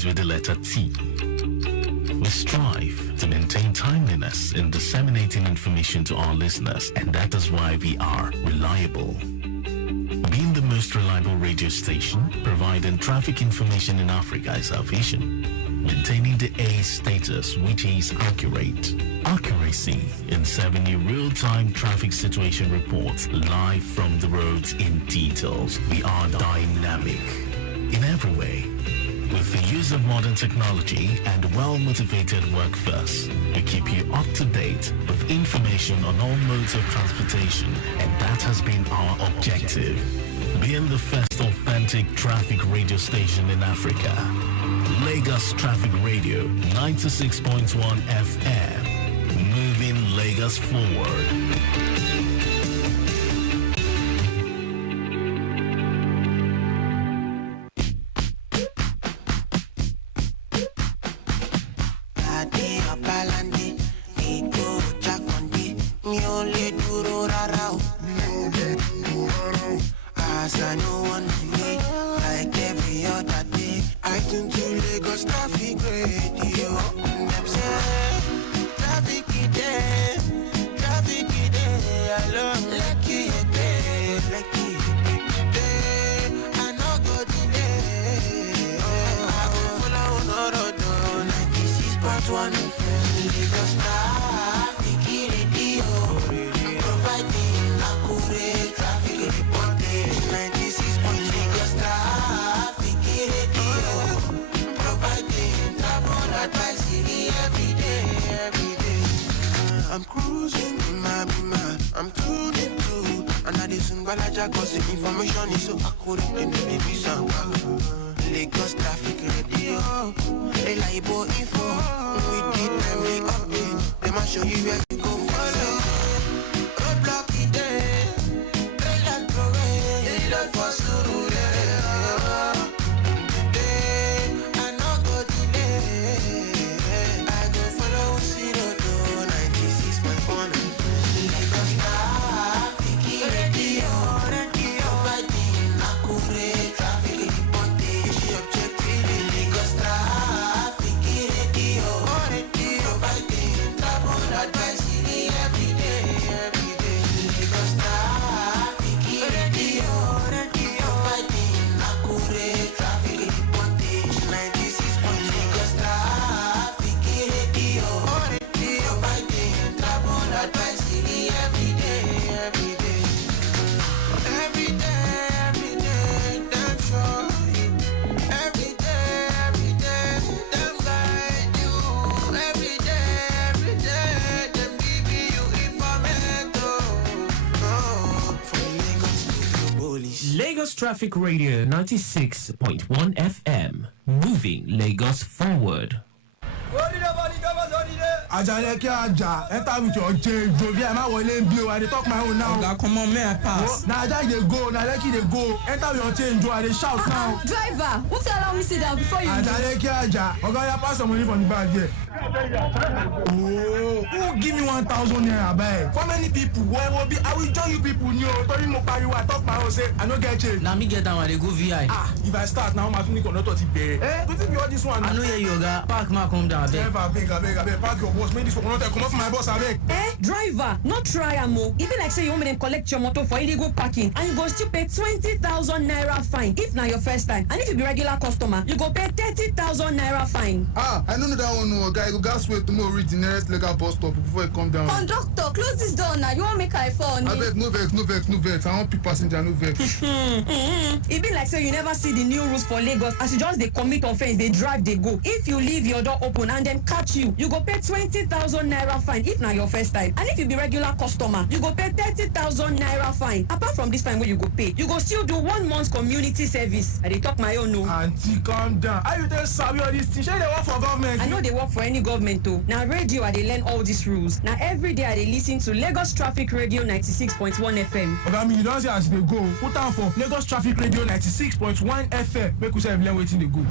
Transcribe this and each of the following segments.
begins with the letter T. We strive to maintain timeliness in disseminating information to our listeners, and that is why we are reliable. Being the most reliable radio station, providing traffic information in Africa is our vision. Maintaining the A status, which is accurate. Accuracy in serving you real-time traffic situation reports live from the roads in details. We are dynamic in every way. With the use of modern technology and well-motivated workforce, we keep you up to date with information on all modes of transportation, and that has been our objective. Being the first authentic traffic radio station in Africa, Lagos Traffic Radio 96.1 FM, moving Lagos forward. I'm cruising in my Bima, I'm tuning to another Sungalaja cause the information is so accurate in the baby song. Lagos Traffic Radio, reliable info, we keep every update, they must show you where to go follow. Roadblock it there, relax away, they don't for Lagos Traffic Radio 96.1 FM, moving Lagos forward. Ajale ki aja, enter with your change, bro. Be am wole nbi o, I dey talk my own now. Oga, come on, may I pass? Na Aja dey go, na Lekki dey go. Enter with your change, bro. I dey shout now. Driver, won't you allow me sit down before you? Ajale ki aja, Oga, ya pass some money from the bag here. Oh, who give me 1,000 naira bag? For many people, where will be? I will join you people new. Tori mo pariwo, I talk my own say I no get change. Na me get down, I dey go VI. Ah, if I start now, my finish conductor ti bere. Wetin be all this one? I know hear you, Oga. Park ma come down, abeg. Abeg, park your boss. Make this one not come off my boss, abeg. Driver, no try am o. E be like say you want me to collect your motor for illegal parking, and you go still pay 20,000 naira fine if na your first time. And if you be regular customer, you go pay 30,000 naira fine. Ah, I know that one, no, guy. You gas wait tomorrow reach the nearest legal bus stop before you come down. Conductor, close this door now. You want make I fall on me? Abeg, no vex. I want pick passenger, no vex. E be like say you never see the new rules for Lagos as you just dey commit offense, dey drive, dey go. If you leave your door open and dem catch you, you go pay 20,000 naira fine if na your first time. And if you be regular customer, you go pay 30,000 naira fine. Apart from this fine wey you go pay, you go still do 1 month community service. I dey talk my own o. Aunty, calm down. How you dey sabi all these things? Shey dey work for government? I no dey work for any government o. Na radio I dey learn all these rules. Na every day I dey listen to Lagos Traffic Radio 96.1 FM. Oga, me you don see as dey go. Put am for Lagos Traffic Radio 96.1 FM. Make we sef learn wetin dey go.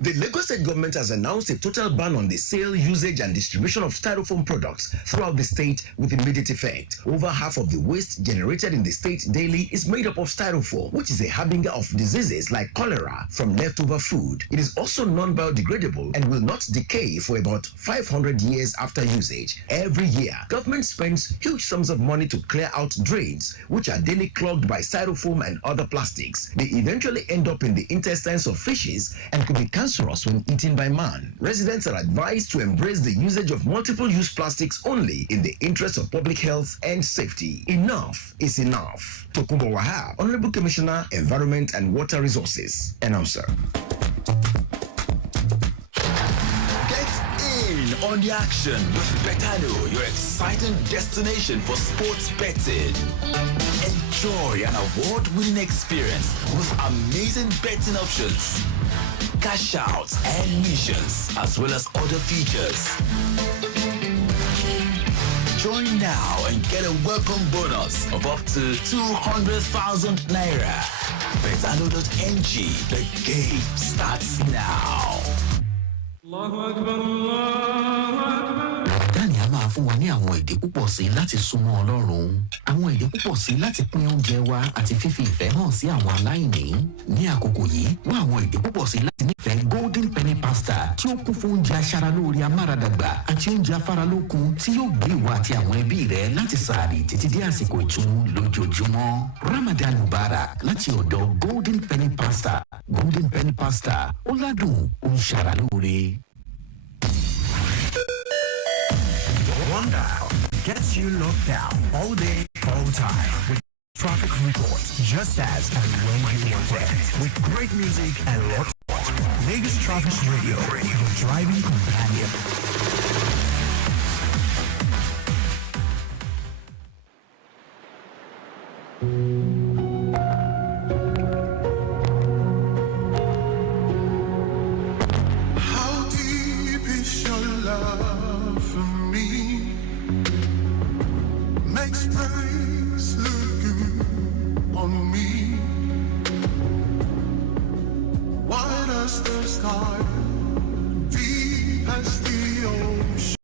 The Lagos State government has announced a total ban on the sale, usage, and distribution of styrofoam products throughout the state with immediate effect. Over half of the waste generated in the state daily is made up of styrofoam, which is a harbinger of diseases like cholera from leftover food. It is also non-biodegradable and will not decay for about 500 years after usage. Every year, government spends huge sums of money to clear out drains, which are daily clogged by styrofoam and other plastics. They eventually end up in the intestines of fishes and could be cancerous when eaten by man. Residents are advised to embrace the usage of multiple-use plastics only in the interest of public health and safety. Enough is enough. Tokumbo Wahab, Honorable Commissioner, Environment and Water Resources. Announcer. On the action with Betano, your exciting destination for sports betting. Enjoy an award-winning experience with amazing betting options, cash outs and missions, as well as other features. Join now and get a welcome bonus of up to 200,000 naira. Betano.ng, the game starts now. Dani a máa fún wa ní àwọn èdè púpọ̀ sí láti súnmọ́ Ọlọ́run. Àwọn èdè púpọ̀ sí láti pín oúnjẹ wa àti fífi ìfẹ́ hàn sí àwọn aláìní. Ní àkókò yìí, wá àwọn èdè púpọ̀ sí láti nífẹ̀ẹ́ Golden Penny Pasta tí ó kún fún oúnjẹ aṣaralóore amáradàgbà àti oúnjẹ afáralókun tí yóò gbé ìwà àti àwọn ẹbí rẹ láti sààrì títí dé àsìkò ìtùnú lójoojúmọ́. Ramadan Mubarak láti ọ̀dọ̀ Golden Penny Pasta. Golden Penny Pasta ó ládùn ó ń ṣaralóore. One dial gets you locked down all day, all time with traffic reports just as and when you want it. With great music and lots more. Lagos Traffic Radio, your driving companion. How deep is your love for me? Makes praise look good on me. Wide as the sky, deep as the ocean.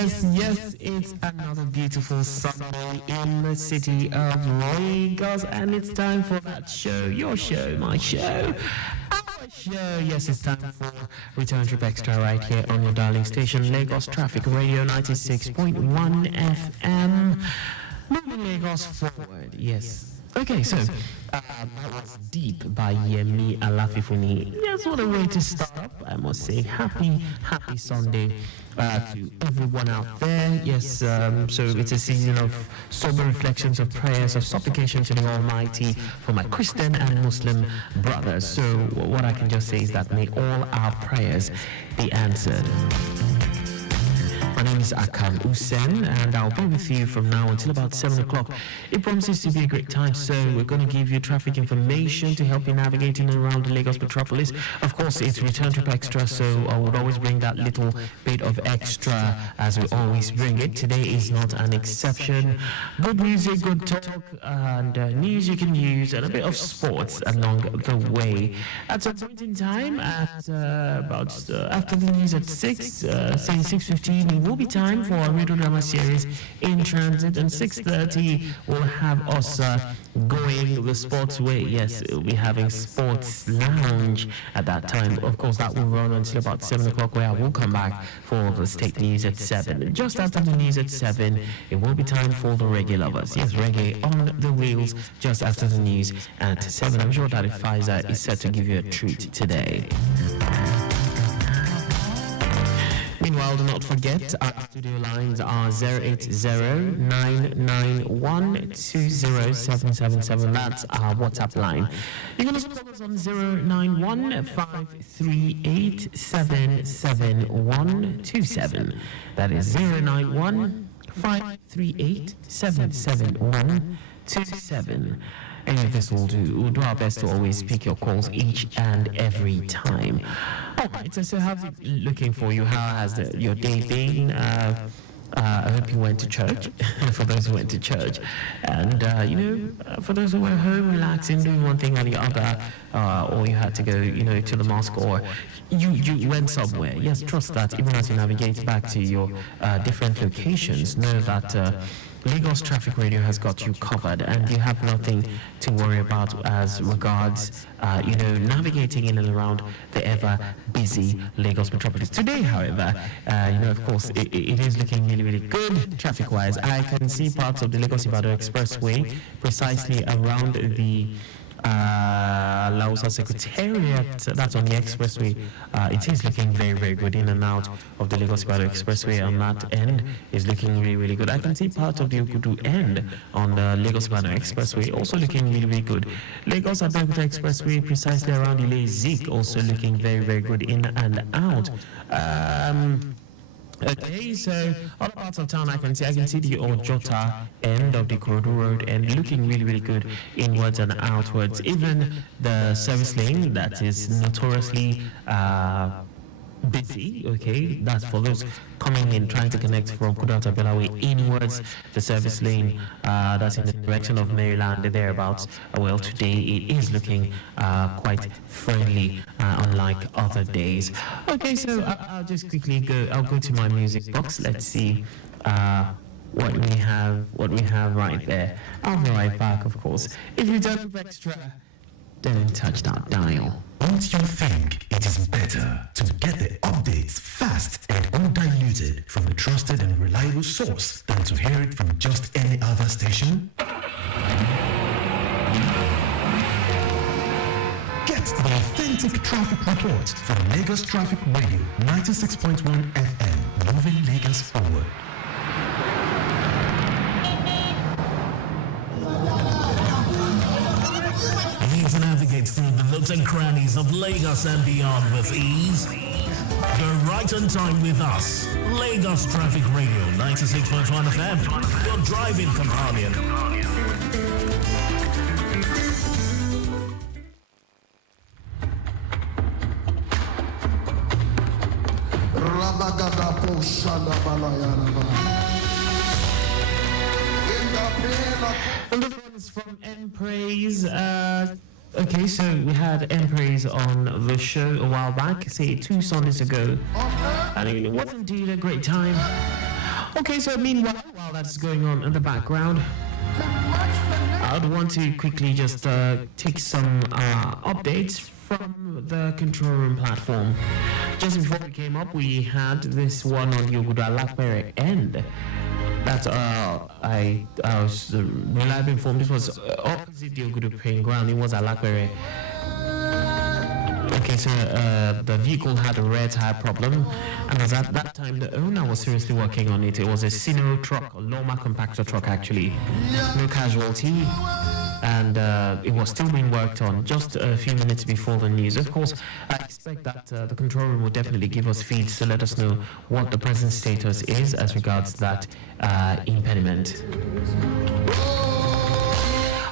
Yes, it's another beautiful Sunday in the city of Lagos, and it's time for that show, your show, my show. Our show, yes, it's time for Return Trip Extra right here on your darling station, Lagos Traffic Radio 96.1 FM. Moving Lagos forward, yes. Okay, so that was Deep by Yemi Alafifuni. Yes, what a way to start up. I must say, happy Sunday to everyone out there. Yes, so it's a season of sober reflections, of prayers, of supplication to the Almighty for my Christian and Muslim brothers. So what I can just say is that may all our prayers be answered. My name is Akan Usen, and I'll be with you from now until about 7 o'clock. It promises to be a great time, so we're going to give you traffic information to help you navigate in and around the Lagos metropolis. Of course, it's Return Trip Extra, so I would always bring that little bit of extra as we always bring it. Today is not an exception. Good music, good talk, and news you can use, and a bit of sports along the way. At some point in time, at about after the news at 6, say 6:15, it will be time for our radio drama series In Transit, and 6:30 will have us going the sports way. Yes, we'll be having Sports Lounge at that time. Of course, that will run until about 7 o'clock, where I will come back for the state news at 7. Just after the news at 7, it will be time for the reggae lovers. Yes, reggae on the wheels just after the news at 7. I'm sure that Pfizer is set to give you a treat today. Meanwhile, do not forget, our studio lines are 080-991-20777. That's our WhatsApp line. You can also call us on 091-538-77127. That is 091-538-77127. Any of this will do. We'll do our best to always pick your calls each and every time. All right, so how's it looking for you? How has your day been? I hope you went to church, for those who went to church. And, for those who were home, relaxing, doing one thing or the other, or you had to go, to the mosque, or you went somewhere. Yes, trust that even as you navigate back to your different locations, know that Lagos Traffic Radio has got you covered, and you have nothing to worry about as regards, navigating in and around the ever busy Lagos metropolis. Today, however, of course, it is looking really, really good traffic-wise. I can see parts of the Lagos-Ibadan Expressway precisely around the Lausa Secretariat, that's on the expressway. It is looking very, very good in and out of the Lagos-Ibadan Expressway. On that end is looking really, really good. I can see part of the Okudu end on the Lagos-Ibadan Expressway also looking really, really good. Lagos-Abeokuta Expressway precisely around the Zik also looking very, very good in and out. Okay, so other parts of town I can see the Ojota end of the Korodu Road and looking really, really good inwards and outwards. Even the service lane that is notoriously busy, okay, that's for those coming in trying to connect from Kudata Belawi inwards, the service lane that's in the direction of Maryland thereabouts. Well, today it is looking quite friendly, unlike other days. Okay, so I'll just quickly I'll go to my music box. Let's see what we have right there. I'll be right back, of course. If you don't have extra, don't touch that dial. Don't you think it is better to get the updates fast and undiluted from a trusted and reliable source than to hear it from just any other station? Get the authentic traffic report from Lagos Traffic Radio 96.1 FM, moving Lagos forward. To navigate through the nooks and crannies of Lagos and beyond with ease? You're right on time with us. Lagos Traffic Radio 96.1 FM, your driving companion. And this one is from Praise. Okay, so we had Praise on the show a while back, say 2 Sundays ago, and it was indeed a great time. Okay, so meanwhile, while that's going on in the background, I'd want to quickly just take some updates from the control room platform. Just before we came up, we had this one on Yoguda Lakbere end. That I was reliably informed this was opposite the Yoguda playing ground. It was at Lakbere. Okay, so the vehicle had a rear tire problem, and as at that time the owner was seriously working on it. It was a Sino truck, a Loma compactor truck actually. No casualty, and it was still being worked on just a few minutes before the news. Of course, I expect that the control room will definitely give us feeds to let us know what the present status is as regards that impediment.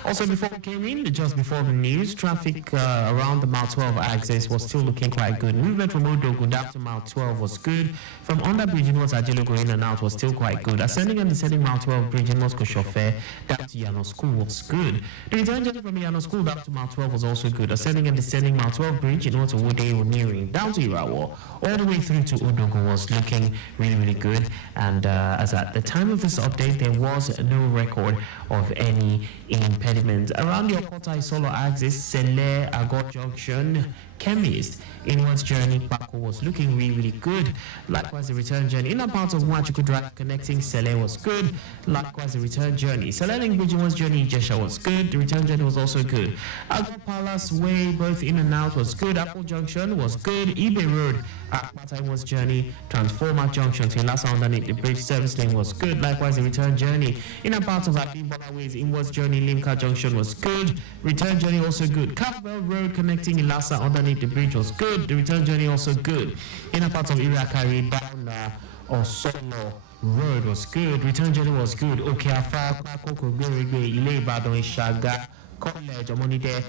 Also, before we came in, just before the news, traffic around the Mile 12 axis was still looking quite good. Movement from Odogu down to Mile 12 was good. From under bridge inwards, Ajelogo in and out was still quite good. Ascending and descending Mile 12 bridge inwards Koshofe down to Yano School was good. The return journey from Yano School down to Mile 12 was also good. Ascending and descending Mile 12 bridge inwards to Wode nearing down to Irawo, all the way through to Odogu was looking really, really good. And as at the time of this update, there was no record of any impediment. Around the Okota Solo axis, Sele Agor Junction, Chemist, inwards journey, Bako was looking really, really good. Likewise, the return journey in a part of Wachuku Drive connecting Sele was good. Likewise, the return journey, Sele Bridge inwards journey, Jesha was good. The return journey was also good. Agor Palace Way, both in and out was good. Apple Junction was good. Ibe Road, Akpata inwards journey, Transformer Junction to Lhasa underneath the bridge service lane was good. Likewise, the return journey in a part of Abimbola Ways, inwards journey, Limca Junction was good. Return journey also good. Campbell Road connecting Lhasa underneath the bridge was good. The return journey also good. In a part of Iriakari down Osolo Road was good. Return journey was good. Okay, Afa, Koko, Gberigbe, Ile Ibadan, Ishaga College, Omonide,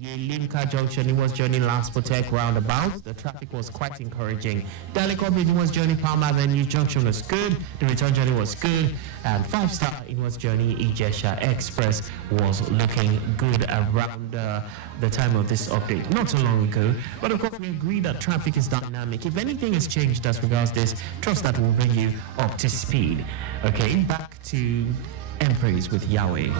Limca Junction, it was journey Last Protect roundabout. The traffic was quite encouraging. Daliko Bridge was journey Palm Avenue Junction was good. The return journey was good. And 5-star it was journey Ijesha Express was looking good around the time of this update, not so long ago. But of course, we agree that traffic is dynamic. If anything has changed as regards this, trust that will bring you up to speed. Okay, back to Empraise with Yahweh.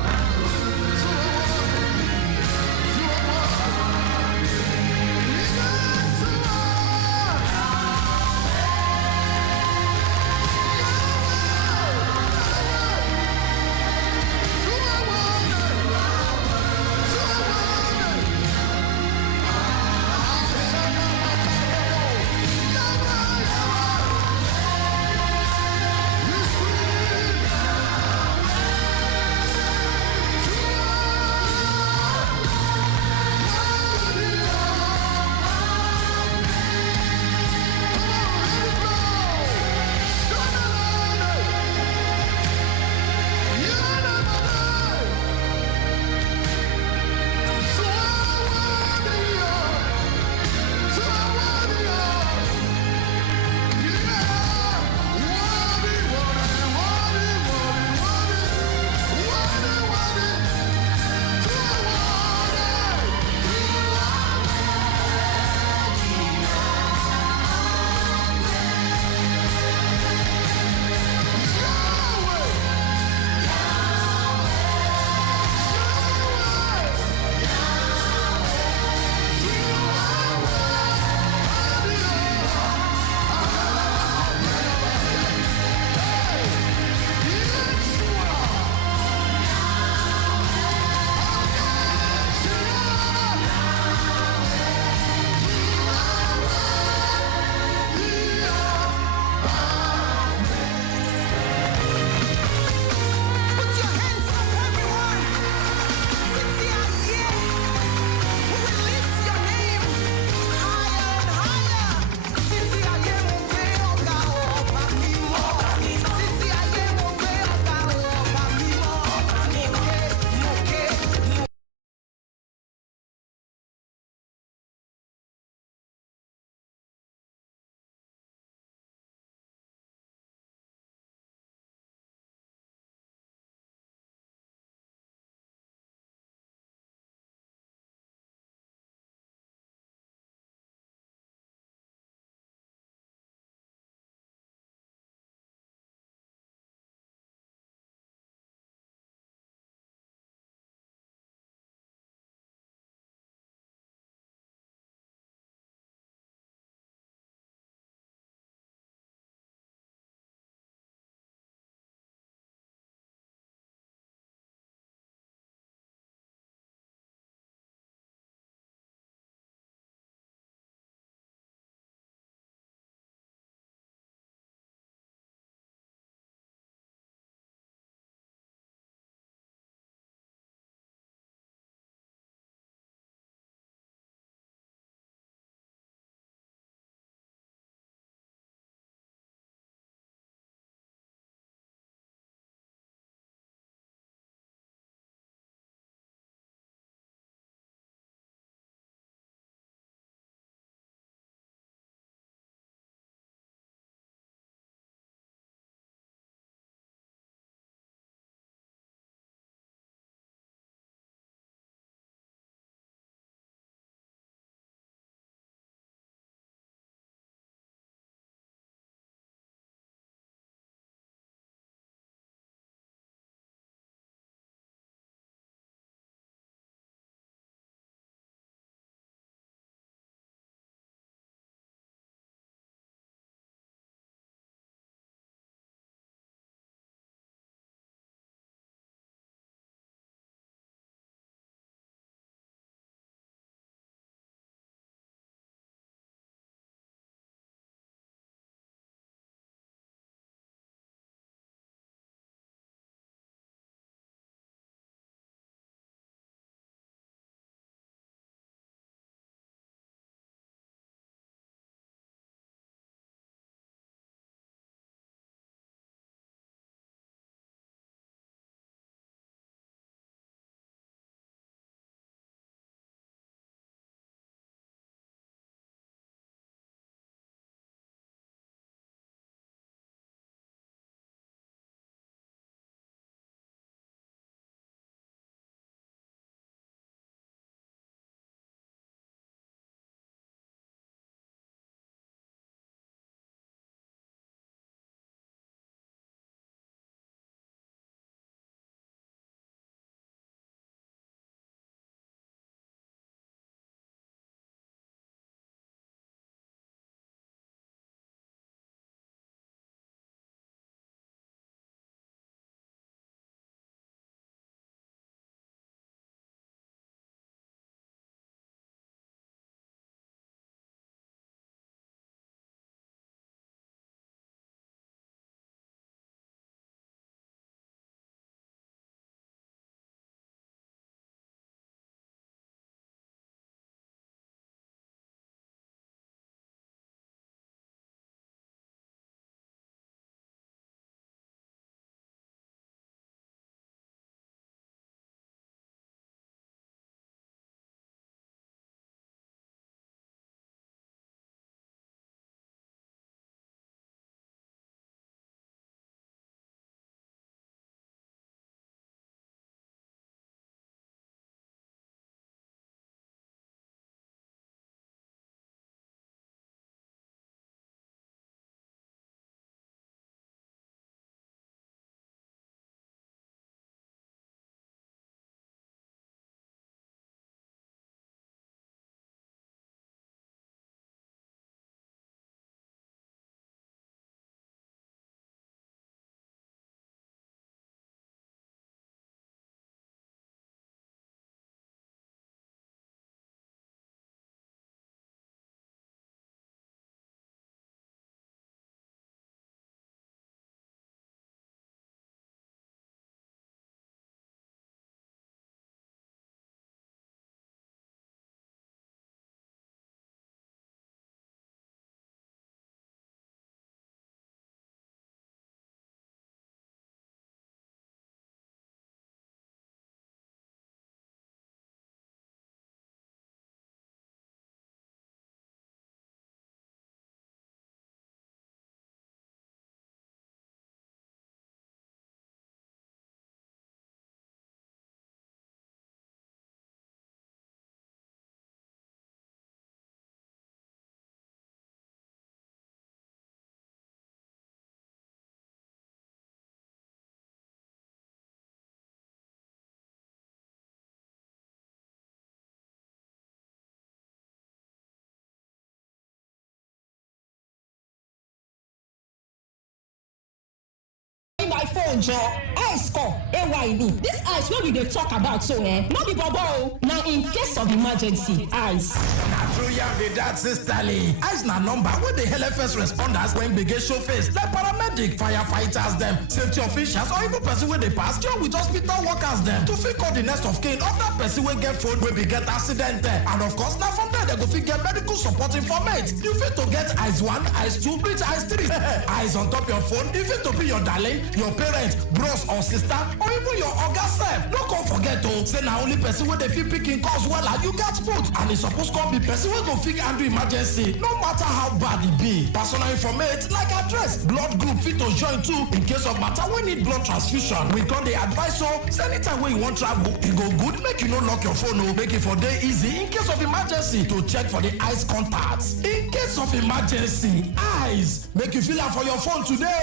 phone, Joe. Ice call. AYD. This ice what we dey talk about so no be bobo. Now in case of emergency, ice. Na true yarn be that, Sister Lee. Ice na number wey dey help first responders when gbege show face, like paramedic, firefighters dem, safety officials or even person wey dey pass join with hospital workers dem to fit call the next of kin of that person wey get phone wey be get accident there. And of course, na from there dem go fit get medical support informate. You fit to get ice 1, ice 2, reach ice 3. Ice on top your phone, e fit to be your darling, your parent, bros or sister, or even your oga sef. No come forget o, say na only person wey dey fit pick in calls wella you gats put, and e suppose come be person wey go fit handle emergency no matter how bad e be. Personal informate like address, blood group fit to join too in case of matter wey need blood transfusion. We come dey advise o, say anytime wey you wan travel, e go good make you no lock your phone o, make e for dey easy in case of emergency to check for the ice contacts. In case of emergency, ice make you fill am for your phone today.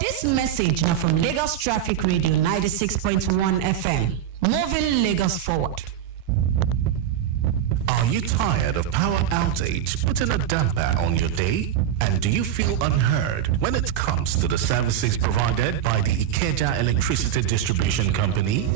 This message now from Lagos Traffic Radio 96.1 FM. Moving Lagos forward. Are you tired of power outage putting a damper on your day? And do you feel unheard when it comes to the services provided by the Ikeja Electricity Distribution Company?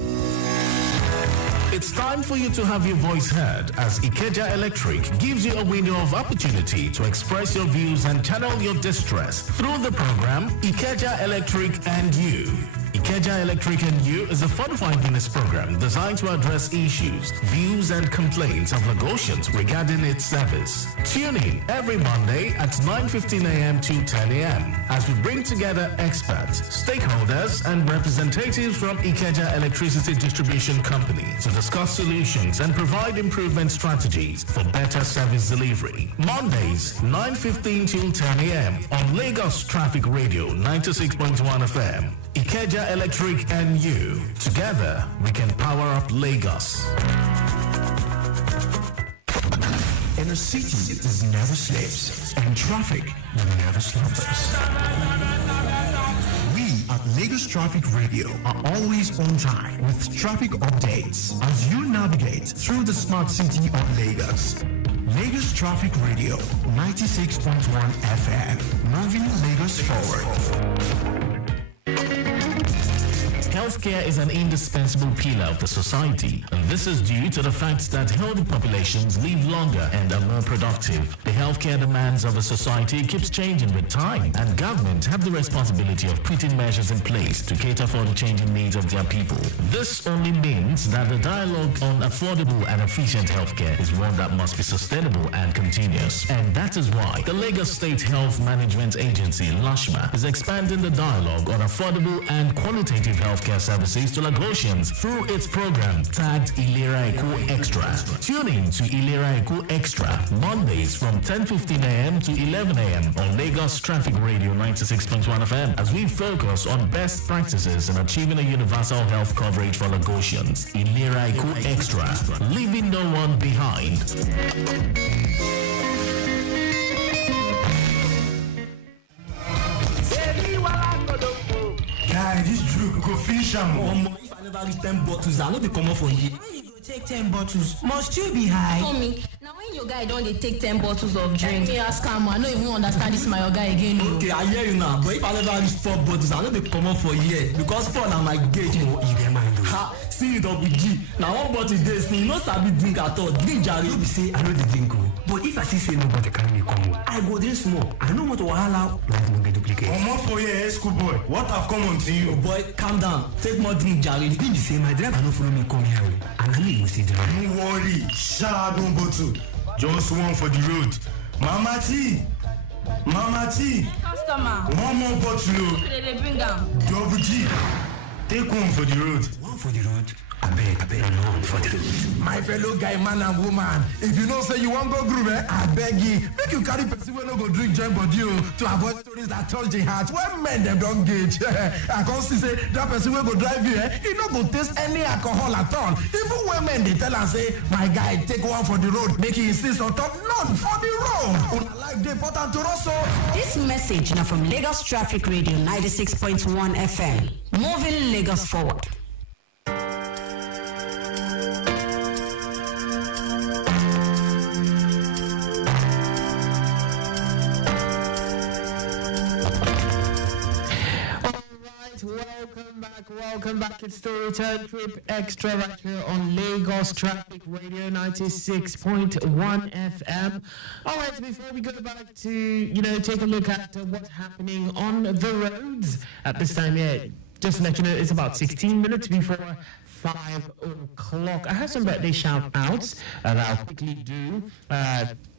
It's time for you to have your voice heard as Ikeja Electric gives you a window of opportunity to express your views and channel your distress through the program Ikeja Electric and You. Ikeja Electric and You is a fun 5-minute program designed to address issues, views and complaints of Lagosians regarding its service. Tune in every Monday at 9:15 a.m. to 10 a.m. as we bring together experts, stakeholders and representatives from Ikeja Electricity Distribution Company to discuss solutions and provide improvement strategies for better service delivery. Mondays, 9:15 till 10 a.m. on Lagos Traffic Radio 96.1 FM. Ikeja Electric and You. Together, we can power up Lagos. In a city that never sleeps and traffic never slumbers. We at Lagos Traffic Radio are always on time with traffic updates as you navigate through the smart city of Lagos. Lagos Traffic Radio 96.1 FM, moving Lagos forward. Healthcare is an indispensable pillar of the society, and this is due to the fact that healthy populations live longer and are more productive. The healthcare demands of a society keeps changing with time, and government have the responsibility of putting measures in place to cater for the changing needs of their people. This only means that the dialogue on affordable and efficient healthcare is one that must be sustainable and continuous. And that is why the Lagos State Health Management Agency, LASHMA, is expanding the dialogue on affordable and qualitative healthcare services to Lagosians through its program tagged Ilera Eco Extra. Tune in to Ilera Eco Extra Mondays from 10:15 a.m. to 11 a.m. on Lagos Traffic Radio 96.1 FM as we focus on best practices in achieving a universal health coverage for Lagosians. Ilera Eco Extra, leaving no one behind. Guy, this drink go finish am. If I never reach 10 bottles, I know they come up for you. How you go take 10 bottles? Must you be high? Mommy, now when your guy don't they take 10 bottles of drink? Let me ask him, I don't even understand this my guy again. Okay, I hear you now, but if I never reach 4 bottles, I know they come up for you because 4 na my gauge. You get mine though. Ha, see it up with G. Now 1 bottle dey see, you no sabi drink at all. Drink jare. You be say I know the drink o, but if I see say nobody carry me come, I go drink small. I no want to wahala like no be duplicate. Omo for here, school boy. What have come on to you? Oh boy, calm down. Take more drink jare. The thing be say my driver no follow me come here o, and I know you still drive. Don't worry, sha don't bottle. Just one for the road. Mama T. Customer. One more bottle. They bring them. Double G. Take one for the road. One for the road. I beg, one for the road. My fellow guy, man and woman, if you know say you wan go groove, I beg you, make you carry person wey no go drink join body to avoid stories that touch the heart. When men dem don gauge, I come see say that person wey go drive you, he no go taste any alcohol at all. Even when men dey tell am say, my guy, take one for the road, make he insist on top none for the road. Una life dey important to us o. This message now from Lagos Traffic Radio 96.1 FM. Moving Lagos forward. Welcome back. It's the return trip extra right here on Lagos Traffic Radio 96.1 FM. All right, before we go back to, take a look at what's happening on the roads at this time, just to let you know, it's about 16 minutes before 5 o'clock. I have some birthday shout outs that I'll quickly do.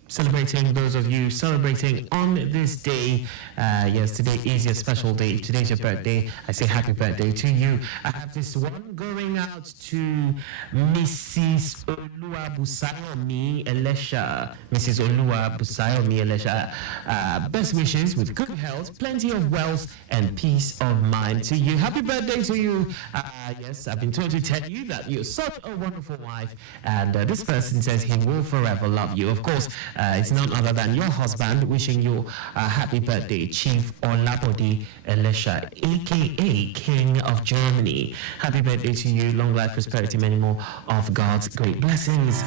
Celebrating those of you celebrating on this day. Yes, today is your special day. If today's your birthday, I say happy birthday to you. I have this one going out to Mrs. Oluwabusayomi Elisha. Mrs. Oluwabusayomi Elisha. Best wishes with good health, plenty of wealth, and peace of mind to you. Happy birthday to you. Yes, I've been told to tell you that you're such a wonderful wife, and this person says he will forever love you. Of course, it's none other than your husband wishing you a happy birthday, Chief Olabode Elisha, aka King of Germany. Happy birthday to you, long life, prosperity, many more of God's great blessings.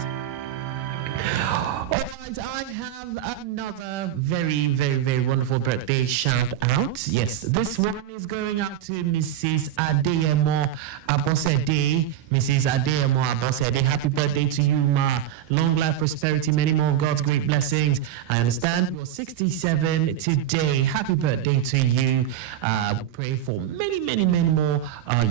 Alright, I have another very, very, very wonderful birthday shout out. Yes, this one is going out to Mrs. Adeyemo Abosede. Mrs. Adeyemo Abosede, happy birthday to you, ma. Long life, prosperity, many more of God's great blessings. I understand you're 67 today. Happy birthday to you. We pray for many, many, many more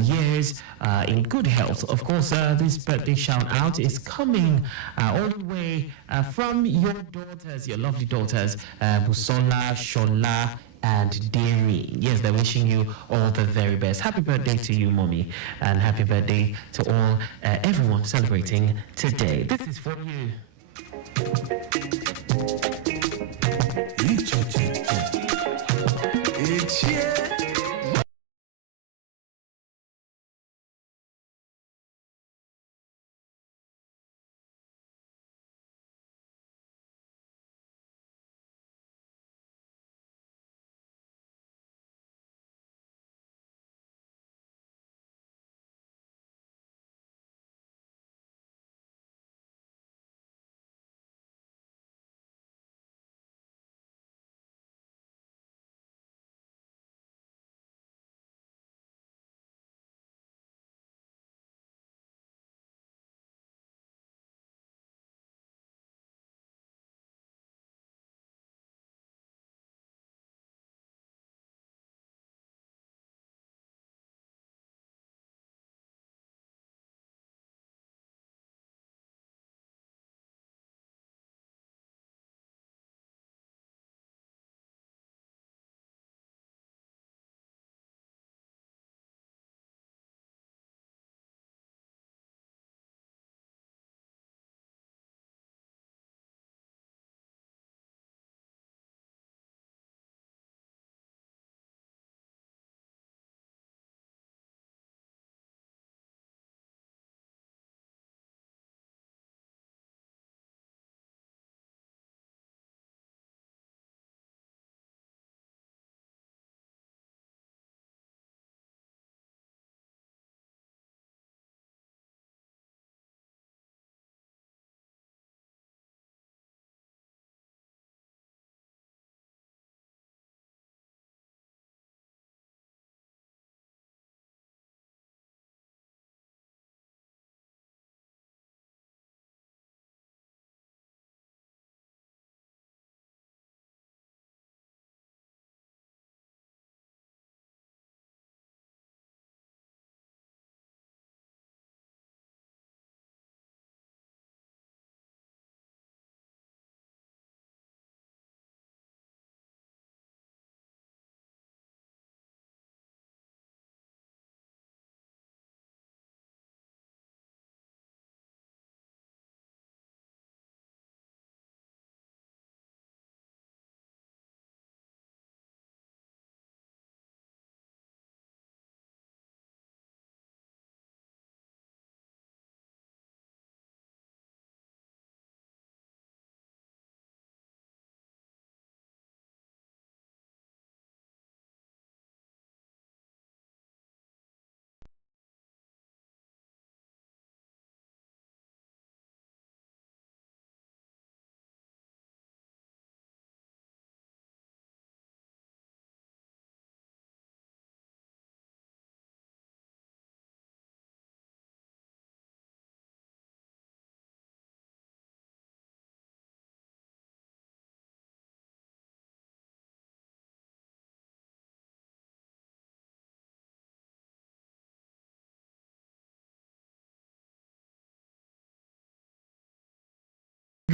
years in good health. Of course, this birthday shout out is coming all the way from your daughters, your lovely daughters, Busola, Shola, and Dairy. Yes, they're wishing you all the very best. Happy birthday to you, mommy, and happy birthday to all everyone celebrating today. This is for you. It's yeah.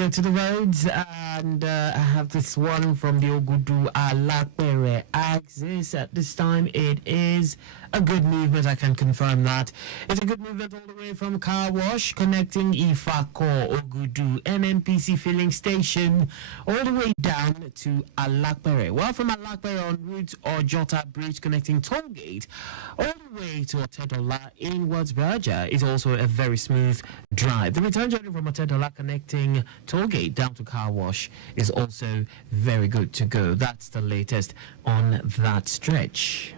go to the roads, and I have this one from the Ogudu Alapere axis. At this time, it is a good movement. I can confirm that. It's a good movement all the way from Car Wash, connecting Ifako, Ogudu, NNPC filling station, all the way down to Alapere. Well, from Alapere on route or Jota Bridge, connecting Tollgate, all the way to Otedola in Watsberger is also a very smooth drive. The return journey from Otedola connecting Tollgate down to Car Wash is also very good to go. That's the latest on that stretch.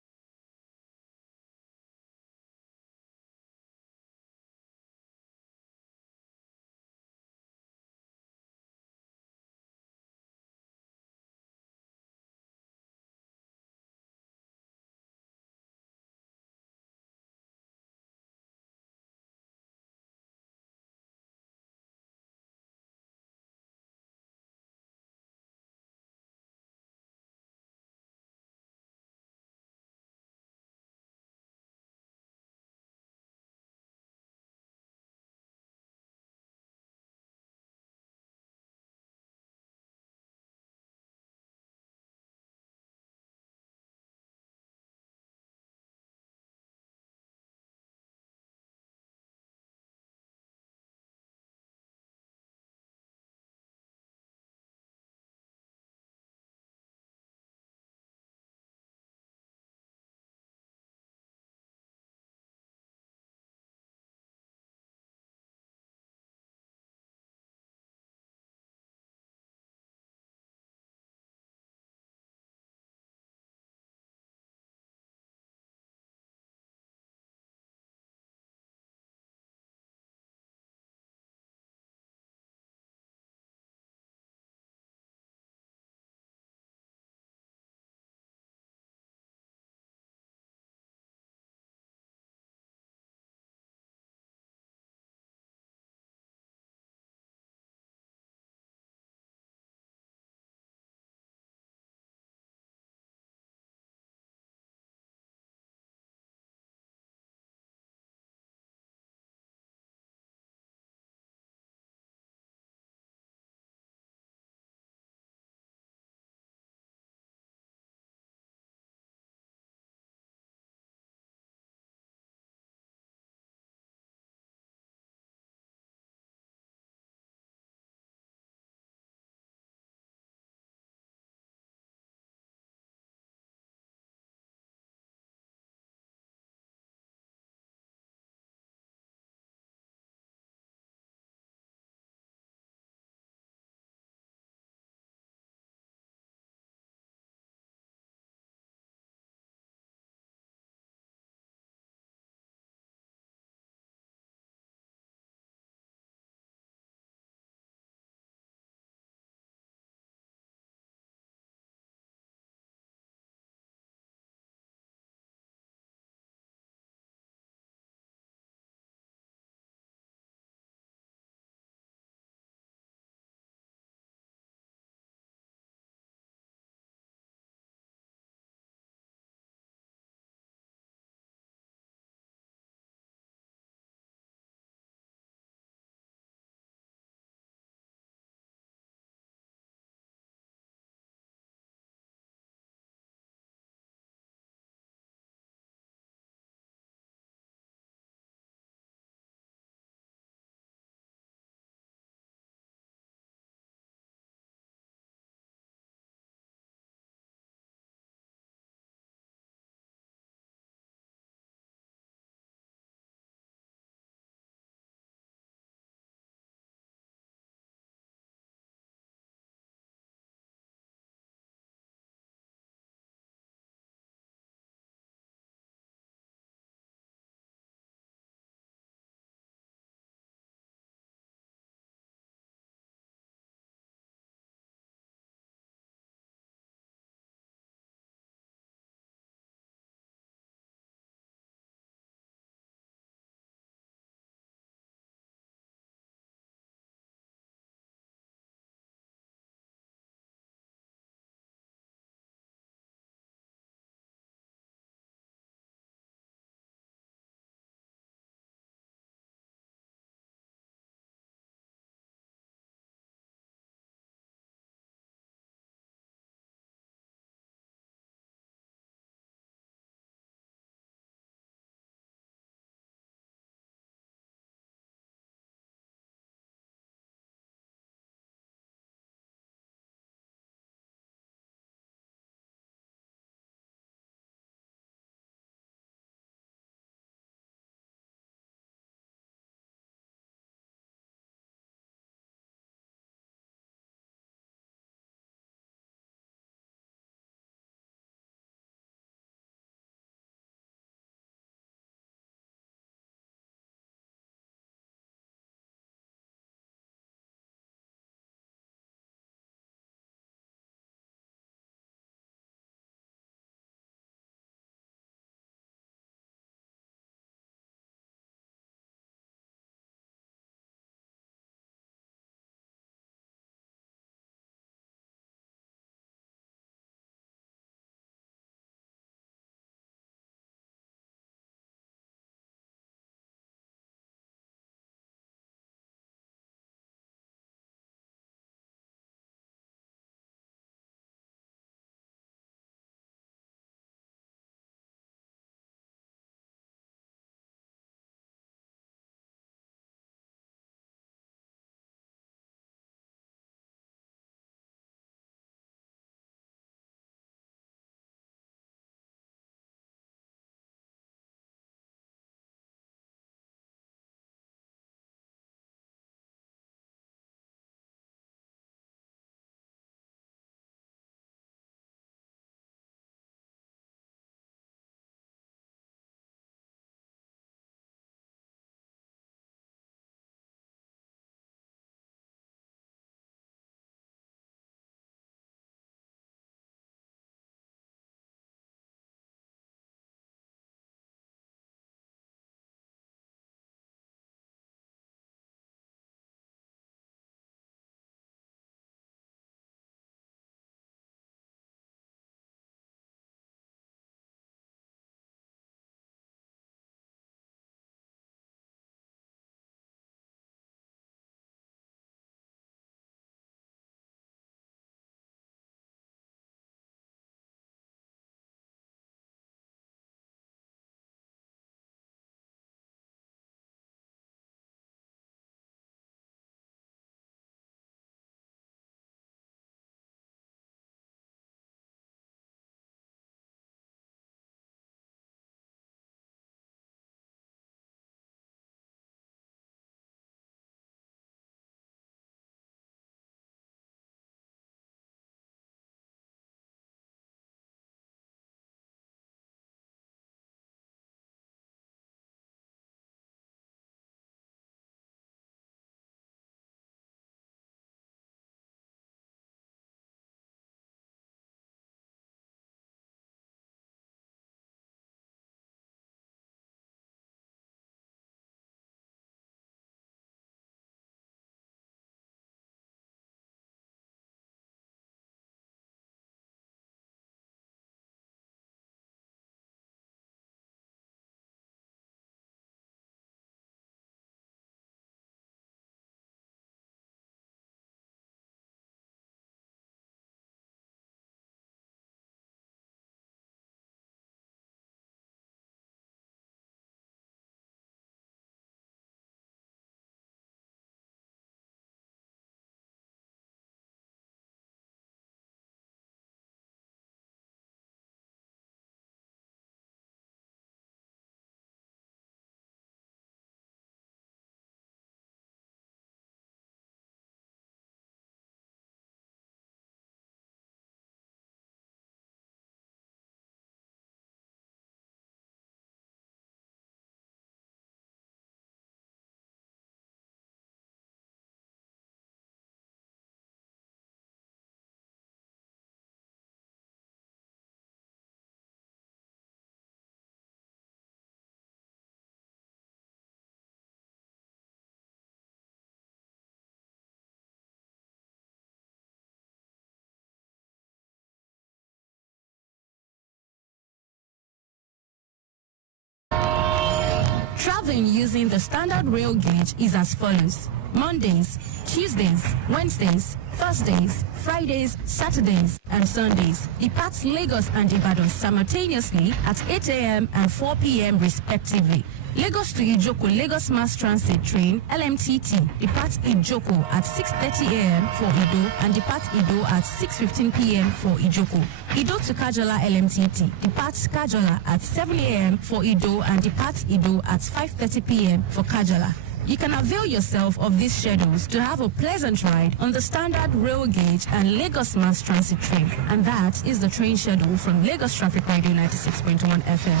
Traveling using the standard rail gauge is as follows. Mondays, Tuesdays, Wednesdays, Thursdays, Fridays, Saturdays, and Sundays. Departs Lagos and Ibadan simultaneously at 8 a.m. and 4 p.m. respectively. Lagos to Ijoko Lagos Mass Transit Train LMTT departs Ijoko at 6:30 a.m. for Ido and departs Ido at 6:15 p.m. for Ijoko. Ido to Kajola LMTT departs Kajola at 7 a.m. for Ido and departs Ido at 5:30 p.m. for Kajola. You can avail yourself of these schedules to have a pleasant ride on the standard rail gauge and Lagos Mass Transit train. And that is the train schedule from Lagos Traffic Radio 96.1 FM.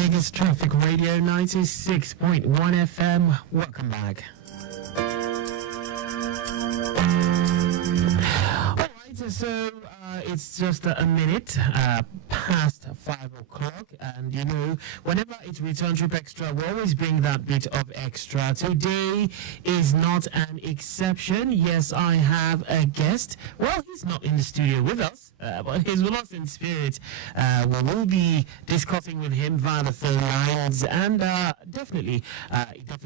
Lagos Traffic Radio 96.1 FM. Welcome back. Alright, so it's just a minute past 5 o'clock, and you know, whenever it's Return Trip Extra, we always bring that bit of extra. Today is not an exception. Yes, I have a guest. Well, he's not in the studio with us, but he's with us in spirit. We will be discussing with him via the phone lines, and definitely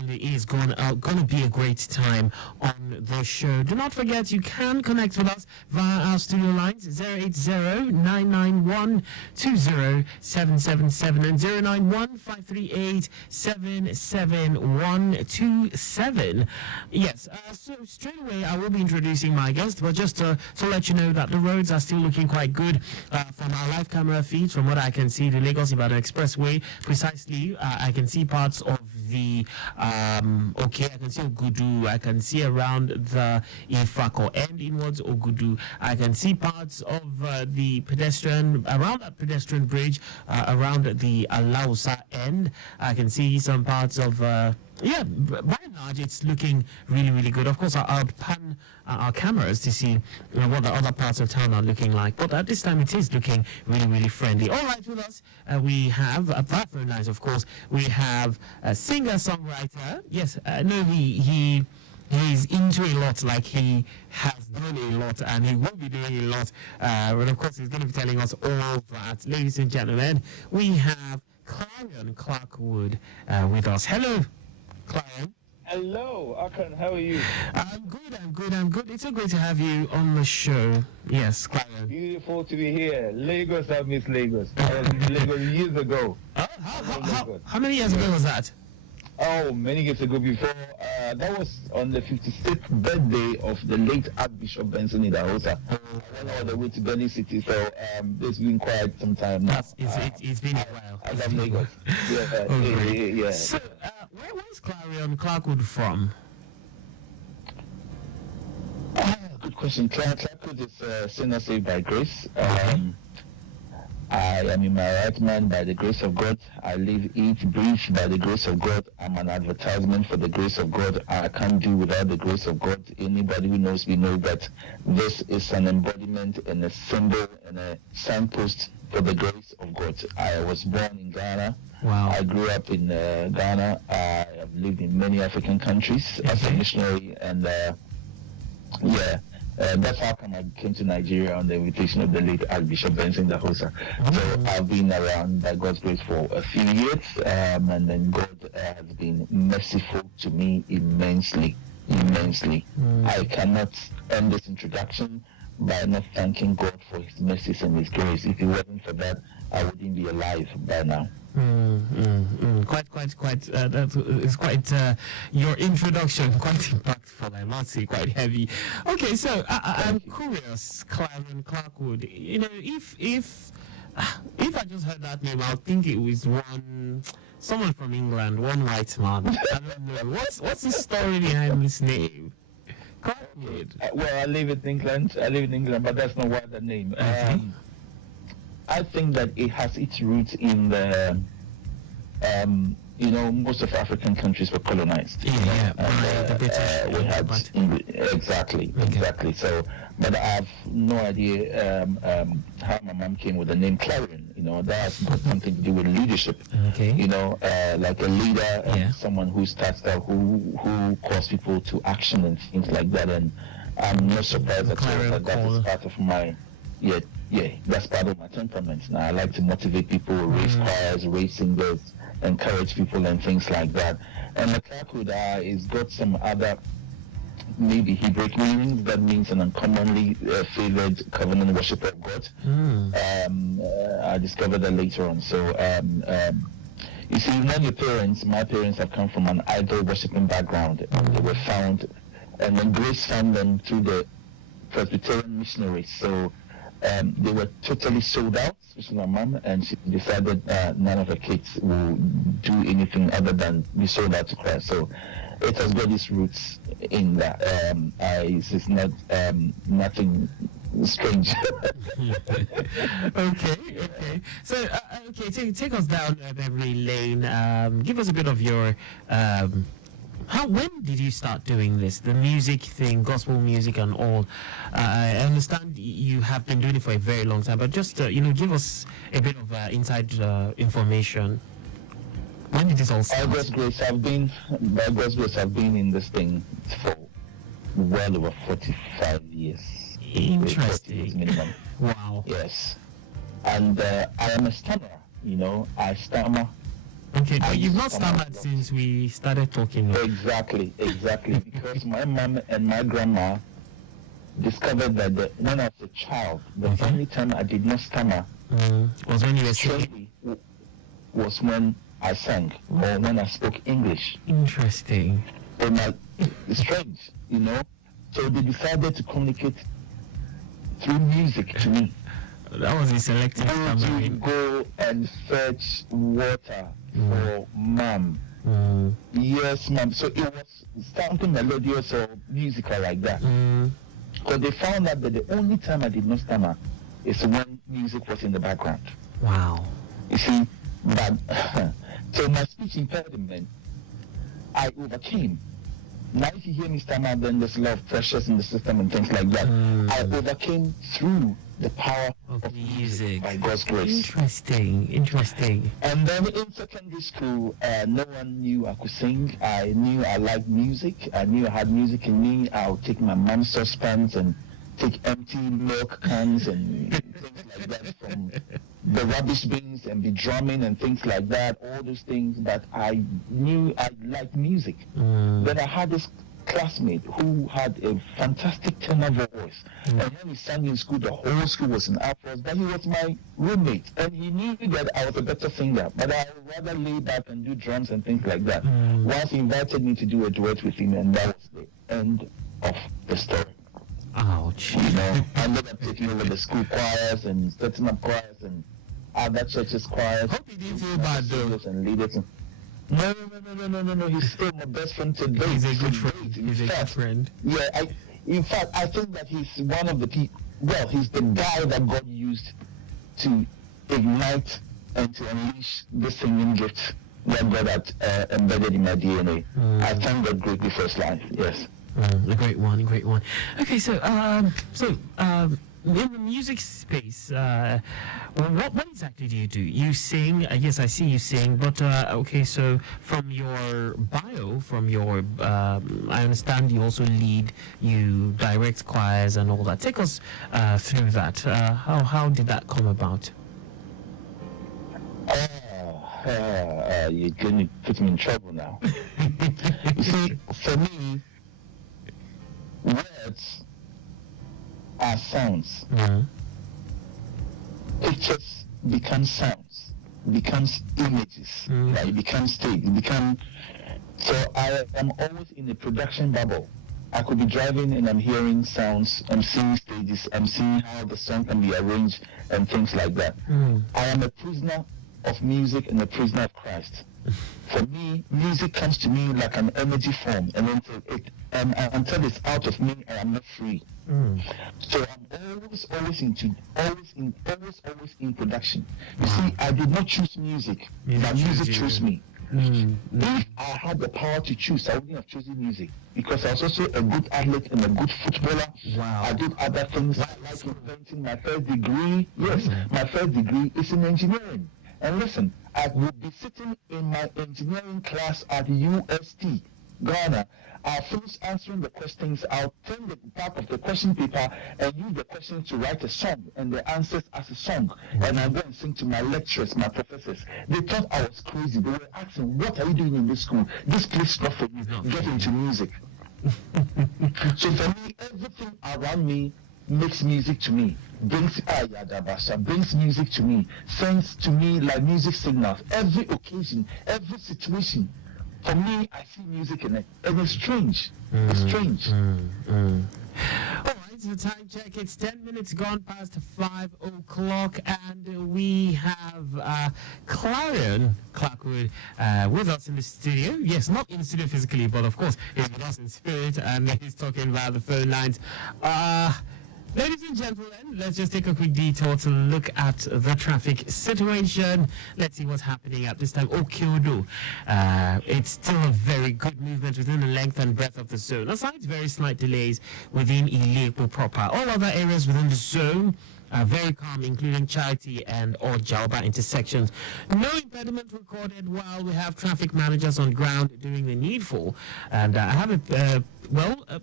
is going to be a great time on the show. Do not forget, you can connect with us via our studio lines 080-991-20777 and 091-538-77127. Yes, so straight away I will be introducing my guest, but just to let you know that the roads are still looking quite good from our live camera feeds. From what I can see, the Lagos-Ibadan Expressway, precisely, I can see parts of the I can see Ogudu, I can see around the Ifako end inwards Ogudu, I can see parts of the pedestrian, around that pedestrian bridge, around the Alausa end. I can see some parts of by and large it's looking really, really good. Of course, I'll pan our cameras to see what the other parts of town are looking like, but at this time it is looking really, really friendly. All right, with us we have very nice, of course, we have a singer-songwriter. Yes, no, he's into a lot, like he has done a lot, and he will be doing a lot. But of course, he's going to be telling us all that. Ladies and gentlemen, we have Clarion Clarkwood with us. Hello, Clarion. Hello, Akan. How are you? I'm good. It's so great to have you on the show. Yes, Clarion. Beautiful to be here. Lagos, I miss Lagos. I was in Lagos years ago. How many years ago was that? Oh, many years ago before. That was on the 56th birthday of the late Archbishop Benson Idahosa. I went all the way to Benin City, so it's been quite some time now. It's been a while. I love Lagos. Yeah. So, where's Clarion Clarkwood from? Good question. Clarkwood is sinner saved by grace. I am in my right mind by the grace of God. I live, eat, breathe by the grace of God. I'm an advertisement for the grace of God. I can't do without the grace of God. Anybody who knows me knows that this is an embodiment and a symbol and a signpost for the grace of God. I was born in Ghana. Wow. I grew up in Ghana. I have lived in many African countries as a missionary, and that's how come I came to Nigeria on the invitation of the late Archbishop Benson Idahosa. So I've been around by God's grace for a few years, and then God has been merciful to me immensely. I cannot end this introduction by not thanking God for His mercies and His grace. If it wasn't for that, I wouldn't be alive by now. Quite. That is quite your introduction, quite impactful. I must say, quite heavy. Okay, so I'm curious, Clarion Clarkwood. You know, if I just heard that name, I'll think it was someone from England, one white man. I don't know. What's the story behind this name? Clarkwood. Well, I live in England, but that's not why the name. Okay. I think that it has its roots in the, most of African countries were colonized. The British. We had exactly. So, but I have no idea how my mom came with the name Clarion. That has got something to do with leadership. Okay. Like a leader, someone who starts out, who calls people to action and things like that. And I'm not surprised at all that is part of my that's part of my temperament. Now I like to motivate people, raise choirs, raise singers, encourage people and things like that. And Makakud is got some other maybe Hebrew meanings. That means an uncommonly favored covenant worshipper of God. I discovered that later on. So you see, when your parents, my parents have come from an idol worshiping background. They were found, and then Grace found them through the Presbyterian missionaries. So they were totally sold out, especially my mom, and she decided none of her kids will do anything other than be sold out to Christ. So it has got its roots in that. It's not nothing strange. Okay. So, take us down memory lane. Give us a bit of your. When did you start doing this? The music thing, gospel music, and all. I understand you have been doing it for a very long time, but just give us a bit of inside information. When did this all start? By God's grace, I've been in this thing for well over 45 years. Interesting. 40 years minimum. Wow. Yes. And I am a stammerer. I stammer. Okay, but you've not stammered since we started talking. Exactly. Because my mom and my grandma discovered that when I was a child, the only time I did not stammer was when you were singing. Was when I sang or when I spoke English. Interesting. It's strange, So they decided to communicate through music to me. That was a selective stammering. Go and fetch water for mom. Yes, mom. So it was something melodious or musical like that. Because they found out that the only time I did not stammer is when music was in the background. Wow. You see, but so my speech impediment, I overcame. Now if you hear me stammer, then there's a lot of pressures in the system and things like that. I overcame through the power of music by God's grace. Interesting. And then in secondary school, no one knew I could sing. I knew I liked music. I knew I had music in me. I would take my mom's saucepans and take empty milk cans and things like that from the rubbish bins and be drumming and things like that, all those things that I knew I liked music. Then I had this classmate who had a fantastic tenor voice. And when he sang in school, the whole school was in uproar, but he was my roommate. And he knew that I was a better singer, but I would rather lay back and do drums and things like that. Once he invited me to do a duet with him, and that was the end of the story. Ouch. I ended up taking over the school choirs and setting up choirs and other churches choirs. Hope you didn't feel bad though. And leaders. No. He's still my best friend today. He's a good friend. He's a good friend. Yeah, in fact, I think that he's one of the people. Well, he's the guy that God used to ignite and to unleash the singing gift that God had embedded in my DNA. I thank God greatly for his life. Yes. A great one. Okay, so in the music space, what exactly do you do? You sing. Yes, I see you sing. But okay, so from your bio, I understand you also lead, you direct choirs and all that. Take us through that. How did that come about? You're going to put me in trouble now. You see, for me, words are sounds. Pictures become sounds, becomes images, it becomes stage, so I am always in a production bubble. I could be driving and I'm hearing sounds, I'm seeing stages, I'm seeing how the song can be arranged and things like that. I am a prisoner of music and a prisoner of Christ. For me, music comes to me like an energy form, and until it's out of me, I am not free. So I'm always in production. You see, I did not choose music. My music chose me. If I had the power to choose, I wouldn't have chosen music, because I was also a good athlete and a good footballer. I did other things. I like inventing. My first degree, my first degree is in engineering. And listen, I would be sitting in my engineering class at UST, Ghana, I'll finish answering the questions. I'll turn the back of the question paper and use the questions to write a song and the answers as a song. And I'll go and sing to my lecturers, my professors. They thought I was crazy. They were asking, what are you doing in this school? This place is not for you. Get into music. So for me, everything around me makes music to me, brings music to me, sends to me like music signals. Every occasion, every situation, for me, I see music in it, and it's strange. It's strange. All right, so time check. It's 10 minutes gone past 5 o'clock, and we have Clarion Clarkwood with us in the studio. Yes, not in the studio physically, but of course, he's with us in spirit, and he's talking about the phone lines. Ladies and gentlemen, let's just take a quick detour to look at the traffic situation. Let's see what's happening at this time. Okyodo, it's still a very good movement within the length and breadth of the zone. Aside very slight delays within Ilepo proper. All other areas within the zone are very calm, including Charity and Ojalba intersections. No impediment recorded while we have traffic managers on ground doing the needful. And I have a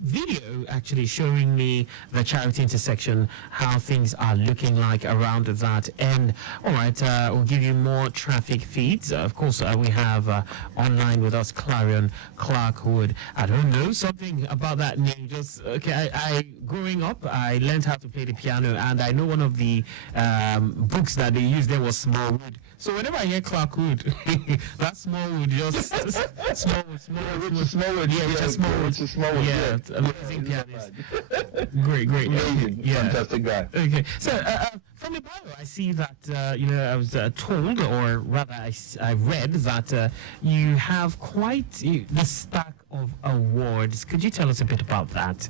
video actually showing me the Charity intersection, how things are looking like around that end. All right, we'll give you more traffic feeds. Of course, we have online with us Clarion Clarkwood. I don't know something about that name. Just okay. I growing up, I learned how to play the piano, and I know one of the books that they used there was Smallwood. So whenever I hear Clarkwood, that Smallwood just Smallwood. Yeah, it's a Smallwood. Yeah, amazing pianist. Great. Amazing, yeah. Fantastic guy. Okay, so from your bio, I see that I was told, or rather, I read that you have quite the stack of awards. Could you tell us a bit about that?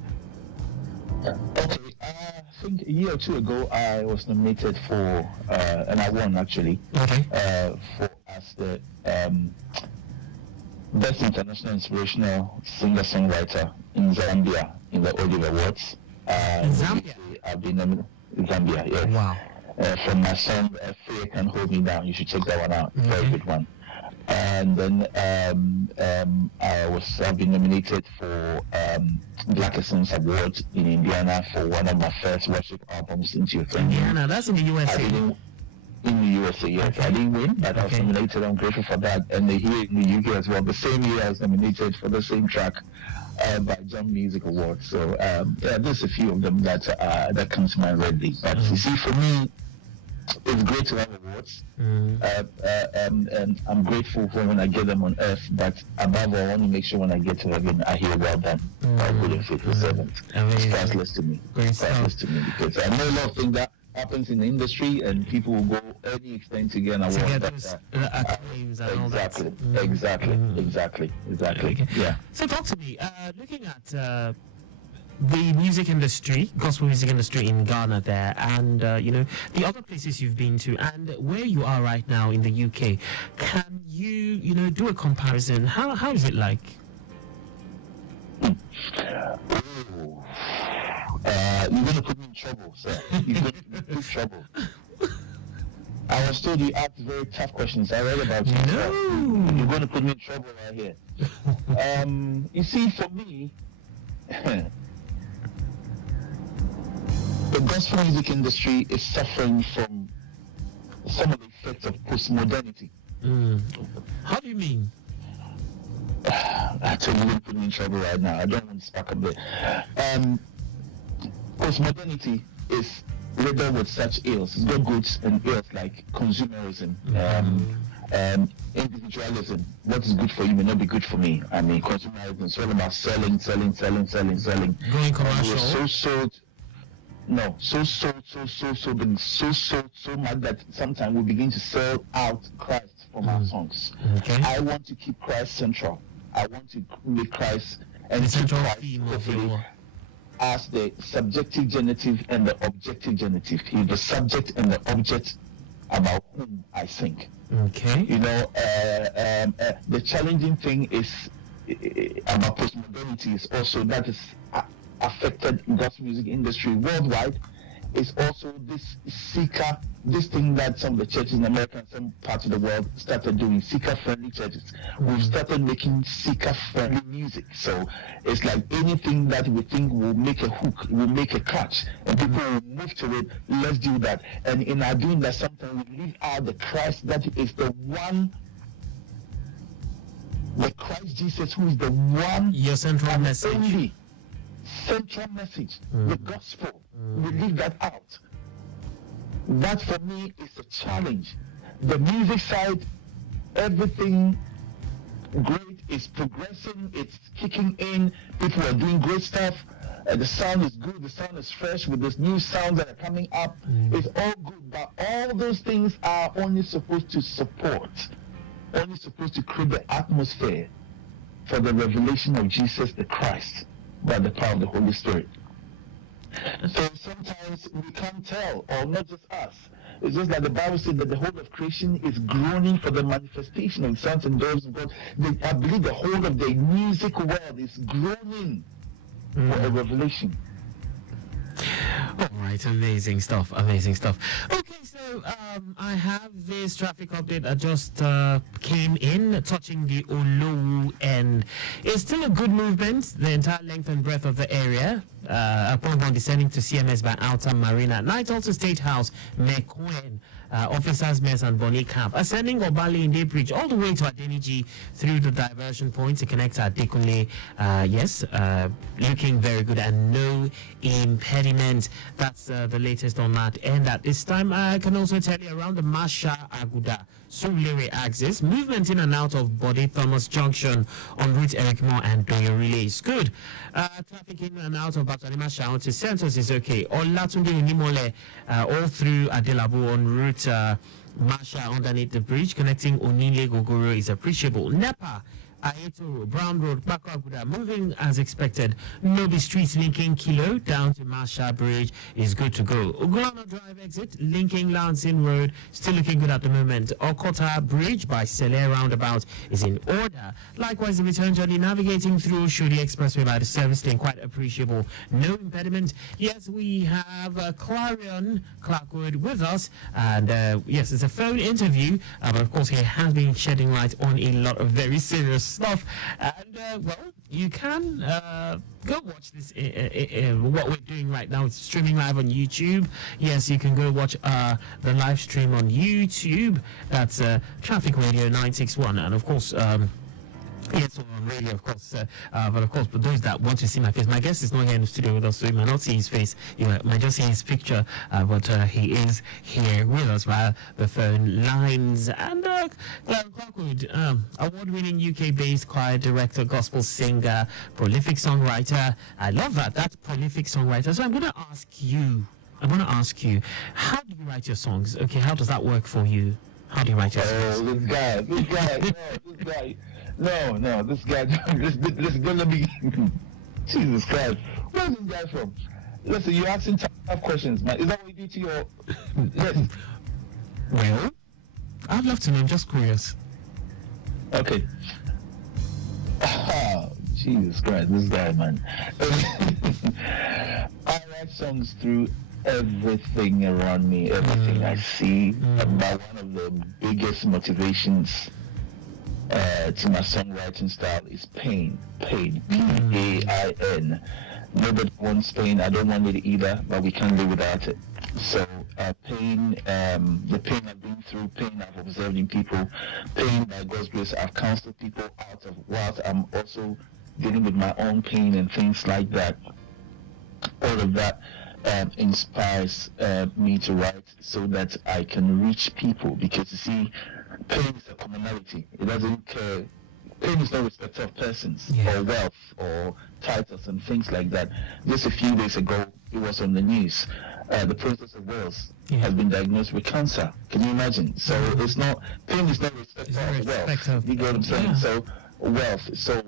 Okay, I think a year or two ago I was nominated for, and I won actually, for as the Best International Inspirational Singer-Songwriter in Zambia in the Olive Awards. In Zambia? I've been nominated in Zambia, yes. Wow. From my song, Fear Can Hold Me Down. You should check that one out. Very good one. And then I've been nominated for Black Essence Award in Indiana for one of my first worship albums, Into Your Friend. Indiana, that's in the USA. In the USA, yes. Okay. I didn't win, but I was nominated. I'm grateful for that. And here in the UK as well, the same year I was nominated for the same track by Jump Music Awards. So there's a few of them that comes to mind readily. But you see, for me, it's great to have awards, and I'm grateful for when I get them on earth, but above all, I want to make sure when I get to heaven, I hear well done, good and faithful servant. It's priceless to me. Priceless to me, because I know a lot of things that happens in the industry, and people will go any extent to get an award. Exactly. Okay. Yeah. So talk to me, looking at the music industry, gospel music industry in Ghana there, and the other places you've been to, and where you are right now in the UK, can you do a comparison? How is it like? You're gonna put me in trouble, sir. You're gonna put me in big trouble. I was told you asked very tough questions. I read about you. No. You're gonna put me in trouble right here. You see, for me, the gospel music industry is suffering from some of the effects of postmodernity. How do you mean? Actually, you're going to put me in trouble right now. I don't want to spark up there. Postmodernity is riddled with such ills. It's got goods and ills like consumerism, individualism. What is good for you may not be good for me. I mean, consumerism is all about selling. Going commercial. So much that sometimes we begin to sell out Christ from our songs. Okay. I want to keep Christ central. I want to make Christ and the central Christ theme of your... as the subjective genitive and the objective genitive. He's the subject and the object about whom I sing. Okay. The challenging thing is about postmodernity is also that is affected gospel music industry worldwide, is also this seeker, this thing that some of the churches in America and some parts of the world started doing, seeker-friendly churches. We've started making seeker-friendly music. So it's like anything that we think will make a hook, will make a catch, and people will move to it. Let's do that. And in our doing that, sometimes we leave out the Christ that is the one, the Christ Jesus, who is the one, your central message. Only central message, the gospel. We leave that out. That for me is a challenge. The music side, everything great, is progressing, it's kicking in, people are doing great stuff, the sound is good, the sound is fresh with this new sounds that are coming up. It's all good, but all those things are only supposed to support, only supposed to create the atmosphere for the revelation of Jesus the Christ by the power of the Holy Spirit. So sometimes we can't tell, or not just us. It's just like the Bible said that the whole of creation is groaning for the manifestation of sons and daughters of God. I believe the whole of the music world is groaning for a revelation. All right, amazing stuff, amazing stuff. Okay, so I have this traffic update that just came in, touching the Olowu end. It's still a good movement, the entire length and breadth of the area, upon one descending to CMS by Outer Marina. At night, also State House, Mekwen, Officers Mess and Bonnie Camp, ascending Obali in Bridge all the way to Adeniji through the diversion point to connect to Adekunle. Yes, looking very good and no impediment. That's the latest on that. And at this time, I can also tell you around the Masha Aguda Surulere axis, movement in and out of Bode Thomas Junction on route Eric Moore and Doyo Relay is good. Traffic in and out of Batanima Shaun to Santos is okay. Olatunde Unimole all through Adelabu on route Masha underneath the bridge connecting Onile Gogoro is appreciable. Nepa Aeto, Brown Road, Bakwaguda, moving as expected. Nobi Street linking Kilo down to Masha Bridge is good to go. Ugolano Drive exit linking Lansing Road, still looking good at the moment. Okota Bridge by Sele Roundabout is in order. Likewise, the return journey navigating through Shuri Expressway by the service lane, quite appreciable. No impediment. Yes, we have Clarion Clarkwood with us, and yes, it's a phone interview, but of course he has been shedding light on a lot of very serious stuff, and well, you can go watch this what we're doing right now. It's streaming live on YouTube. Yes, you can go watch the live stream on YouTube. That's Traffic Radio 961, and of course yes, on radio, of course. But of course, for those that want to see my face, my guest is not here in the studio with us, so you might not see his face. You might just see his picture, but he is here with us via the phone lines. And Clarkwood, award-winning UK-based choir director, gospel singer, prolific songwriter. I love that. That's prolific songwriter. So I'm going to ask you, how do you write your songs? Okay, how does that work for you? How do you write your songs? This guy, no, this guy, this gonna be, Jesus Christ, where's this guy from? Listen, you're asking tough questions, man. Is that what you do to your, yes? Well, I'd love to know, I'm just curious. Okay. Oh, Jesus Christ, this guy, man. I write songs through everything around me, everything I see. But one of the biggest motivations to my songwriting style is pain, P-A-I-N. Nobody wants pain. I don't want it either, but we can't live without it. So pain, the pain I've been through, pain I've observed in people, pain by God's grace I've counseled people out of, whilst I'm also dealing with my own pain and things like that. All of that inspires me to write so that I can reach people, because you see, pain is a commonality. It doesn't care. Pain is no respecter of persons or wealth or titles and things like that. Just a few days ago, it was on the news. The Princess of Wales has been diagnosed with cancer. Can you imagine? So it's not, pain is no respecter of wealth. You get what I'm saying? So wealth, so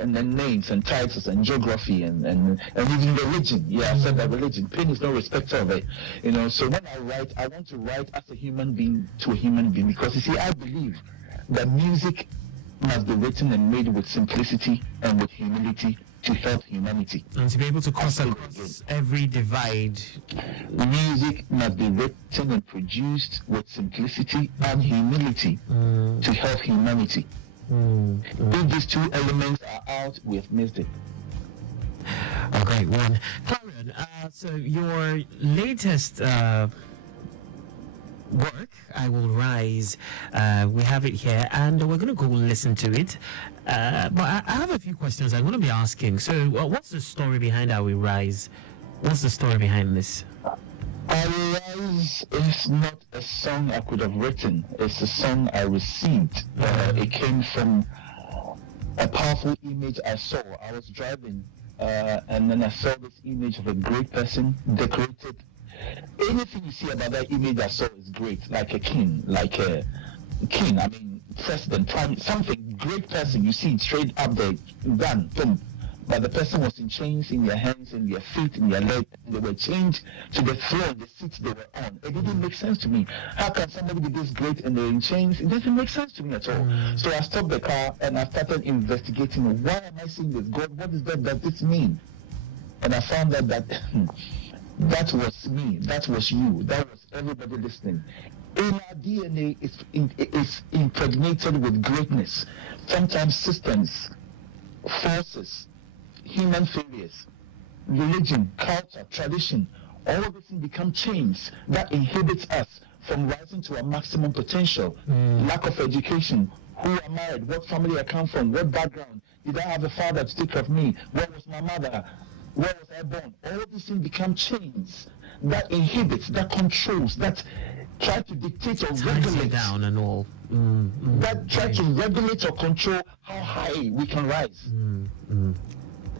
and then names and titles and geography and even religion. Yeah, I said that religion. Pain is no respecter of it. You know, so when I write, I want to write as a human being to a human being, because you see, I believe that music must be written and made with simplicity and with humility to help humanity. And to be able to cross across every divide. Music must be written and produced with simplicity and humility to help humanity. If these two elements are out, we have missed it. A great one. Clarion, so your latest work, I Will Rise, we have it here, and we're going to go listen to it. But I have a few questions I'm going to be asking. So what's the story behind I Will Rise? What's the story behind this? I Will Rise is not a song I could have written. It's a song I received. It came from a powerful image I saw. I was driving, and then I saw this image of a great person, decorated. Anything you see about that image I saw is great, like a king, I mean, president, prime, something, great person. You see it straight up there, done, boom. But the person was in chains in their hands, in their feet, in their legs. They were chained to the throne, the seats they were on. It didn't make sense to me. How can somebody be this great and they're in chains? It doesn't make sense to me at all. So I stopped the car and I started investigating. Why am I seeing this? God, what does this mean? And I found out that that was me, that was you, that was everybody listening. In our DNA, it's impregnated with greatness. Sometimes systems, forces, human failures, religion, culture, tradition, all of this become chains that inhibits us from rising to our maximum potential. Lack of education, who am I, what family I come from, what background, did I have a father to take care of me, where was my mother, where was I born? All of these things become chains that inhibits, that controls, that try to dictate or regulate down and all. That try to regulate or control how high we can rise.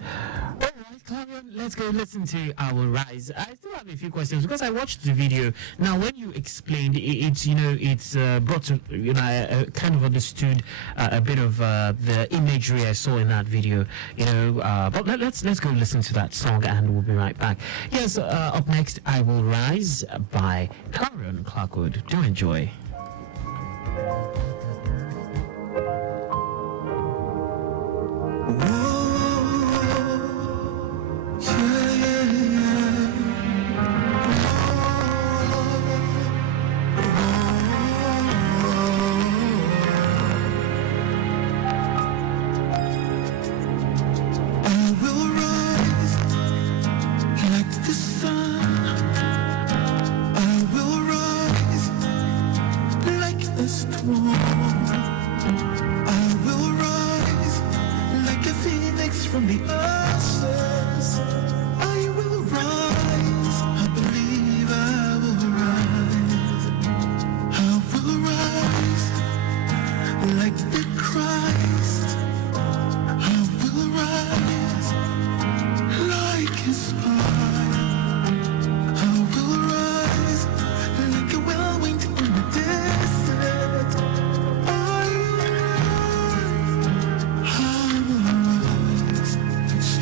All right, Clarion, let's go listen to I Will Rise. I still have a few questions because I watched the video. Now, when you explained it's brought to, I kind of understood a bit of the imagery I saw in that video, but let's go listen to that song and we'll be right back. Yes, up next, I Will Rise by Clarion Clarkwood. Do enjoy. From the ashes, I will rise. I believe I will rise. I will rise like the Christ. I will rise like His fire. I will rise like a whirlwind in the desert. I will rise. I will rise.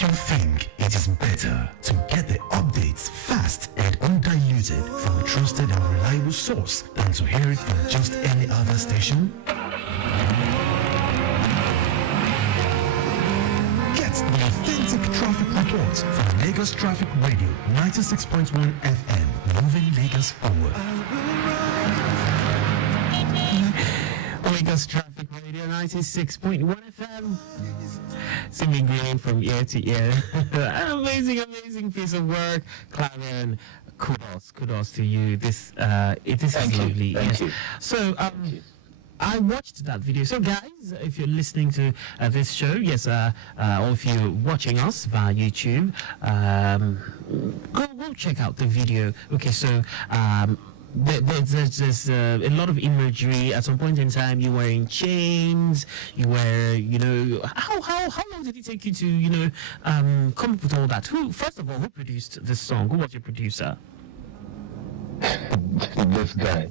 Don't you think it is better to get the updates fast and undiluted from a trusted and reliable source than to hear it from just any other station? Get the authentic traffic reports from Lagos Traffic Radio 96.1 FM, moving Lagos forward. Lagos Traffic Radio 96.1 FM. Singing green from ear to ear. An amazing piece of work. Clarion, kudos to you. This is lovely. Thank you. So I watched that video. So guys, if you're listening to this show, yes, or if you're watching us via YouTube, go check out the video. Okay, so there's a lot of imagery. At some point in time, you were in chains. You were, how long did it take you to, come up with all that? First of all, who produced this song? Who was your producer? This guy.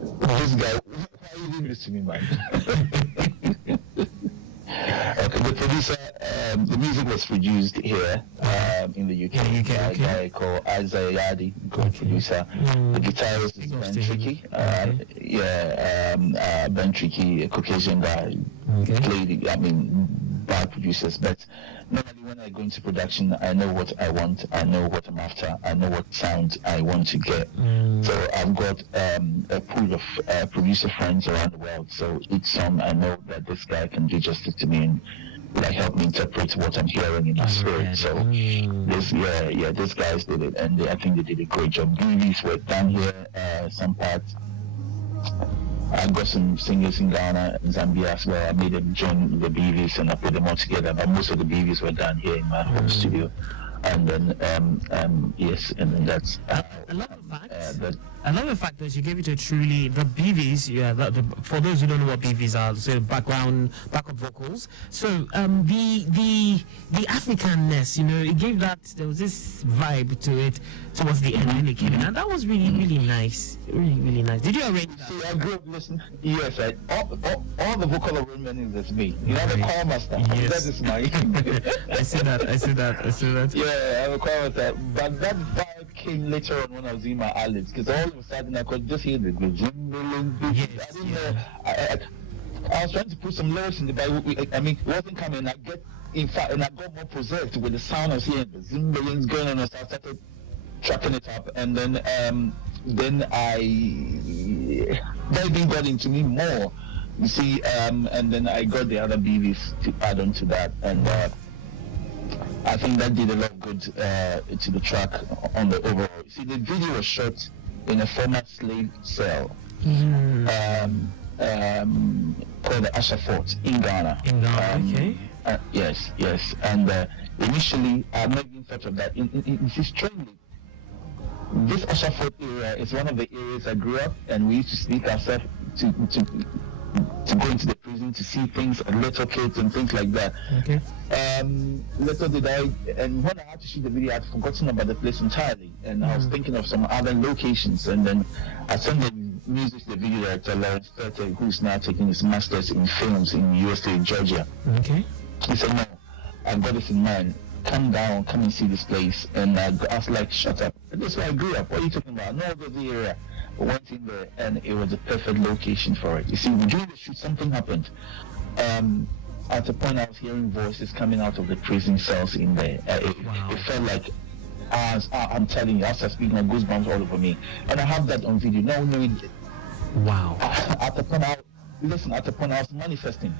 Why are you doing this to me, man? Okay, the producer, the music was produced here in the UK by a guy called Isaiah Yadi, producer. The guitarist is Ben Tricky. Ben Tricky, a Caucasian guy. Played, bad producers, but normally when I go into production, I know what I want, I know what I'm after, I know what sound I want to get. So I've got a pool of producer friends around the world. So each song I know that this guy can do justice to me and help me interpret what I'm hearing in my spirit. So these guys did it, and I think they did a great job. Movies were done here, some parts. I got some singers in Ghana and Zambia as well. I made them join the BVs and I put them all together. But most of the BVs were done here in my home studio. And then, and then that's... I love the fact that you gave it a truly... The BVs, for those who don't know what BVs are, so backup vocals. So the Africanness, it gave that... There was this vibe to it towards the end when it came in. And that was really, really nice. Really nice. Did you arrange that? See, I grew up listening. Yes, all the vocal arrangement is me. You know, the choir master. Yes. That is my... I see that. Yeah, I'm a choir master. But that vibe came later on when I was in my eyelids. Because all of a sudden I could just hear the jingling. I didn't know. I was trying to put some lyrics in the Bible. It wasn't coming. I got more possessed with the sound I was hearing. The zimbalings going on, and so I started tracking it up, and then that even got into me more. You see, and then I got the other BVs to add on to that, and I think that did a lot of good to the track on the overall. You see, the video was shot in a former slave cell called the Asha Fort in Ghana. Okay. Yes, and initially I never even thought of that. Strangely, this Asha Fort area is one of the areas I grew up, and we used to sneak ourselves to go into the prison to see things, little kids and things like that. Okay. Little did I, and when I had to shoot the video, I'd forgotten about the place entirely, and I was thinking of some other locations, and then I sent the music to the video director, Lawrence Fete, who's now taking his master's in films in USA, Georgia. Okay. He said, no, I've got this in mind. Come down, come and see this place. And I was like, shut up. This is where I grew up. What are you talking about? No, go to the area. I went in there, and it was a perfect location for it. You see, during the shoot, something happened. At the point, I was hearing voices coming out of the prison cells in there. It felt like, I'm telling you, as I speak, my goosebumps all over me. And I have that on video. Wow. At the point, I was manifesting.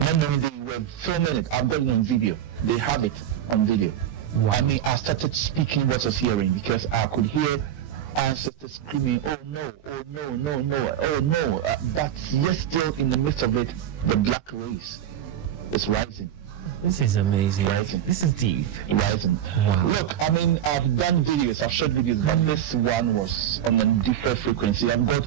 Not knowing they were filming it. I've got it on video. They have it on video. Wow. I started speaking what I was hearing, because I could hear ancestors screaming, oh no, oh no. But yet still in the midst of it, the black race is rising. This is amazing. Rising. This is deep. Rising. Wow. Look, I've done videos, I've shot videos, but this one was on a different frequency. I've got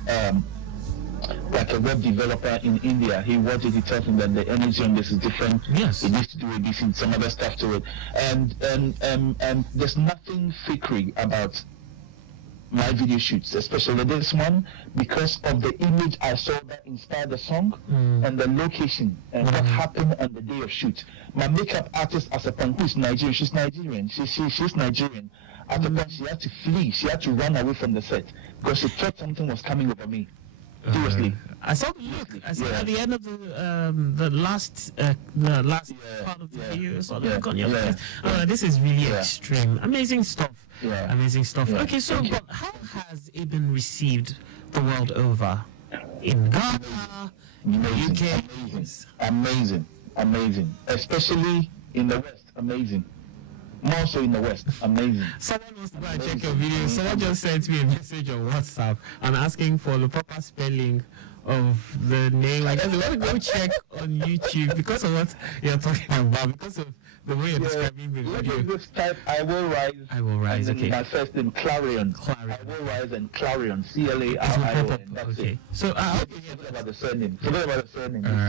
like a web developer in India. He wanted to tell him that the energy on this is different. Yes. It needs to do ABC, some other stuff to it. And there's nothing fakery about my video shoots, especially this one, because of the image I saw that inspired the song and the location and what happened on the day of shoot. My makeup artist, as a point, who's Nigerian, she's Nigerian. She's Nigerian. At the point, she had to flee. She had to run away from the set because she thought something was coming over me. Seriously. I saw the look. I saw at the end of the last part of the video. I saw the look on your face. This is really extreme. Amazing stuff. Yeah. Amazing stuff. Yeah. Okay, so but how has it been received the world over? In Ghana, in the UK? Amazing. Especially in the West, amazing. More so in the West, amazing. Someone wants to go and check your video. Someone just sent me a message on WhatsApp and asking for the proper spelling of the name. I guess I want to go check on YouTube because of what you're talking about, because of the way you're describing the video. Let me just type I will rise. Okay. My first name, Clarion. I will rise and Clarion. CLARION. That's it. So forget about the surname. It's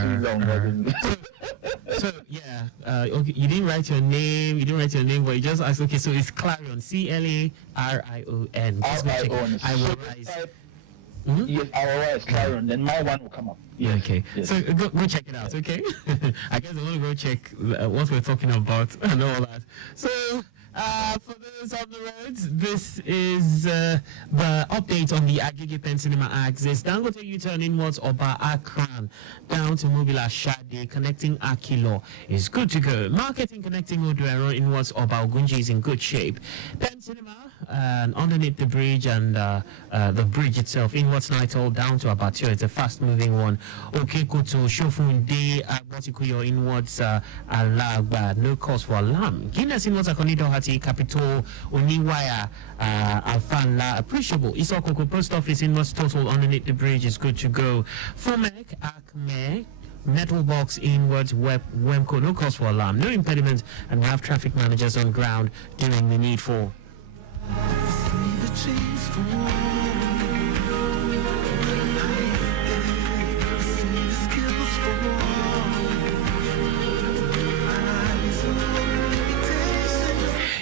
too long. So okay, you didn't write your name, but you just asked, okay, so it's Clarion, CLARION. I will rise. Yes, I will rise, Clarion. Then my one will come up. Yeah, okay. Yes. So go check it out, okay? I guess I want to go check what we're talking about and all that. So for those on the roads, this is the update on the Agege Pen Cinema axis. Dangote U-turn inwards Oba Akran down to Mobila Shade, connecting Akilo is good to go. Marketing connecting Oduero inwards Oba Ogunji is in good shape. Pen Cinema and underneath the bridge and the bridge itself inwards Nighthall down to Abattoir. It's a fast-moving one. Okekoto Shofunde Agbotikuyo inwards Alagba, no cause for alarm. Guinness inwards Akonido Hati Capital Oniwaya Alfanla appreciable. Isokoko Post Office inwards Total underneath the bridge is good to go. Fomek Akme Metal Box inwards Wemco, no cause for alarm, no impediment, and we have traffic managers on ground doing the needful.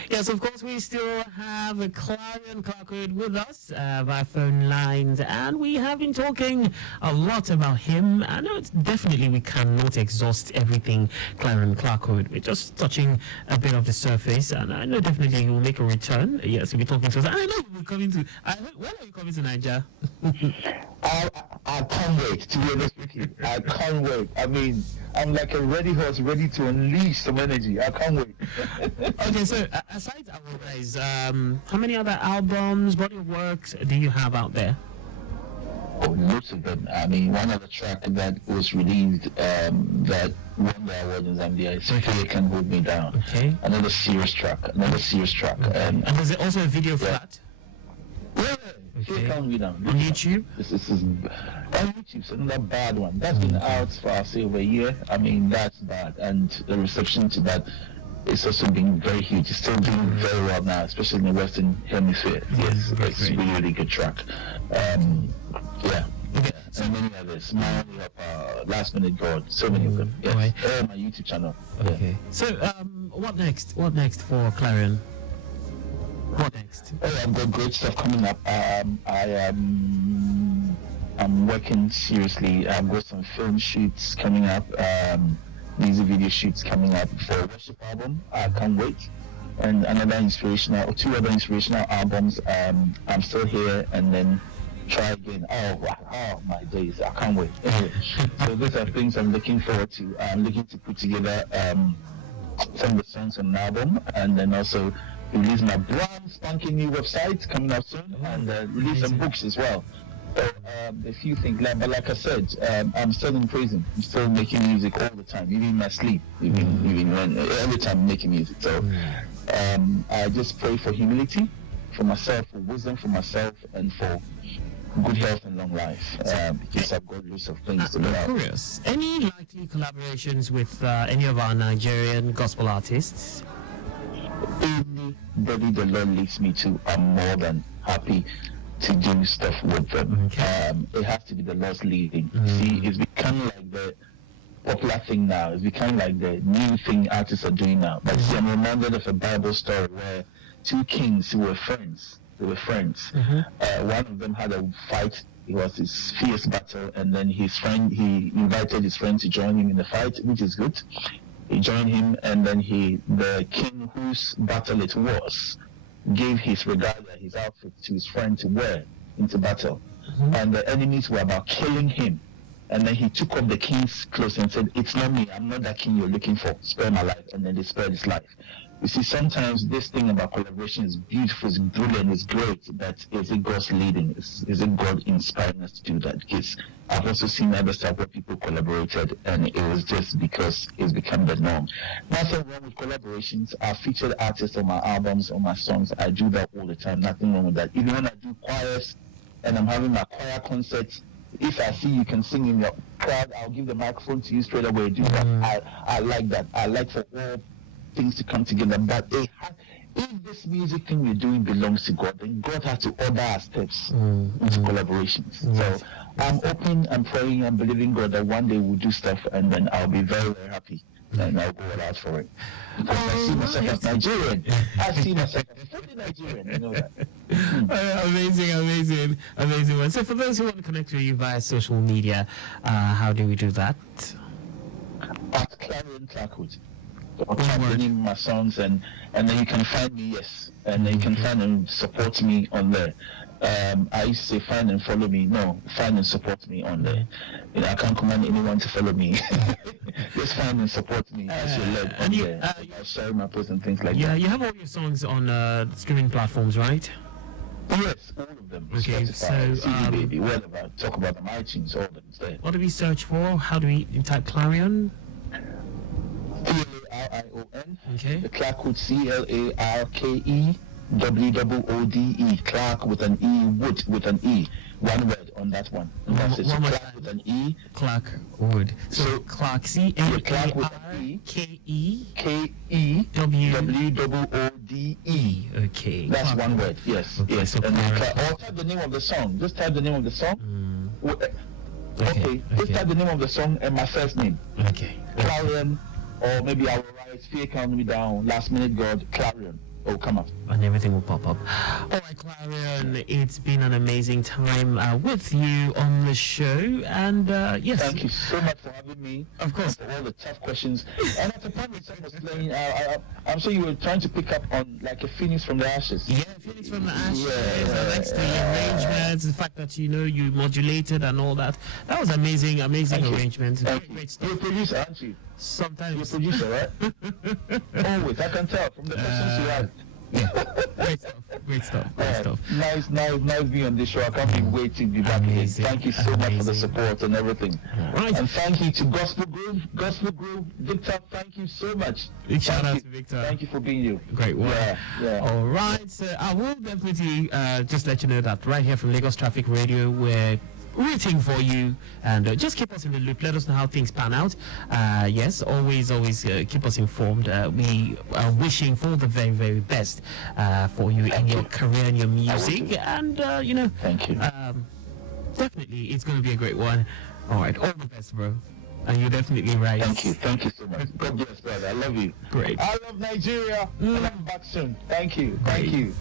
Yes, of course, we still have Clarion Clarkwood with us via phone lines, and we have been talking a lot about him. I know definitely we cannot exhaust everything Clarion Clarkwood. We're just touching a bit of the surface, and I know definitely he will make a return. Yes, he'll be talking to us. I know he'll be coming to... when are you coming to Nigeria? I can't wait, to be honest with you. I can't wait. I mean, I'm like a ready horse, ready to unleash some energy. I can't wait. Okay, so aside our guys, how many other albums, body of works do you have out there? Oh, lots of them. I mean, one other track that was released that won the award in Zambia is Fear Can Hold Me Down. Okay. Another serious track. Okay. And there's also a video for that? Okay. Calm me down. On YouTube? This is on YouTube, so not a bad one. That's been out for, I'll say, over a year. I mean, that's bad. And the reception to that is also being very huge. It's still doing very well now, especially in the Western Hemisphere. Yes, it's a really, really good track. And many others. My Only Up, Last Minute God, so many of them. Yes, all my YouTube channel. Okay. Yeah. So, what next? What next for Clarion? What next? I've got great stuff coming up. I'm working seriously. I've got some film shoots coming up, music video shoots coming up for a worship album. I can't wait. And two other inspirational albums. I'm still here, and then try again. Oh my days! I can't wait. So those are things I'm looking forward to. I'm looking to put together some of the songs on an album, and then also release my brand spanking new website coming out soon, and release some books as well. So a few things, but like I said, I'm still in prison. I'm still making music all the time, even in my sleep, even when every time I'm making music. So I just pray for humility for myself, for wisdom for myself, and for good health and long life, because I've got lots of things to do. Curious, any likely collaborations with any of our Nigerian gospel artists? Anybody the Lord leads me to, I'm more than happy to do stuff with them. It has to be the Lord's leading. See, it's become like the popular thing now. It's become like the new thing artists are doing now. But see, I'm reminded of a Bible story where two kings who were friends, They were friends. One of them had a fight. It was his fierce battle, and then he invited his friend to join him in the fight, which is good. He joined him, and then the king whose battle it was, gave his regalia, his outfit, to his friend to wear into battle. And the enemies were about killing him. And then he took off the king's clothes and said, "It's not me, I'm not that king you're looking for, spare my life." And then they spared his life. You see, sometimes this thing about collaboration is beautiful, it's brilliant, it's great, but is it God's leading? Is it God inspiring us to do that? Because I've also seen other stuff where people collaborated and it was just because it's become the norm. Nothing wrong with collaborations. I featured artists on my albums, on my songs. I do that all the time. Nothing wrong with that. Even when I do choirs and I'm having my choir concerts, if I see you can sing in your crowd, I'll give the microphone to you straight away. Do that. I like that. I like for all things to come together. But if this music thing we're doing belongs to God, then God has to order our steps into collaborations. So I'm open, I'm praying, I'm believing God that one day we'll do stuff, and then I'll be very, very happy. And I'll go all out for it. Because I see myself as Nigerian. I see myself as fully Nigerian. You know that. Amazing one. So for those who want to connect with you via social media, how do we do that? At Clarion Clarkwood. I'll type the name of my songs, and then you can find me, yes. And then you can find and support me on there. I used to say find and follow me. No, find and support me on there. You know, I can't command anyone to follow me. Just find and support me as you're led on there. I'll share my posts and things like that. Yeah, you have all your songs on streaming platforms, right? Yes, all of them. Okay, Spotify, so CD Baby, whatever. Talk about them, iTunes, all of them. There. What do we search for? How do we type Clarion? Clarion. Okay. The Clarkwood, CLARKEWOODE. Clark with an E, Wood with an E. One word on that one. And that's it. So Clark with an E. Clarkwood. So Clark, CLARKEWOODE. Okay. That's one word. Yes. Okay, yes. So and or type the name of the song. Just type the name of the song. Okay. Just type the name of the song and my first name. Okay. Clarion, or maybe I will write Fear Count Me Down, Last Minute God, Clarion. Oh, come on. And everything will pop up. All right, Clarion, it's been an amazing time with you on the show. And yes. Thank you so much for having me. Of course. For all the tough questions. And at the point when someone was playing, I'm sure you were trying to pick up on like a phoenix from the ashes. Yeah, phoenix from the ashes. Thanks to the arrangements, the fact that, you know, you modulated and all that. That was amazing arrangements. Great stuff. You're a producer, aren't you? Sometimes. You're a producer, right? Always. I can tell from the questions you had. Great stuff. Nice being on this show. I can't be waiting to be back again. Thank you so much for the support and everything. Right. And thank you to Gospel Groove, Victor. Thank you so much. Big shout out to Victor. Thank you for being you. Great work. Yeah. All right. So I will definitely just let you know that right here from Lagos Traffic Radio, we're rooting for you, and just keep us in the loop. Let us know how things pan out. Yes, always keep us informed. We are wishing for the very, very best for you in your career and your music, and you know, thank you. Definitely, it's going to be a great one. All right, all the best, bro. And you're definitely right. Thank you so much. God bless, brother. I love you. Great. I love Nigeria, and I'm back soon. Thank you. Thank you.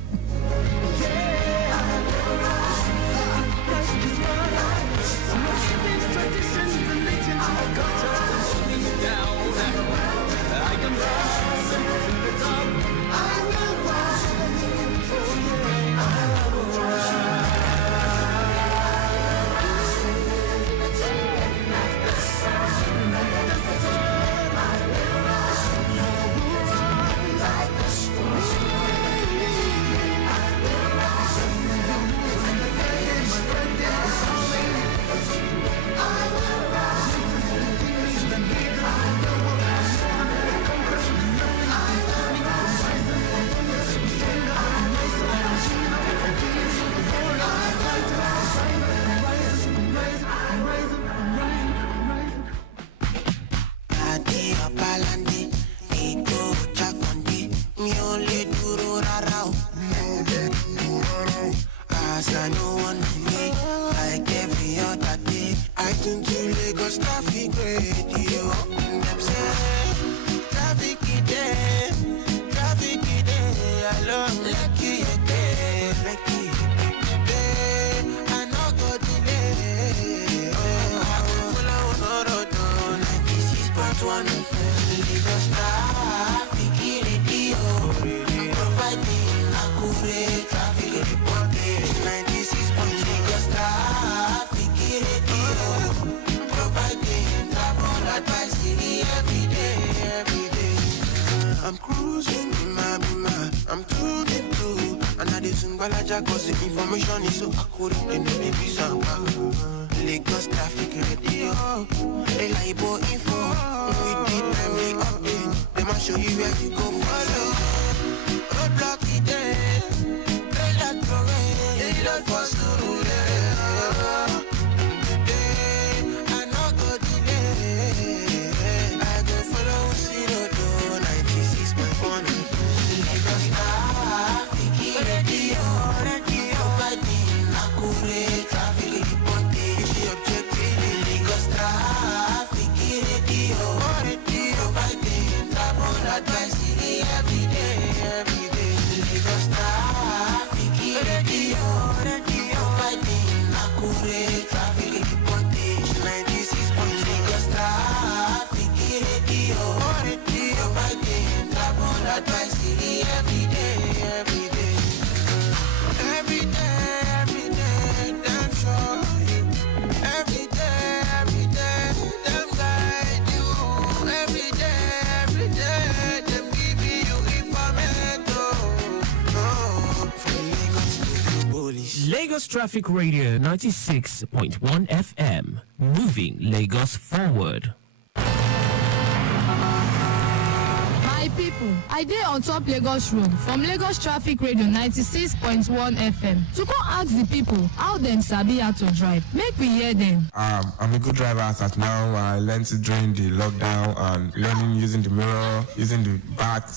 Traffic, I love lucky again. 96.1 Lagos traffic radio. Providing accurate traffic reporting. 96.1 Lagos traffic radio. Providing travel advisory every day. I'm cruising in my bima. I'm tuning to. And I listen Balaja cause the information is so accurate and it may be some Lagos traffic radio. Reliable info. With the timely update. They must show you where you go follow. Roadblock it there. Trailer parade. They load for Surulere. Today I no go delay. I go follow Sirodo 96.1 Lagos traffic radio. Providing accurate traffic reporting. The objective Lagos traffic radio. Providing travel advisory every day. Lagos traffic radio. Providing accurate traffic reporting. 96 Lagos traffic radio. Providing travel advisory every day. Every day, damn sure. Every day, them guide you. Every day, them give you information. From Lagos to the police. Lagos Traffic Radio 96.1 FM, moving Lagos forward. My people, I dey on top Lagos Road from Lagos Traffic Radio 96.1 FM to come ask the people how them sabi how to drive. Make we hear them. I'm a good driver as at now. I learned it during the lockdown and learning using the mirror, using the back,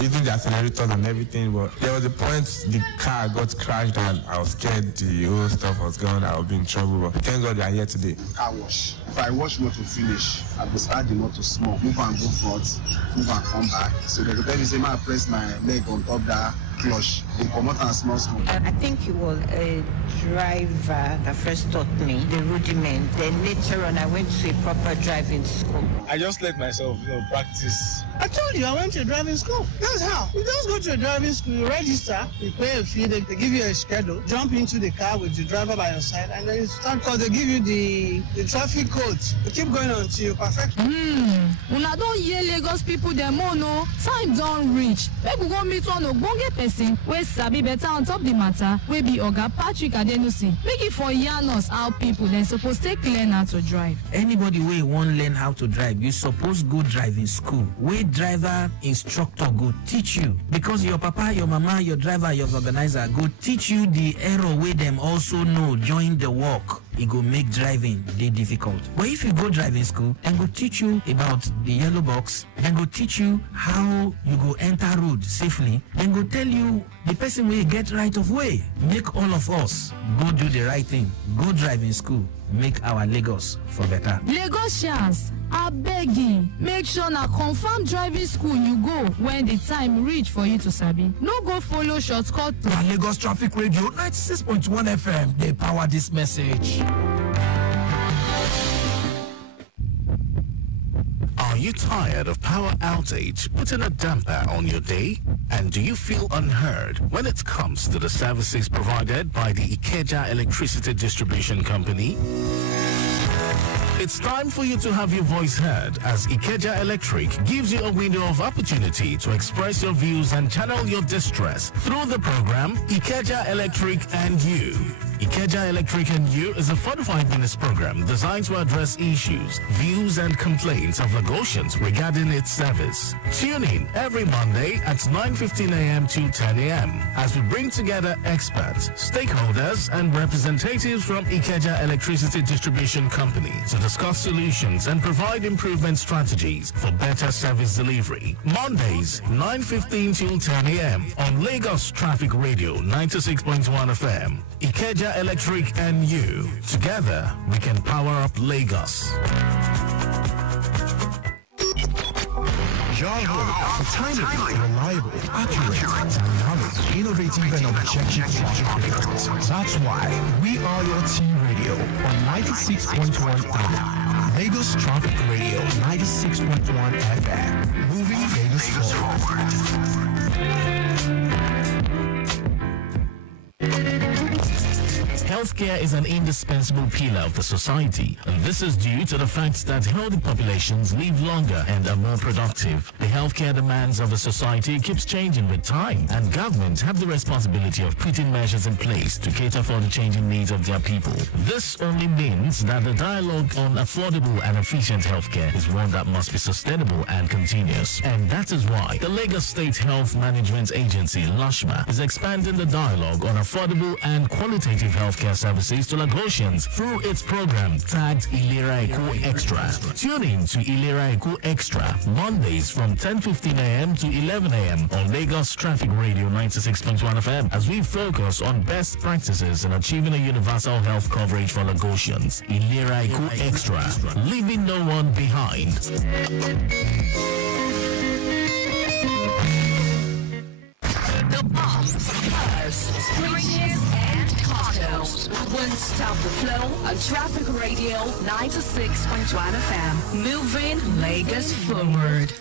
using the accelerators and everything. But there was a point the car got crashed and I was scared the whole stuff was gone. I would be in trouble. But thank God they are here today. Car wash. If I wash motor finish, I will start the motor small, move and go forth, move and come back. So they could tell me, say, I press my leg on top that clutch. They come out and small. I think it was a driver that first taught me the rudiment. Then later on, I went to a proper driving school. I just let myself, practice. I told you I went to a driving school. That's how. You just go to a driving school, you register, you pay a fee, they give you a schedule, jump into the car with the driver by your side, and then you start because they give you the traffic codes. You keep going until you perfect. Una don hear Lagos people dem own no. Time don reach. Make we go meet one ogbonge person wey sabi better on top the matter, wey be Oga Patrick Adenusi. Make it for yarn us how people dem suppose take learn how to drive. Anybody wey wan learn how to drive, you suppose go driving school. Wey driver instructor go teach you, because your papa, your mama, your driver, your organizer go teach you the error wey dem also know join the work. It go make driving dey difficult. But if you go driving school, dem go teach you about the yellow box, dem go teach you how you go enter road safely, dem go tell you the person wey get right of way. Make all of us go do the right thing, go driving school, make our Lagos for better. Lagosians, abegi, make sure na confirm driving school you go when the time reach for you to sabi. No go follow shortcut. Na Lagos Traffic Radio 96.1 FM dey power this message. Are you tired of power outage putting a damper on your day? And do you feel unheard when it comes to the services provided by the Ikeja Electricity Distribution Company? It's time for you to have your voice heard as Ikeja Electric gives you a window of opportunity to express your views and channel your distress through the program Ikeja Electric and You. Ikeja Electric and You is a 45-minute program designed to address issues, views, and complaints of Lagosians regarding its service. Tune in every Monday at 9:15 a.m. to 10 a.m. as we bring together experts, stakeholders, and representatives from Ikeja Electricity Distribution Company to discuss solutions and provide improvement strategies for better service delivery. Mondays, 9:15 till 10 a.m. on Lagos Traffic Radio 96.1 FM. Ikeja Electric and You. Together, we can power up Lagos. Your home for timely, reliable, accurate, dynamic, innovative, and objective traffic reports. That's why we are your T Radio on 96.1 FM. Lagos Traffic Radio 96.1 FM. Moving Lagos forward. Healthcare is an indispensable pillar of the society, and this is due to the fact that healthy populations live longer and are more productive. The healthcare demands of a society keeps changing with time, and governments have the responsibility of putting measures in place to cater for the changing needs of their people. This only means that the dialogue on affordable and efficient healthcare is one that must be sustainable and continuous. And that is why the Lagos State Health Management Agency, LASHMA, is expanding the dialogue on affordable and qualitative healthcare services to Lagosians through its program tagged Ilera Eco Extra. Tune in to Ilera Eco Extra Mondays from 10:15 a.m. to 11 a.m. on Lagos Traffic Radio 96.1 FM as we focus on best practices in achieving a universal health coverage for Lagosians. Ilera Eco Extra, leaving no one behind. The bombs, cars, bridges, and cartels won't stop the flow on Traffic Radio 96.1 FM. Moving Lagos forward.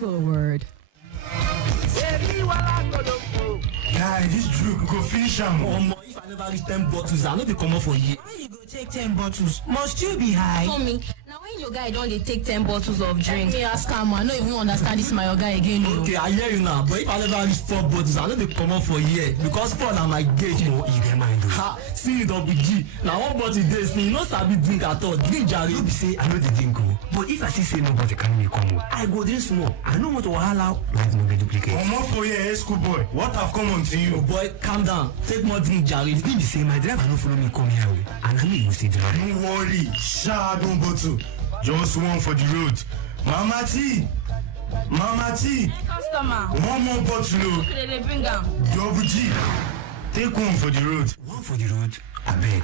Guy, this drink go finish am. If I never reach 10 bottles, I know they come up for you. How you go take 10 bottles? Must you be high? Mommy, now when your guy don't take 10 bottles of drink, me ask him, I don't even understand this my guy again. Okay, I hear you now, but if I never reach 4 bottles, I know they come up for you because 4 na my gauge. You get mind though. Ha, see it up with G. Now one bottle days, you no sabi drink at all. Drink jare. You be say I know the drink go, but if I say nobody carry me come, I go drink small. I know what to wahala like no be duplicate. Come on for your school boy. What have come on to you? Oh boy, calm down. Take more drink jare. If you say my driver no follow me come here, and I know you still drive. Don't worry, don't bottle. Just one for the road. Mama T. Customer. One more bottle. Okay, they bring them. Double G. Take one for the road. One for the road. I beg,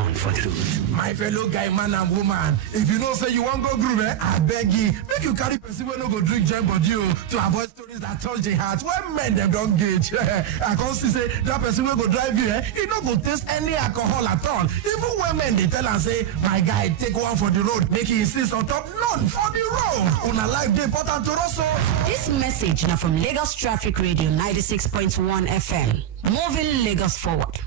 one for the road. My fellow guy, man and woman, if you don't say you won't go groove, I beg you, make you carry person when no go drink jam but you to avoid stories that touch the heart. When men them don't gauge, I can't see say that person will go drive you, he no go taste any alcohol at all. Even when men they tell and say, my guy, take one for the road, make you insist on top, none for the road. On a life day, important to us. This message now from Lagos Traffic Radio 96.1 FM. Moving Lagos forward.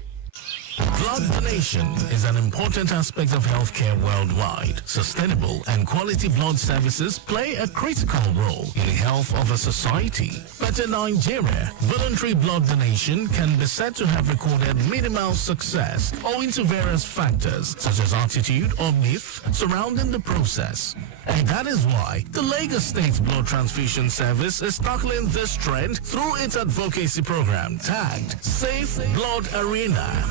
Blood donation is an important aspect of healthcare worldwide. Sustainable and quality blood services play a critical role in the health of a society. But in Nigeria, voluntary blood donation can be said to have recorded minimal success owing to various factors such as attitude or myth surrounding the process. And that is why the Lagos State Blood Transfusion Service is tackling this trend through its advocacy program tagged Safe Blood Arena.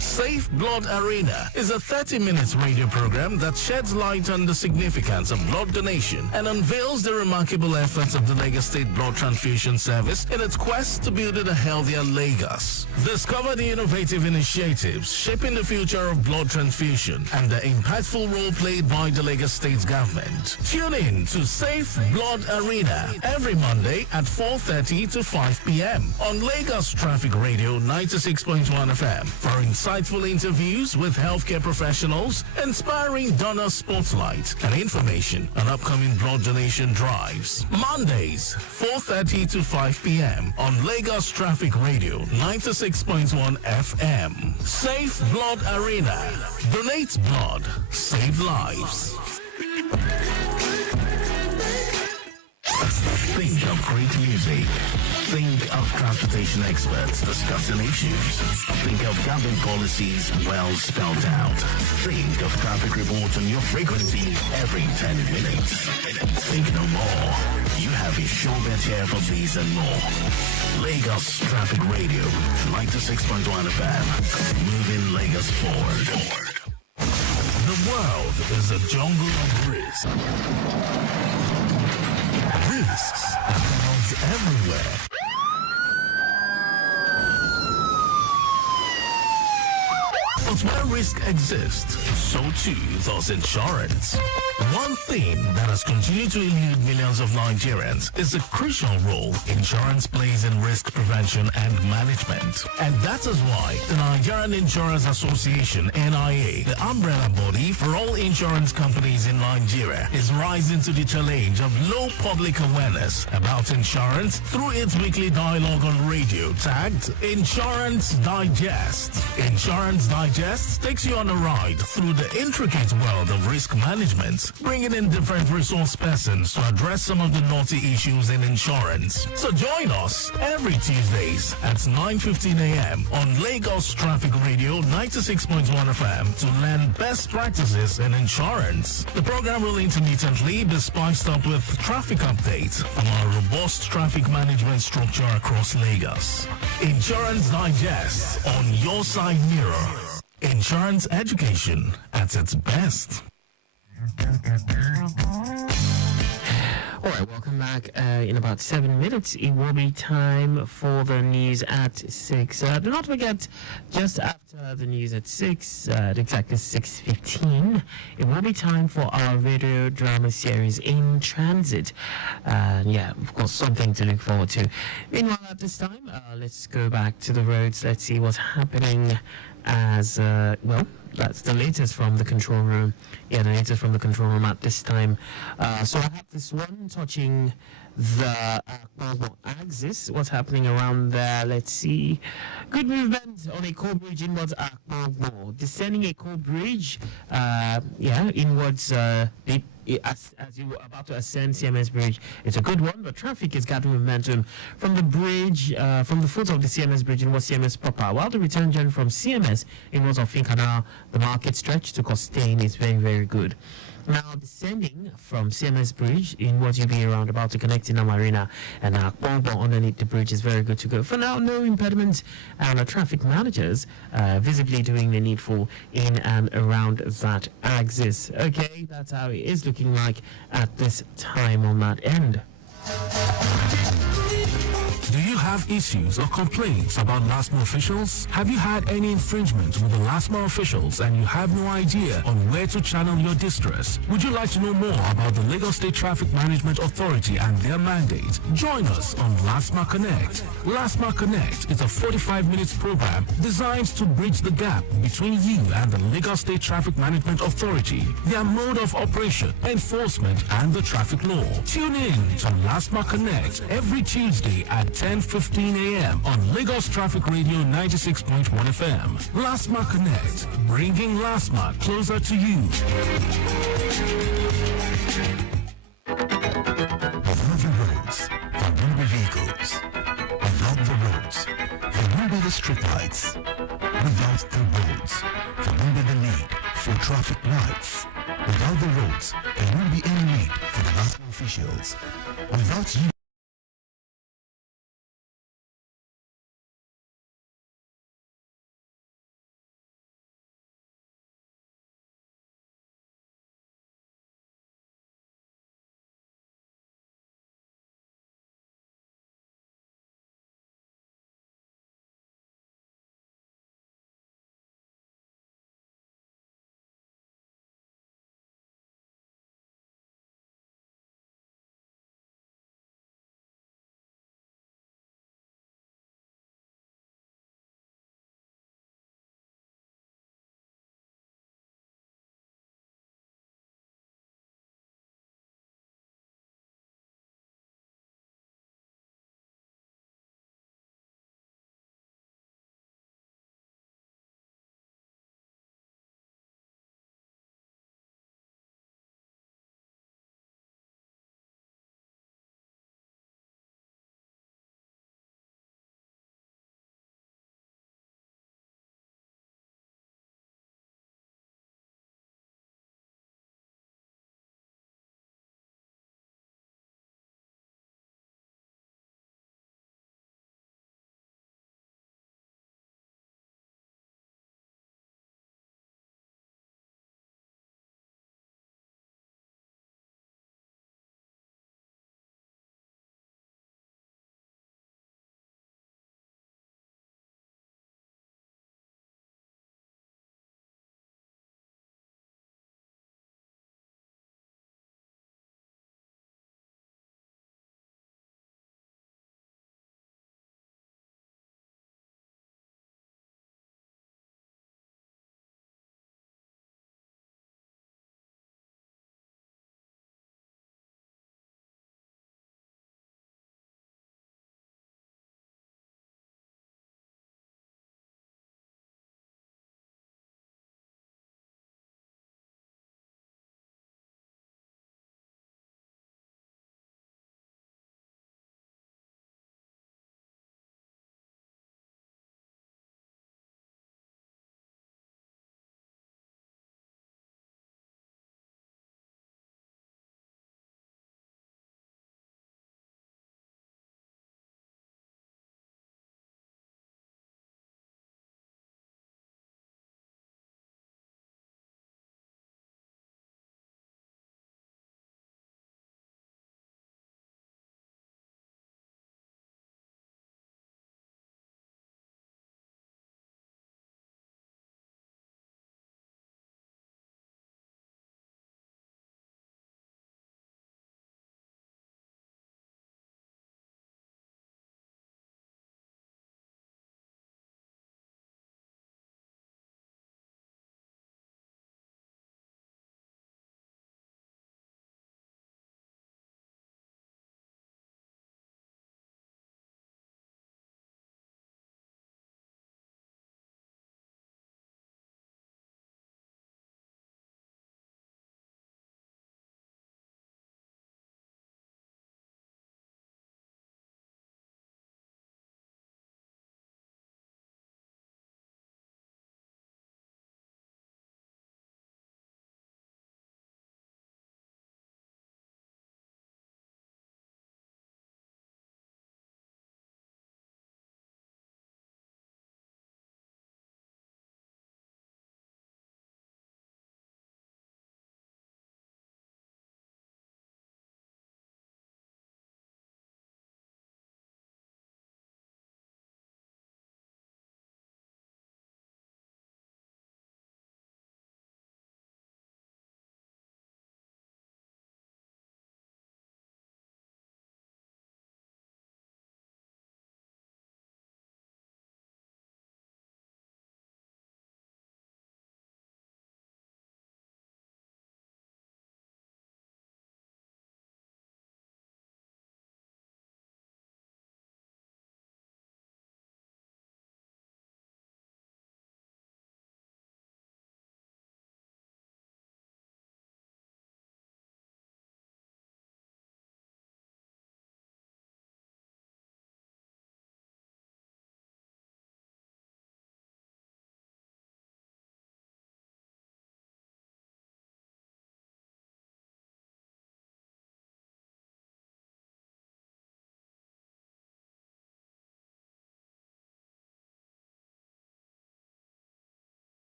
Safe Blood Arena is a 30-minute radio program that sheds light on the significance of blood donation and unveils the remarkable efforts of the Lagos State Blood Transfusion Service in its quest to build a healthier Lagos. Discover the innovative initiatives shaping the future of blood transfusion and the impactful role played by the Lagos State government. Tune in to Safe Blood Arena every Monday at 4:30 to 5 p.m. on Lagos Traffic Radio 96.1 FM for insightful interviews with healthcare professionals, inspiring donor spotlight, and information on upcoming blood donation drives. Mondays, 4:30 to 5 p.m. on Lagos Traffic Radio 96.1 FM. Safe Blood Arena. Donate blood. Save lives. Think of great music. Think of transportation experts discussing issues. Think of government policies well spelled out. Think of traffic reports on your frequency every 10 minutes. Think no more. You have a show bet here for these and more. Lagos Traffic Radio, 96.1 FM. Moving Lagos forward. The world is a jungle of risks. Risks abound everywhere. But where risk exists, so too does insurance. One thing that has continued to elude millions of Nigerians is the crucial role insurance plays in risk prevention and management. And that is why the Nigerian Insurance Association, NIA, the umbrella body for all insurance companies in Nigeria, is rising to the challenge of low public awareness about insurance through its weekly dialogue on radio tagged Insurance Digest. Insurance Digest takes you on a ride through the intricate world of risk management, bringing in different resource persons to address some of the knotty issues in insurance. So join us every Tuesdays at 9:15 a.m. on Lagos Traffic Radio 96.1 FM to learn best practices in insurance. The program will intermittently be spiced up with traffic updates from our robust traffic management structure across Lagos. Insurance Digest on your side mirror. Insurance education at its best. All right, welcome back. In about 7 minutes, it will be time for the news at 6. Do not forget, just after the news at 6, at exactly 6:15, it will be time for our radio drama series In Transit. Yeah, of course, something to look forward to. Meanwhile, at this time, let's go back to the roads. Let's see what's happening as, well, that's the latest from the control room. Yeah, the latest from the control room at this time. So I have this one touching the axis. What's happening around there? Let's see. Good movement on a coal bridge inwards Akpogbo. Descending a coal bridge, yeah, inwards, as you were about to ascend CMS Bridge. It's a good one, but traffic is gathering momentum from the bridge, from the foot of the CMS Bridge inwards CMS proper, while the return journey from CMS inwards of Canal, the market stretch to Costain is very, very good. Now, descending from CMS Bridge in what you be around about to connect in Marina and Akpogbo underneath the bridge is very good to go. For now, no impediments, and the traffic managers visibly doing the needful in and around that axis. Okay, that's how it is looking like at this time on that end. Do you have issues or complaints about LASTMA officials? Have you had any infringement with the LASTMA officials and you have no idea on where to channel your distress? Would you like to know more about the Lagos State Traffic Management Authority and their mandate? Join us on LASTMA Connect. LASTMA Connect is a 45 minutes program designed to bridge the gap between you and the Lagos State Traffic Management Authority, their mode of operation, enforcement, and the traffic law. Tune in to LASTMA Connect every Tuesday at 10:15 a.m. on Lagos Traffic Radio 96.1 FM. LASTMA Connect, bringing LASTMA closer to you. Without the roads, there will be vehicles. Without the roads, there will be the streetlights. Without the roads, there will be the need for traffic lights. Without the roads, there won't be any need for the LASTMA officials. Without you,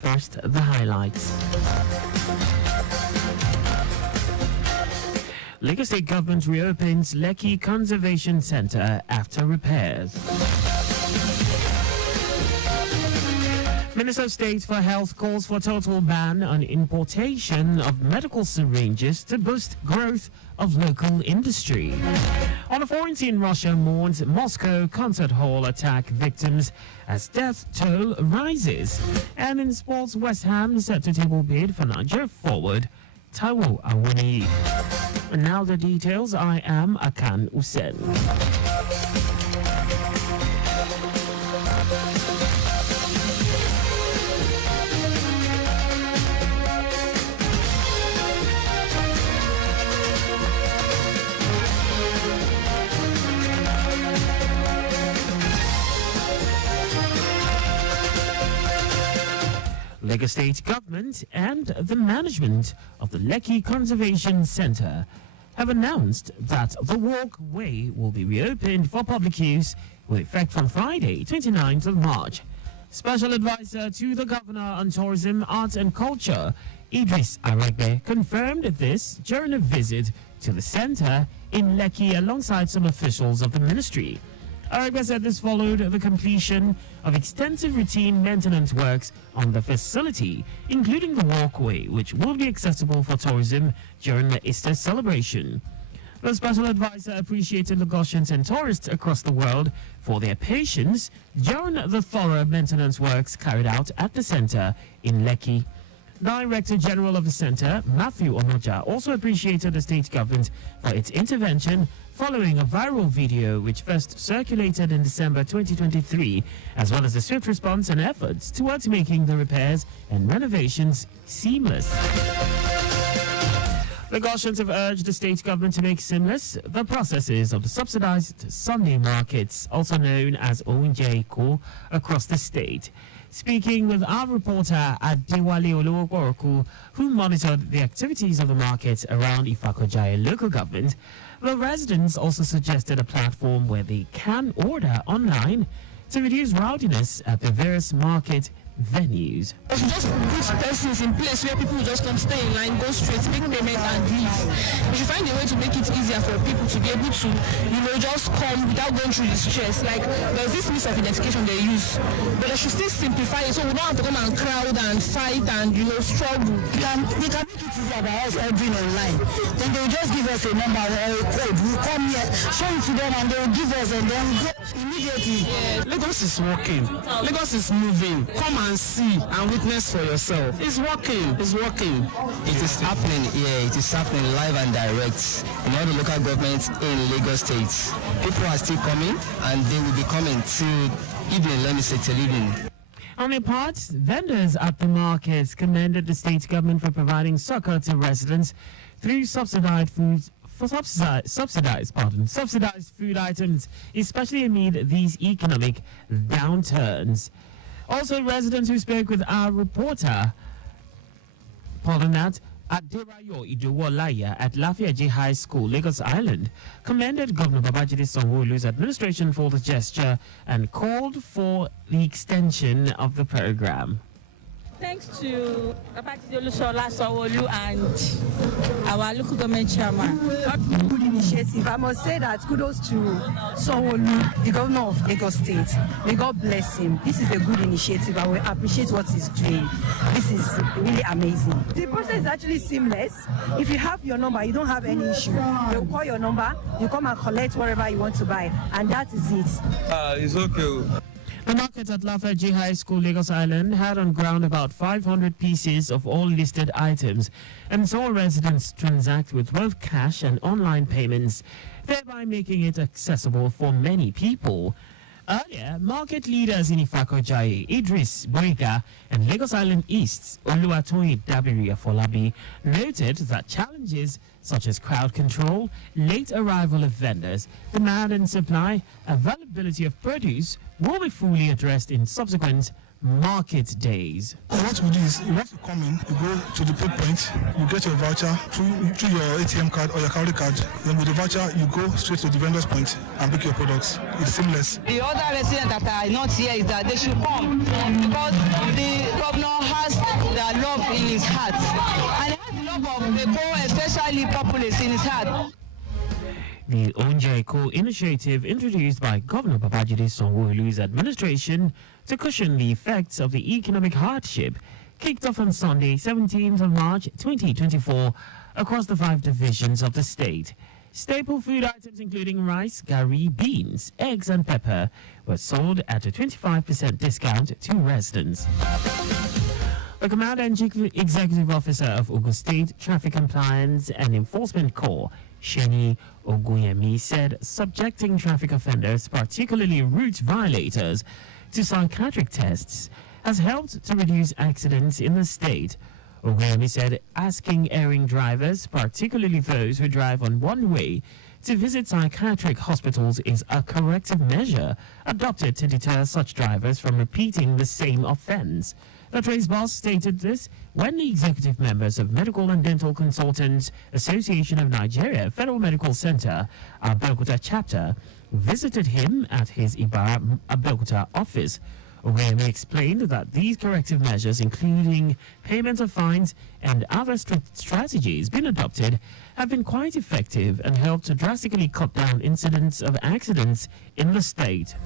First, the highlights. Lagos State Government reopens Lekki Conservation Center after repairs. Minister of State for Health calls for total ban on importation of medical syringes to boost growth of local industry. On a foreign scene, Russia mourns Moscow concert hall attack victims as death toll rises. And in sports, West Ham set to table bid for Nigeria forward Taiwo Awoniyi. And now the details. I am Akan Usen. Lagos State Government and the management of the Lekki Conservation Center have announced that the walkway will be reopened for public use with effect from Friday, 29th of March. Special Advisor to the Governor on Tourism, Arts and Culture, Idris Aregbe, confirmed this during a visit to the center in Lekki alongside some officials of the ministry. Aregbe said this followed the completion of extensive routine maintenance works on the facility, including the walkway, which will be accessible for tourism during the Easter celebration. The special advisor appreciated Lagosians and tourists across the world for their patience during the thorough maintenance works carried out at the center in Lekki. Director General of the Center, Matthew Onoja, also appreciated the state government for its intervention following a viral video which first circulated in December 2023, as well as the swift response and efforts towards making the repairs and renovations seamless. Lagosians have urged the state government to make seamless the processes of the subsidized Sunday markets, also known as Ounje-Eko, across the state. Speaking with our reporter Adewale Oluwokoroku, who monitored the activities of the markets around Ifakojaya local government, the residents also suggested a platform where they can order online to reduce rowdiness at the various market venues. Just put persons in place where people just come stay in line, go straight, make payment and leave. We should find a way to make it easier for people to be able to, just come without going through the stress. Like, there's this means of identification they use, but they should still simplify it so we don't have to come and crowd and fight and, struggle. They can make it easier by us ordering online. Then they will just give us a number or a code. We'll come here, show it to them, and they will give us, and then we go immediately. Yeah. Lagos is working. Lagos is moving. Come and see and witness for yourself. It's working. It's working. It is happening here. It is happening live and direct in all the local governments in Lagos State. People are still coming, and they will be coming till evening. Let me say till evening. On their part, vendors at the markets commended the state government for providing succor to residents through subsidized food items, especially amid these economic downturns. Also, residents who spoke with our reporter, Aderayo Idowolaya at Lafayette High School, Lagos Island, commended Governor Babajide Sanwo-Olu's administration for the gesture and called for the extension of the program. Thanks to Babajide Sanwo-Olu and our local government chairman. Good initiative. I must say that kudos to Sanwo-Olu, the governor of Lagos State. May God bless him. This is a good initiative. I will appreciate what he's doing. This is really amazing. The process is actually seamless. If you have your number, you don't have any issue. They'll call your number, you come and collect whatever you want to buy, and that is it. It's okay. The market at Lafayette High School, Lagos Island, had on ground about 500 pieces of all listed items and saw residents transact with both cash and online payments, thereby making it accessible for many people. Earlier, market leaders in Ifakojai, Idris Boyga, and Lagos Island East's Oluwatoyin Dabiri Afolabi noted that challenges such as crowd control, late arrival of vendors, demand and supply, availability of produce will be fully addressed in subsequent market days. What we do is, once you come in, you go to the pick point, you get your voucher through your ATM card or your credit card. Then with the voucher, you go straight to the vendor's point and pick your products. It's seamless. The other residents that are not here is that they should come because the governor has the love in his heart. And he has the love of the poor, especially populace, in his heart. The Onjaiko initiative introduced by Governor Babajide Sanwo-Olu's administration to cushion the effects of the economic hardship kicked off on Sunday, 17th of March 2024 across the 5 divisions of the state. Staple food items including rice, gari, beans, eggs and pepper were sold at a 25% discount to residents. The Commander and Chief Executive Officer of Ogun State Traffic Compliance and Enforcement Corps, Sheni Oguyemi, said subjecting traffic offenders, particularly route violators, to psychiatric tests has helped to reduce accidents in the state. Oguyemi said asking erring drivers, particularly those who drive on one way, to visit psychiatric hospitals is a corrective measure adopted to deter such drivers from repeating the same offense. The Trace Boss stated this when the executive members of Medical and Dental Consultants Association of Nigeria Federal Medical Center, Abeokuta chapter, visited him at his Ibara Abeokuta office. Oguyemi explained that these corrective measures, including payment of fines and other strategies being adopted, have been quite effective and helped to drastically cut down incidents of accidents in the state.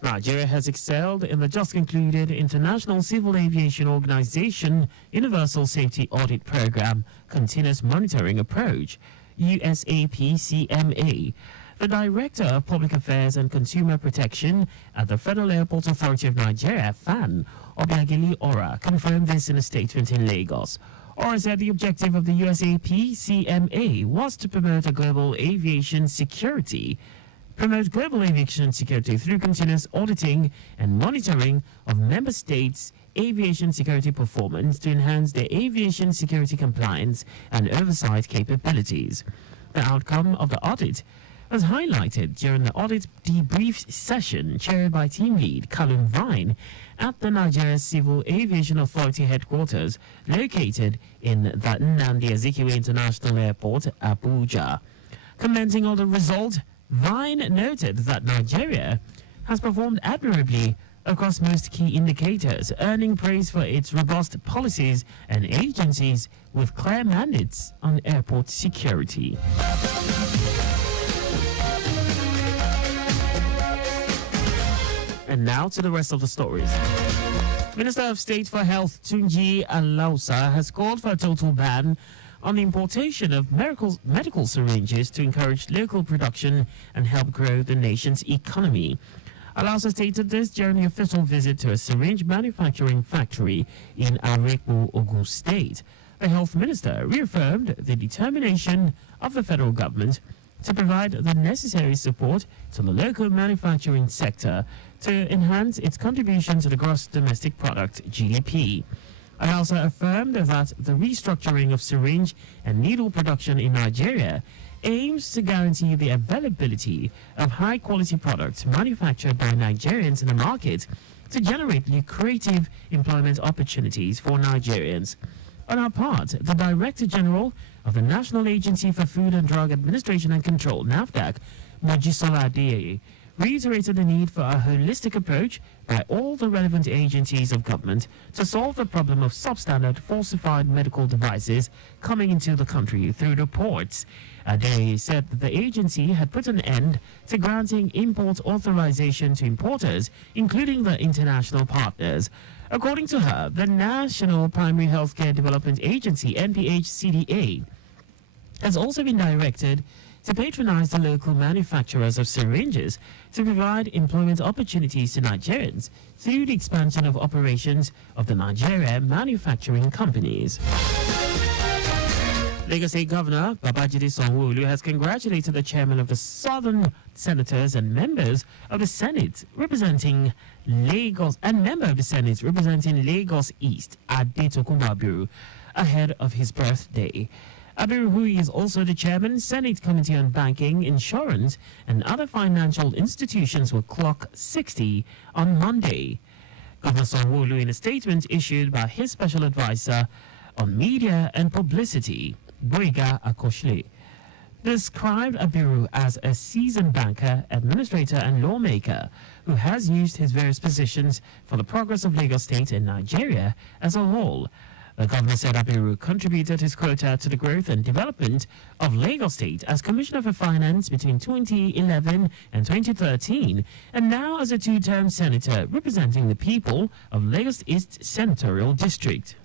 Nigeria has excelled in the just concluded International Civil Aviation Organization Universal Safety Audit Program Continuous Monitoring Approach, USAPCMA. The Director of Public Affairs and Consumer Protection at the Federal Airport Authority of Nigeria, FAN, Obiageli Ora, confirmed this in a statement in Lagos. Ora said the objective of the USAPCMA was to promote global aviation security through continuous auditing and monitoring of member states' aviation security performance to enhance their aviation security compliance and oversight capabilities. The outcome of the audit was highlighted during the audit debrief session chaired by team lead Callum Vine at the Nigeria Civil Aviation Authority headquarters located in the Nnamdi Azikiwe International Airport, Abuja. Commenting on the result, Vine noted that Nigeria has performed admirably across most key indicators, earning praise for its robust policies and agencies with clear mandates on airport security. And now to the rest of the stories. Minister of State for Health Tunji Alausa has called for a total ban on the importation of medical syringes to encourage local production and help grow the nation's economy. Alausa stated this during the official visit to a syringe manufacturing factory in Arepo, Ogun State. The health minister reaffirmed the determination of the federal government to provide the necessary support to the local manufacturing sector to enhance its contribution to the gross domestic product, GDP. Alausa affirmed that the restructuring of syringe and needle production in Nigeria aims to guarantee the availability of high-quality products manufactured by Nigerians in the market to generate lucrative employment opportunities for Nigerians. On our part, the Director General of the National Agency for Food and Drug Administration and Control, NAFDAC, Mojisola Adeyeye, reiterated the need for a holistic approach by all the relevant agencies of government to solve the problem of substandard falsified medical devices coming into the country through the ports. Adeyeye said that the agency had put an end to granting import authorization to importers, including the international partners. According to her, the National Primary Healthcare Development Agency, NPHCDA, has also been directed to patronize the local manufacturers of syringes to provide employment opportunities to Nigerians through the expansion of operations of the Nigeria manufacturing companies. Lagos State Governor Babajide Sanwo-Olu has congratulated the chairman of the Southern Senators and members of the Senate representing Lagos East, Adetokunbo Abiru, ahead of his birthday. Abiru, who is also the chairman, Senate Committee on Banking, Insurance and Other Financial Institutions, will clock 60 on Monday. Governor Sanwo-Olu, in a statement issued by his special advisor on media and publicity, Boyega Akoshle, described Abiru as a seasoned banker, administrator and lawmaker who has used his various positions for the progress of Lagos State and Nigeria as a whole. The governor said Abiru contributed his quota to the growth and development of Lagos State as Commissioner for Finance between 2011 and 2013, and now as a two-term senator representing the people of Lagos East Senatorial District.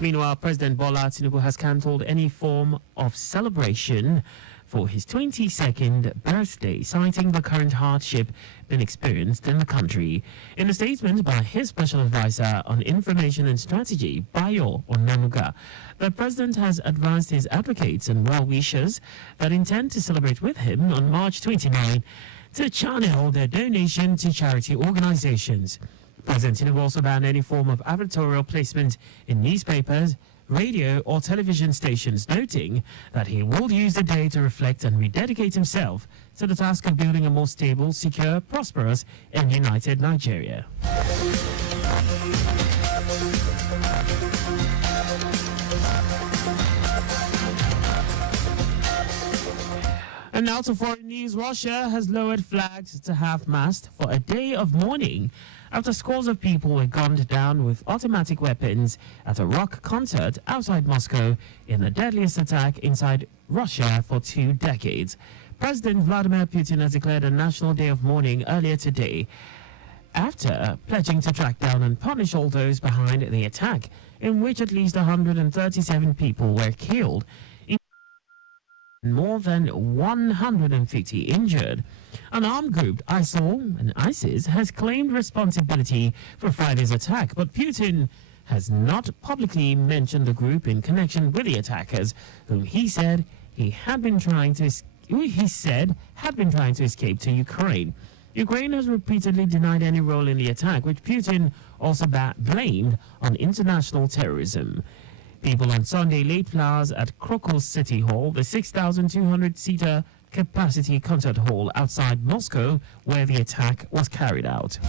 Meanwhile, President Bola Tinubu has cancelled any form of celebration for his 22nd birthday, citing the current hardship being experienced in the country. In a statement by his special advisor on information and strategy, Bayo Onanuga, the president has advised his advocates and well-wishers that intend to celebrate with him on March 29 to channel their donation to charity organizations. President Tinubu also banned any form of advertorial placement in newspapers, radio or television stations, noting that he will use the day to reflect and rededicate himself to the task of building a more stable, secure, prosperous and united Nigeria. And now to foreign news. Russia has lowered flags to half-mast for a day of mourning after scores of people were gunned down with automatic weapons at a rock concert outside Moscow in the deadliest attack inside Russia for 2 decades. President Vladimir Putin has declared a national day of mourning earlier today after pledging to track down and punish all those behind the attack, in which at least 137 people were killed, more than 150 injured. An armed group, ISIL and ISIS, has claimed responsibility for Friday's attack, but Putin has not publicly mentioned the group in connection with the attackers, whom he said had been trying to escape to Ukraine. Ukraine has repeatedly denied any role in the attack, which Putin also blamed on international terrorism. People on Sunday laid flowers at Krakow City Hall, the 6,200-seater capacity concert hall outside Moscow, where the attack was carried out.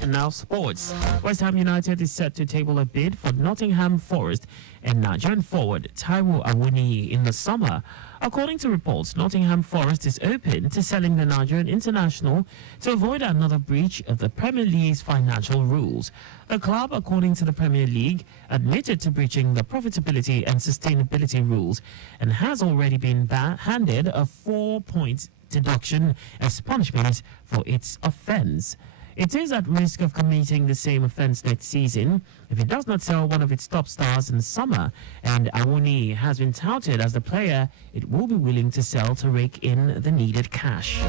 And now sports. West Ham United is set to table a bid for Nottingham Forest and Nigerian forward Taiwo Awoniyi in the summer. According to reports, Nottingham Forest is open to selling the Nigerian international to avoid another breach of the Premier League's financial rules. The club, according to the Premier League, admitted to breaching the profitability and sustainability rules and has already been handed a 4-point deduction as punishment for its offence. It is at risk of committing the same offence next season if it does not sell one of its top stars in the summer, and Awoniyi has been touted as the player it will be willing to sell to rake in the needed cash.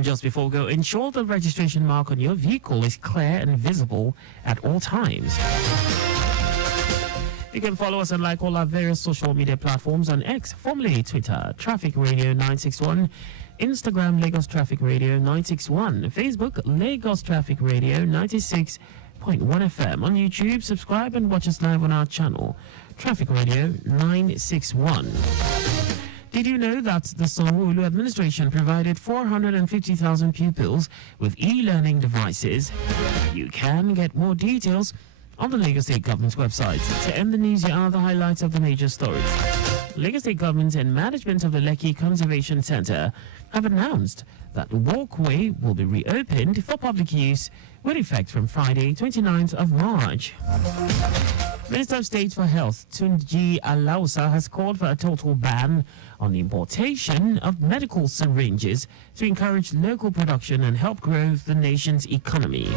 Just before we go, ensure the registration mark on your vehicle is clear and visible at all times. You can follow us and like all our various social media platforms on X, formerly Twitter, Traffic Radio 961, Instagram, Lagos Traffic Radio 961, Facebook, Lagos Traffic Radio 96.1 FM. On YouTube, subscribe and watch us live on our channel, Traffic Radio 961. Did you know that the Sanwo-Olu administration provided 450,000 pupils with e-learning devices? You can get more details on the Lagos State Government's website. To end the news, here are the highlights of the major stories. Lagos State Government and management of the Lekki Conservation Centre have announced that the walkway will be reopened for public use with effect from Friday, 29th of March. Minister of State for Health, Tunji Alausa, has called for a total ban on the importation of medical syringes to encourage local production and help grow the nation's economy.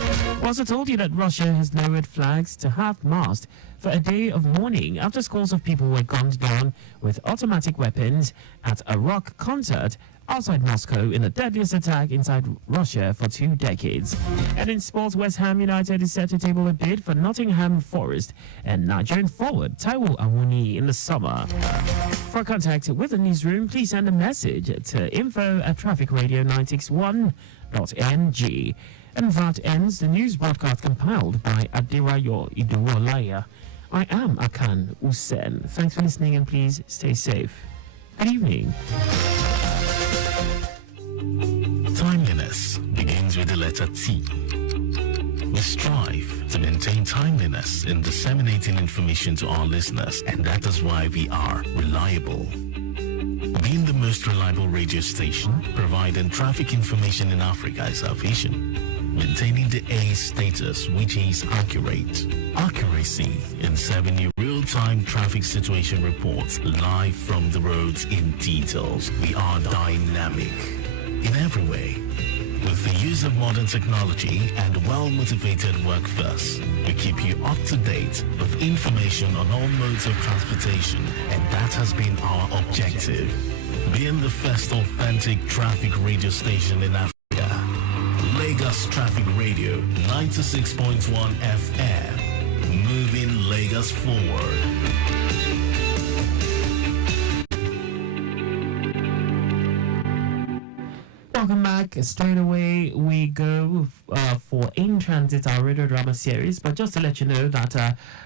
We also told you that Russia has lowered flags to half-mast for a day of mourning after scores of people were gunned down with automatic weapons at a rock concert outside Moscow in the deadliest attack inside Russia for 2 decades. And in sports, West Ham United is set to table a bid for Nottingham Forest and Nigerian forward Taiwo Awoniyi in the summer. For contact with the newsroom, please send a message to info@trafficradio961 And that ends the news broadcast compiled by Adirayo Iduwolaya. I am Akan Usen. Thanks for listening and please stay safe. Good evening. Timeliness begins with the letter T. We strive to maintain timeliness in disseminating information to our listeners, and that is why we are reliable. Being the most reliable radio station, providing traffic information in Africa is our vision. Maintaining the A status, which is accurate. Accuracy in serving you real-time traffic situation reports live from the roads in details. We are dynamic in every way. With the use of modern technology and well-motivated workforce, we keep you up to date with information on all modes of transportation, and that has been our objective. Being the first authentic traffic radio station in Africa, Lagos Traffic Radio 96.1 FM, moving Lagos forward. Welcome back. Straight away we go for In Transit, our radio drama series. But just to let you know that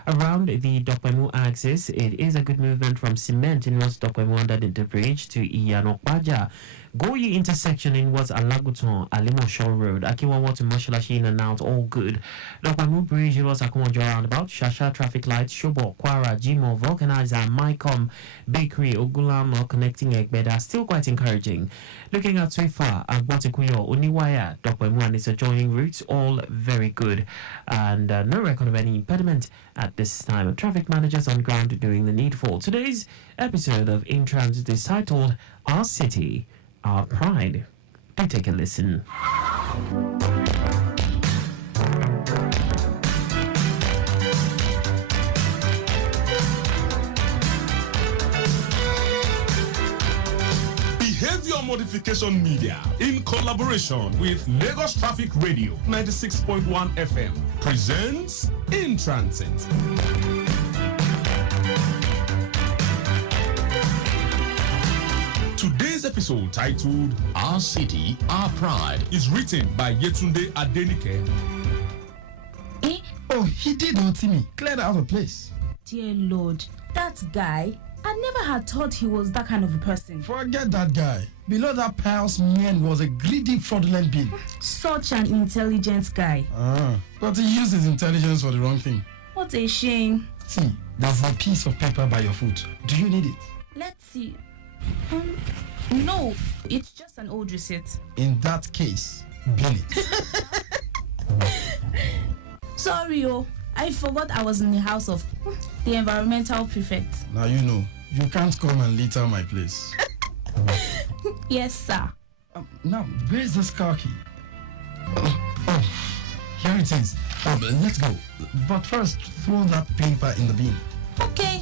around the Dokpemu axis, it is a good movement from cement in West Dokpemu under the bridge to Iyanokpaja. Goyi intersection in what's Alaguton, Alimosho Road, Akiwawa to Moshalashi in and out, all good. Dokpemu Bridge, it was Akonjo roundabout, Shasha traffic lights, Shobo, Kwara, Jimo, Vulcanizer, Mycom, Bakery, Ogulamo connecting Egbeda, still quite encouraging. Looking at Twifa, Agbotikuyo, Uniwaya, Dokpemu and its adjoining routes, all very good. And no record of any impediment at this time. Traffic managers on ground doing the needful. Today's episode of In Transit is titled Our City, Our Pride. Do take a listen. Behavior Modification Media, in collaboration with Lagos Traffic Radio 96.1 FM, presents In Transit. Today's episode, titled Our City, Our Pride, is written by Yetunde Adenike. Oh, he did not me. Cleared out of place. Dear Lord, that guy, I never had thought he was that kind of a person. Forget that guy. Below that pious man was a greedy, fraudulent being. Such an intelligent guy. But he used his intelligence for the wrong thing. What a shame. See, there's a piece of paper by your foot. Do you need it? Let's see. No, it's just an old receipt. In that case, burn it. Sorry, I forgot I was in the house of the environmental prefect. Now you know, you can't come and litter my place. Yes, sir. Now, where's this car key? Oh, here it is. Let's go. But first, throw that paper in the bin. Okay.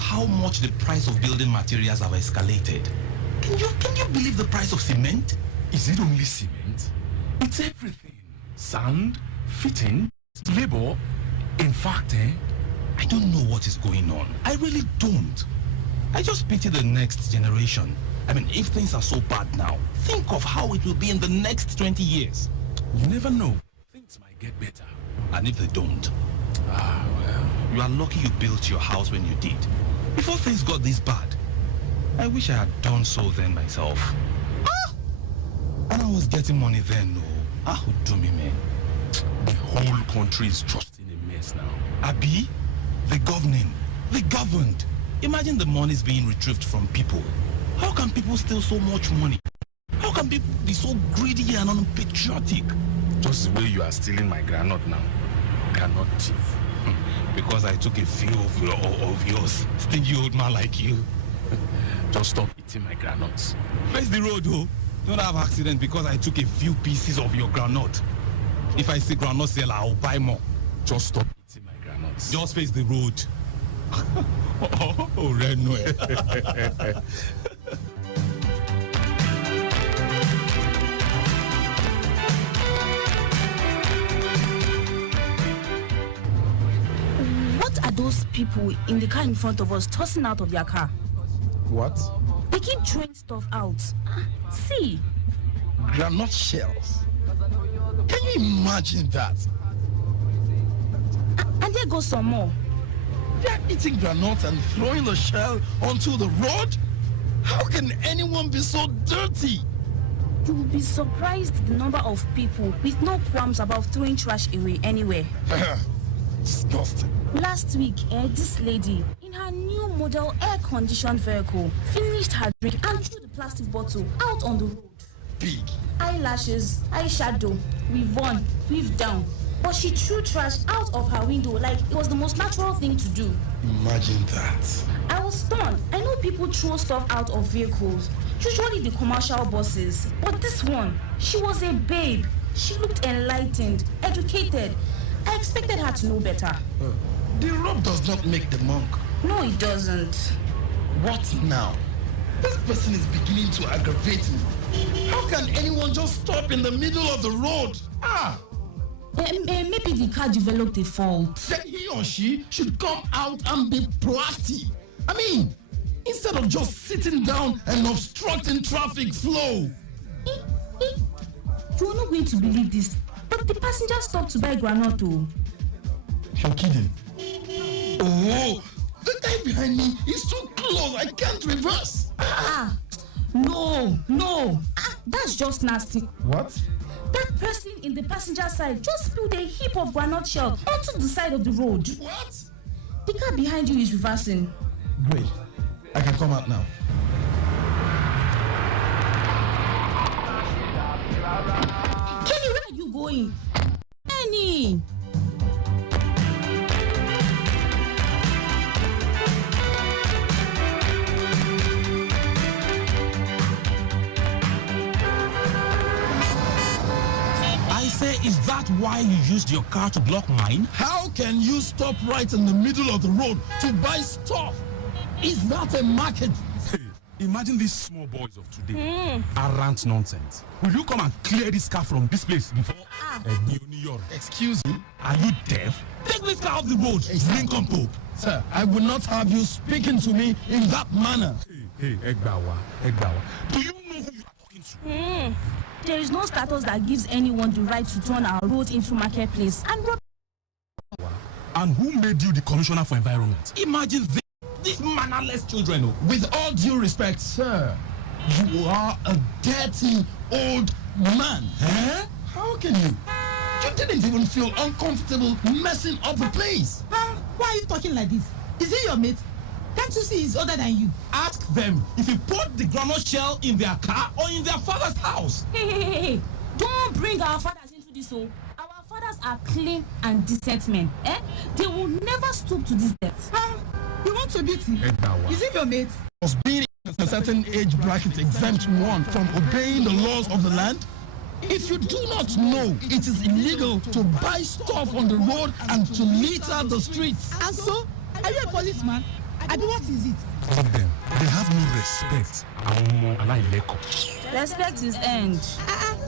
How much the price of building materials have escalated. Can you believe the price of cement? Is it only cement? It's everything. Sand, fitting, labor. In fact, I don't know what is going on. I really don't. I just pity the next generation. I mean, if things are so bad now, think of how it will be in the next 20 years. You never know. Things might get better. And if they don't? Well, you are lucky you built your house when you did. Before things got this bad. I wish I had done so then myself. And I was getting money then, no. I would do me, man. The whole country is just in a mess now. Abi, the governed. Imagine the money is being retrieved from people. How can people steal so much money? How can people be so greedy and unpatriotic? Just the way you are stealing my granite now. Cannot thief. Because I took a few of yours. Stingy old man like you. Just stop eating my granuts. Face the road, though. Don't have accident because I took a few pieces of your granite. If I see granite seller, I'll buy more. Just stop eating my granuts. Just face the road. Oh, red no. are those people in the car in front of us tossing out of their car? What? They keep throwing stuff out. See. Granite shells. Can you imagine that? And there goes some more. They are eating granite and throwing the shell onto the road? How can anyone be so dirty? You will be surprised the number of people with no qualms about throwing trash away anywhere. Disgusting. Last week, this lady, in her new model air-conditioned vehicle, finished her drink and threw the plastic bottle out on the road. Big. Eyelashes, eyeshadow, we've on, we've down. But she threw trash out of her window like it was the most natural thing to do. Imagine that. I was stunned. I know people throw stuff out of vehicles, usually the commercial buses. But this one, she was a babe. She looked enlightened, educated. I expected her to know better. The rope does not make the monk. No, it doesn't. What now? This person is beginning to aggravate me. How can anyone just stop in the middle of the road? Maybe the car developed a fault. Then he or she should come out and be proactive. I mean, instead of just sitting down and obstructing traffic flow. You are not going to believe this, but the passenger stopped to buy granola. You're kidding. Oh, the guy behind me is too close. I can't reverse. No. That's just nasty. What? That person in the passenger side just spilled a heap of granite shell onto the side of the road. What? The car behind you is reversing. Great. I can come out now. Kenny, where are you going? Kenny! Is that why you used your car to block mine? How can you stop right in the middle of the road to buy stuff? Is that a market? Hey, imagine these small boys of today. Arrant nonsense. Will you come and clear this car from this place before? Excuse me? Are you deaf? Take this car off the road, nincompoop. Sir, I would not have you speaking to me in that manner. Hey, Egbawa. Do you know who you are talking to? There is no status that gives anyone the right to turn our road into marketplace. And who made you the commissioner for environment? Imagine these mannerless children. With all due respect, sir, you are a dirty old man. Huh? How can you? You didn't even feel uncomfortable messing up the place. Why are you talking like this? Is he your mate? Can't you see he's older than you? Ask them if he put the granite shell in their car or in their father's house. Hey. Don't bring our fathers into this. Our fathers are clean and decent men. They will never stoop to this depth. You want to beat him? Is he your mate? Was being in a certain age bracket exempt one from obeying the laws of the land? If you do not know it is illegal to buy stuff on the road and to litter the streets. And so, are you a policeman? What is it? Leave them. They have no respect. Respect is earned.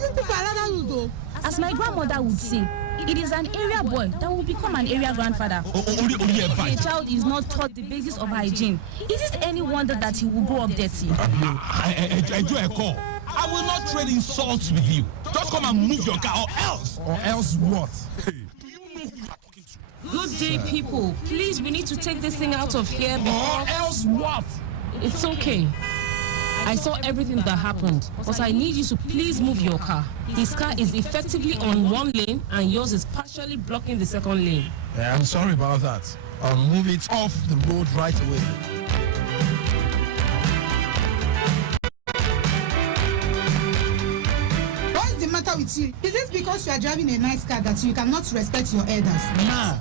You people are rather rude though. As my grandmother would say, it is an area boy that will become an area grandfather. If a child is not taught the basis of hygiene, is it any wonder that he will grow up dirty? I do a call. I will not trade insults with you. Just come and move your car or else. Or else what? Good day, people. Please, we need to take this thing out of here before... Or else what? It's okay. I saw everything that happened, but I need you to please move your car. His car is effectively on one lane and yours is partially blocking the second lane. Yeah, I'm sorry about that. I'll move it off the road right away. What's the matter with you? Is it because you are driving a nice car that you cannot respect your elders? Nah.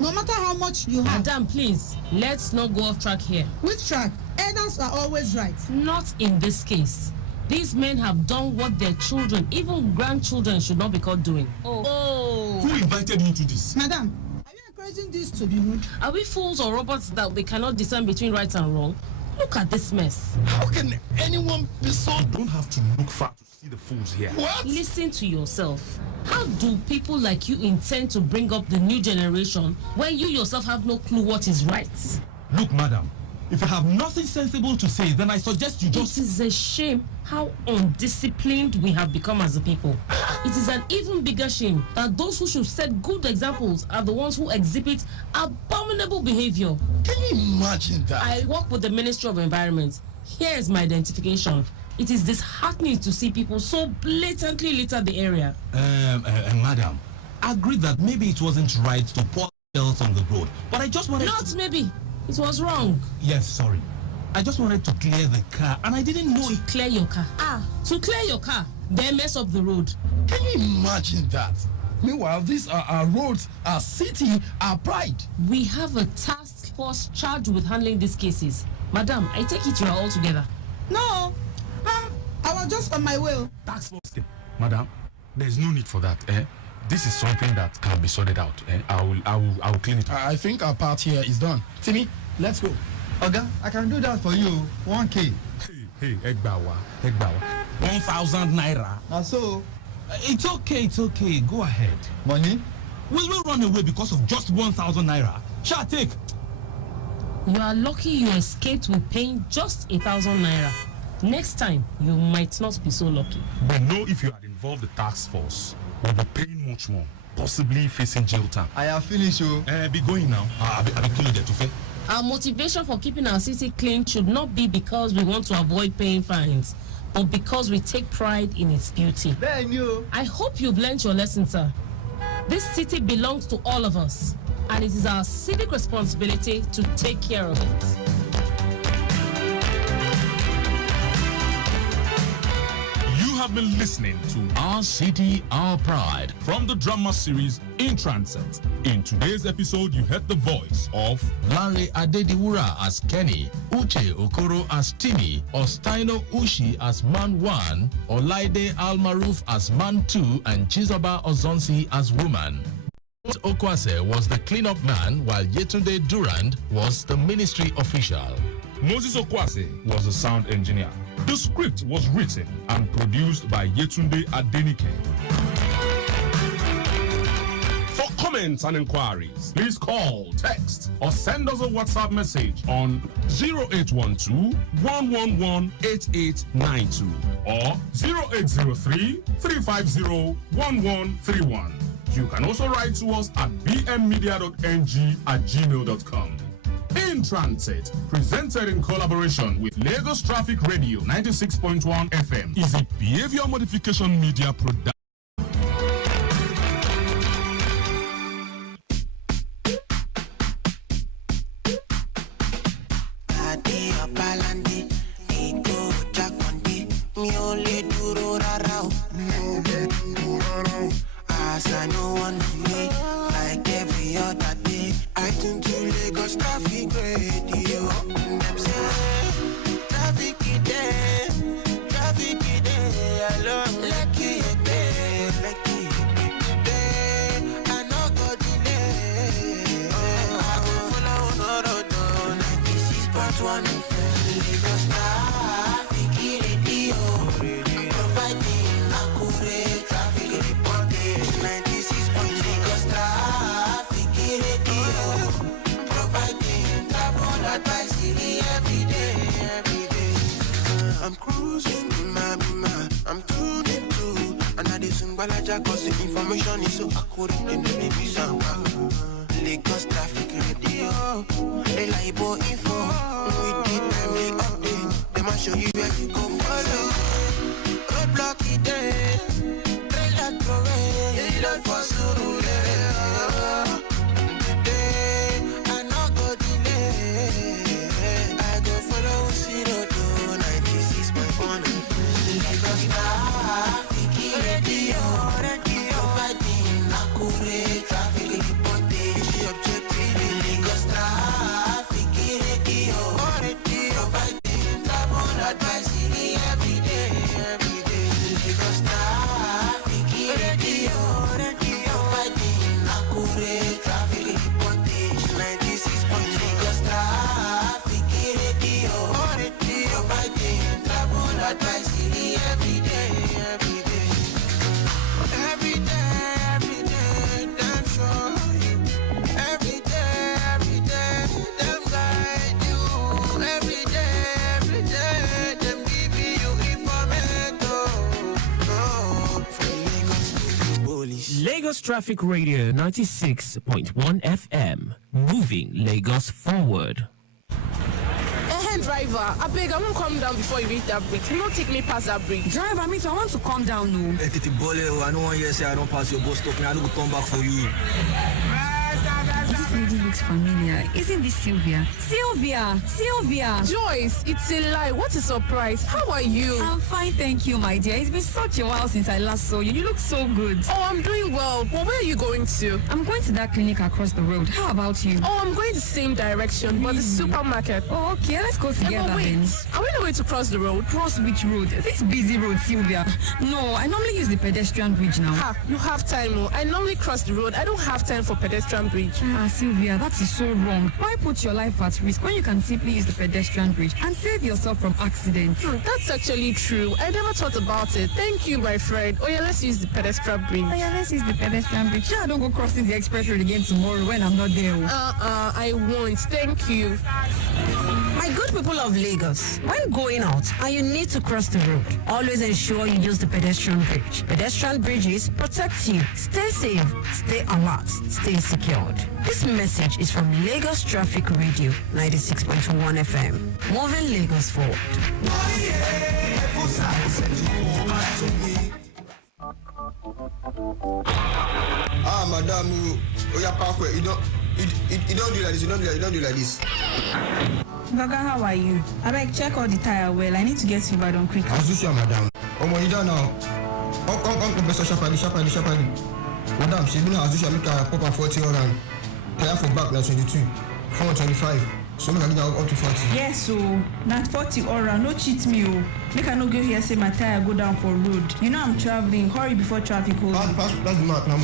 No matter how much you have. Madam, please, let's not go off track here. Which track? Elders are always right. Not in this case. These men have done what their children, even grandchildren, should not be caught doing. Oh. Who invited you to this? Madam, are you encouraging this to be rude? Are we fools or robots that we cannot discern between right and wrong? Look at this mess. How can anyone be so... You don't have to look far to see see the fools here. What? Listen to yourself. How do people like you intend to bring up the new generation when you yourself have no clue what is right? Look, madam, if you have nothing sensible to say, then I suggest you just... It is a shame how undisciplined we have become as a people. It is an even bigger shame that those who should set good examples are the ones who exhibit abominable behavior. Can you imagine that? I work with the Ministry of Environment. Here is my identification. It is disheartening to see people so blatantly litter the area. Madam, I agree that maybe it wasn't right to pour shells on the road, but I just wanted Not maybe. It was wrong. Yes, sorry. I just wanted to clear the car, and I didn't know to clear your car. To clear your car, then mess up the road. Can you imagine that? Meanwhile, these are our roads, our city, our pride. We have a task force charged with handling these cases. Madam, I take it you are all together. No. I was just on my way. Task force. Madam, there's no need for that. This is something that can be sorted out. I will clean it up. I think our part here is done. Timmy, let's go. Oga, I can do that for you. 1K. Hey, Egbawa. 1,000 naira. So, it's okay. Go ahead. Money? Will we run away because of just 1,000 naira? Shall take. You are lucky you escaped with paying just 1,000 naira. Next time, you might not be so lucky. But know if you had involved the task force, we'll be paying much more, possibly facing jail time. I have finished, be going now. I'll be killing the tufe. Our motivation for keeping our city clean should not be because we want to avoid paying fines, but because we take pride in its beauty. I hope you've learned your lesson, sir. This city belongs to all of us, and it is our civic responsibility to take care of it. You have been listening to Our City, Our Pride from the drama series In Transit. In today's episode, you heard the voice of Larry Adediwura as Kenny, Uche Okoro as Timmy, Ostaino Ushi as Man 1, Olaide Almaroof as Man 2, and Chizoba Ozonsi as Woman. Okwase was the cleanup man, while Yetunde Durand was the ministry official. Moses Okwase was the sound engineer. The script was written and produced by Yetunde Adenike. For comments and inquiries, please call, text, or send us a WhatsApp message on 0812-111-8892 or 0803-350-1131. You can also write to us at bmmedia.ng@gmail.com. In Transit, presented in collaboration with Lagos Traffic Radio 96.1 FM, is a behavior modification media production. As I know one day, like every other day, I tune to Lagos Traffic Radio. Them say, traffic is there, I love lucky day, I know go delay. I will follow no road, 96.1 Lagos Traffic Radio, providing accurate traffic reporting. 96.1 Lagos Traffic Radio, providing travel advisory every day. I'm cruising in my bima, I'm tuning to, and I listen Balaja cause the information is so accurate and the baby sound. Lagos Traffic Radio, reliable info, with the timely update. They might show you where you go follow. Roadblock it there, trailer throw it, load for Surulere. Today, I no go delay. I go follow Sirodo 96.1. Lagos Traffic Radio, providing accurate traffic reporting. The objective in Lagos Traffic Radio, providing travel advisory every day. Lagos Traffic Radio, providing accurate traffic reporting. 96.1 Lagos Traffic Radio, providing travel advisory every day. Lagos Traffic Radio 96.1 FM. Moving Lagos forward. Driver, I beg, I won't come down before you reach that bridge. You don't take me past that bridge. Driver, me too, I want to come down, no. Hey, Titi Bole, I don't want you to say I don't pass your bus stop. I don't come back for you. This lady looks familiar. Isn't this Sylvia? Sylvia! Joyce, it's a lie. What a surprise. How are you? I'm fine, thank you, my dear. It's been such a while since I last saw you. You look so good. Oh, I'm doing well. But where are you going to? I'm going to that clinic across the road. How about you? Oh, I'm going the same direction, but the supermarket. Oh, okay, let's go together then. Are we not going to cross the road? Cross which road? This busy road, Sylvia. No, I normally use the pedestrian bridge now. You have time, oh. I normally cross the road. I don't have time for pedestrian bridge. Sylvia, that is so wrong. Why put your life at risk when you can simply use the pedestrian bridge and save yourself from accidents? That's actually true. I never thought about it. Thank you, my friend. Oh yeah, let's use the pedestrian bridge. Oh yeah, let's use the pedestrian bridge. Sure, I don't go crossing the express road again tomorrow when I'm not there. I won't. Thank you. My good people of Lagos, when going out and you need to cross the road, always ensure you use the pedestrian bridge. Pedestrian bridges protect you. Stay safe, stay alert, stay secured. This message is from Lagos Traffic Radio 96.1 FM. Moving Lagos forward. Madam, you parkway. You don't do like this. You don't do like this. Gaga, how are you? I beg, check all the tire well. I need to get to Ibadan quick. Azusia, madam. You don't know. Come, sharply. Madam, she's been Azusia make a pop 40 or tire for back like 22, 425. So make I get up to 40. Yes, so not 40 or no cheat me. Make I no go here say my tire go down for road. You know I'm traveling. Hurry before traffic holds. That's the mark now.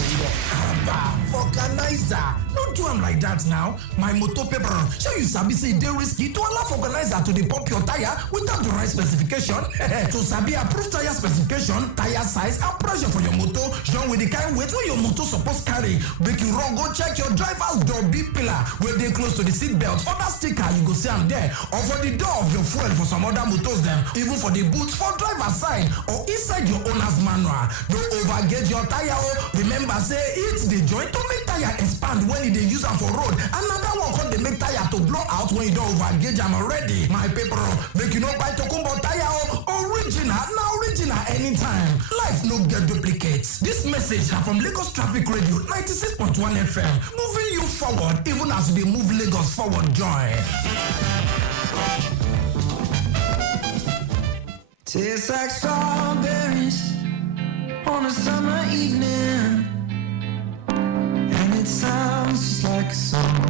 Organizer, don't do am like that now. My motor paper, sure you sabi say dey risky to allow organizer to dey pump your tire without the right specification. To sabi approve tire specification, tire size and pressure for your motor, join with the kind weight wey your motor suppose carry. Make you run go check your driver's door big pillar wey dey close to the seat belt. For that sticker you go see am there, or for the door of your fuel for some other motors dem, even for the boots for driver's side or inside your owner's manual. Don't overgauge your tire. Remember say it's the joint to make tire expand when you dey use am for road. Another one called the make tire to blow out when you don't overgauge am already. My paper, make you no buy Tokumbo tire. Original, now original anytime. Life no get duplicates. This message are from Lagos Traffic Radio 96.1 FM. Moving you forward even as we move Lagos forward. Joy. Tastes like strawberries on a summer evening, and it sounds just like a song.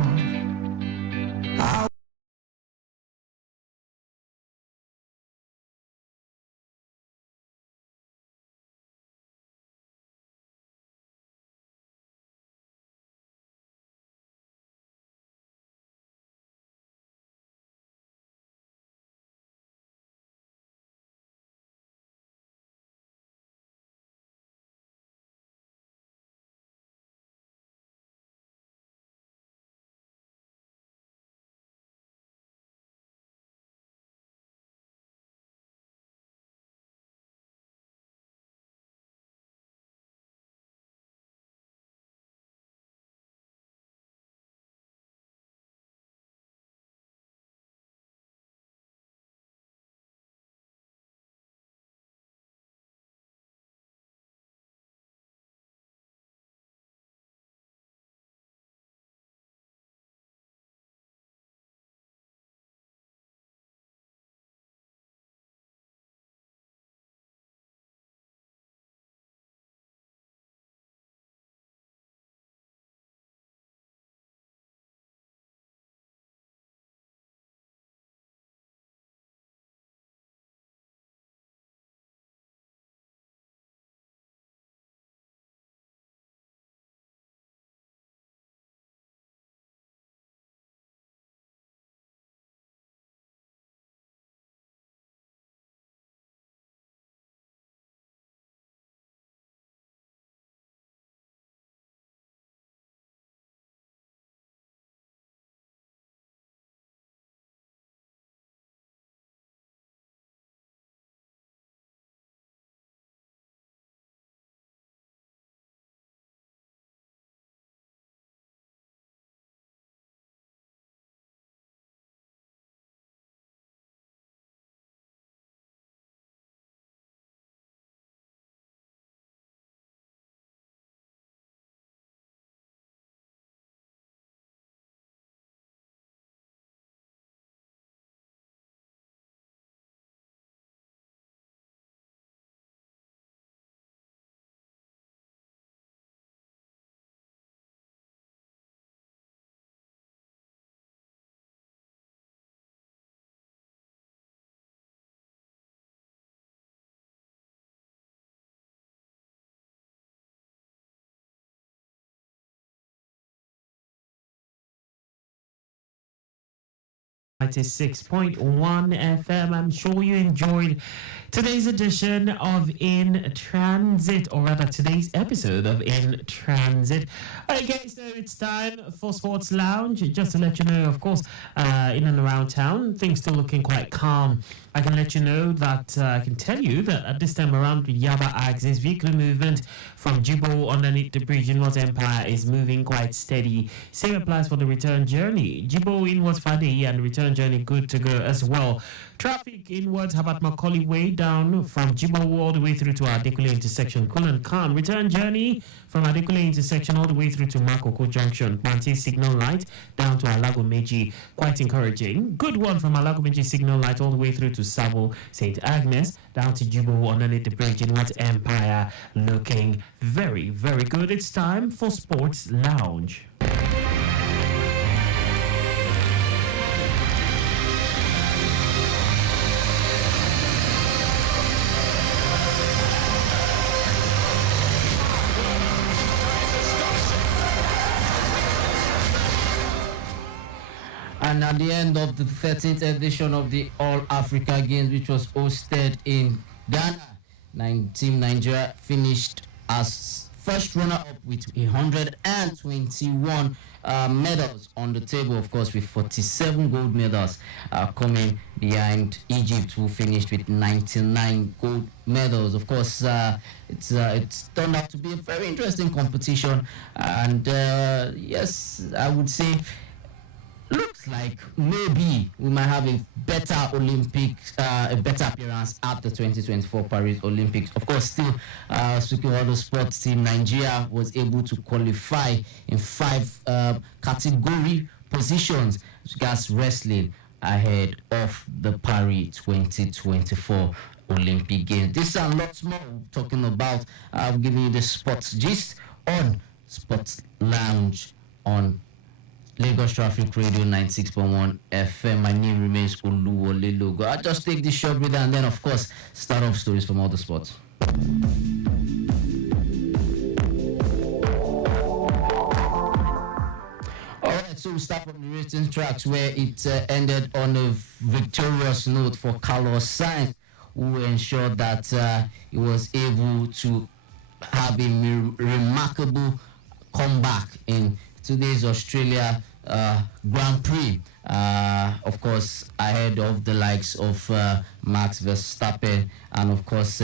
96.1 FM. I'm sure you enjoyed today's edition of In Transit, or rather today's episode of In Transit. Okay, so it's time for Sports Lounge. Just to let you know, of course, in and around town, things still looking quite calm. I can let you know that, I can tell you that at this time around Yaba axis, vehicle movement from Jibo underneath the bridge inwards Empire is moving quite steady. Same applies for the return journey. Jibo inwards Fadi and return journey good to go as well. Traffic inwards Habat Macaulay Way down from Jibo all the way through to Adekule intersection, Kulan Khan. Return journey from Adekule intersection all the way through to Makoko Junction. Banti signal light down to Alago Meji. Quite encouraging. Good one from Alago Meji signal light all the way through to Savo St. Agnes down to Jibo underneath the bridge in what Empire. Looking very, very good. It's time for Sports Lounge. And at the end of the 13th edition of the All Africa Games, which was hosted in Ghana, Team Nigeria finished as first runner-up with 121 medals on the table, of course, with 47 gold medals coming behind Egypt, who finished with 99 gold medals. Of course, it's turned out to be a very interesting competition, and yes, I would say looks like maybe we might have a better Olympics, a better appearance at the 2024 Paris Olympics. Of course, still speaking of the sports team, Nigeria was able to qualify in 5 category positions as wrestling ahead of the Paris 2024 Olympic Games. This and lots more talking about. I'm giving you the sports gist on Sports Lounge on Lagos Traffic Radio 96.1 FM. My name remains Oluwole Logo. I'll just take this short break and then, of course, start off stories from all the sports. Alright, so we start from the racing tracks where it ended on a victorious note for Carlos Sainz, who ensured that he was able to have a remarkable comeback in today's Australia Grand Prix, of course, ahead of the likes of Max Verstappen, and of course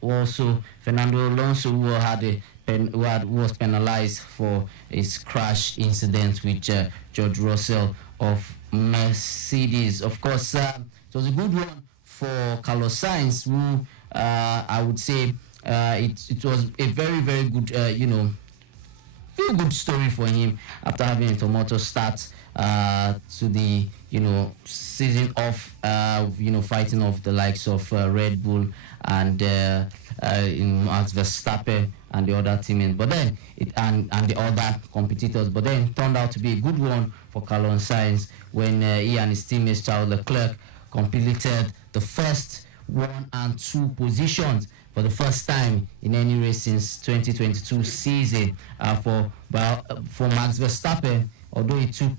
also Fernando Alonso, who was penalized for his crash incident with George Russell of Mercedes. Of course, it was a good one for Carlos Sainz, who I would say it was a very, very good, feel good story for him after having a tumultuous start to the season off, fighting off the likes of Red Bull and Max Verstappen and the other teammates, but then and the other competitors, but then it turned out to be a good one for Carlos Sainz when he and his teammates Charles Leclerc completed the first 1 and 2 positions for the first time in any race since 2022 season for Max Verstappen. Although he took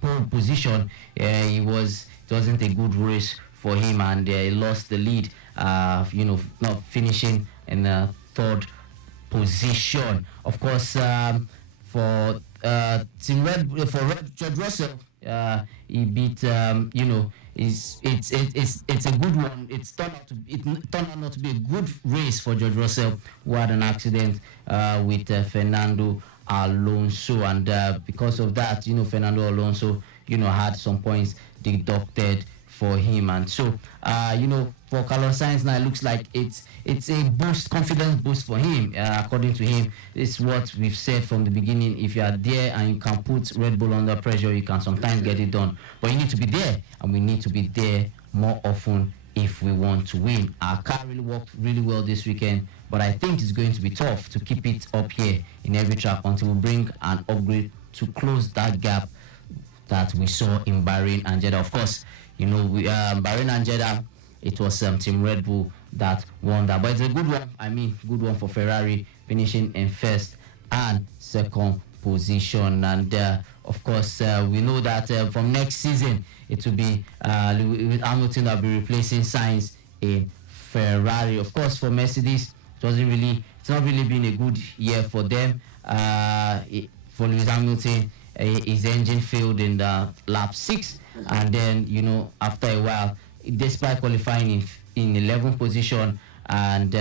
pole position, it wasn't a good race for him, and he lost the lead. Not finishing in the 3rd position. Of course, for Team Red for George Russell, he beat it's a good one. It turned out not to be a good race for George Russell, who had an accident with Fernando Alonso, and because of that, Fernando Alonso, had some points deducted for him, and so for Carlos Sainz now it looks like it's a confidence boost for him. According to him, it's what we've said from the beginning. If you are there and you can put Red Bull under pressure, you can sometimes get it done, but you need to be there, and we need to be there more often if we want to win. Our car really worked really well this weekend, but I think it's going to be tough to keep it up here in every track until we bring an upgrade to close that gap that we saw in Bahrain and Jeddah. Of course, Bahrain and Jeddah, it was Team Red Bull that won that, but it's a good one. Good one for Ferrari, finishing in 1st and 2nd position. And of course, we know that from next season it will be Hamilton that will be replacing Sainz in Ferrari. Of course, for Mercedes, it's not really been a good year for them. For Lewis Hamilton, his engine failed in the lap 6, and then after a while, despite qualifying in 11th position, and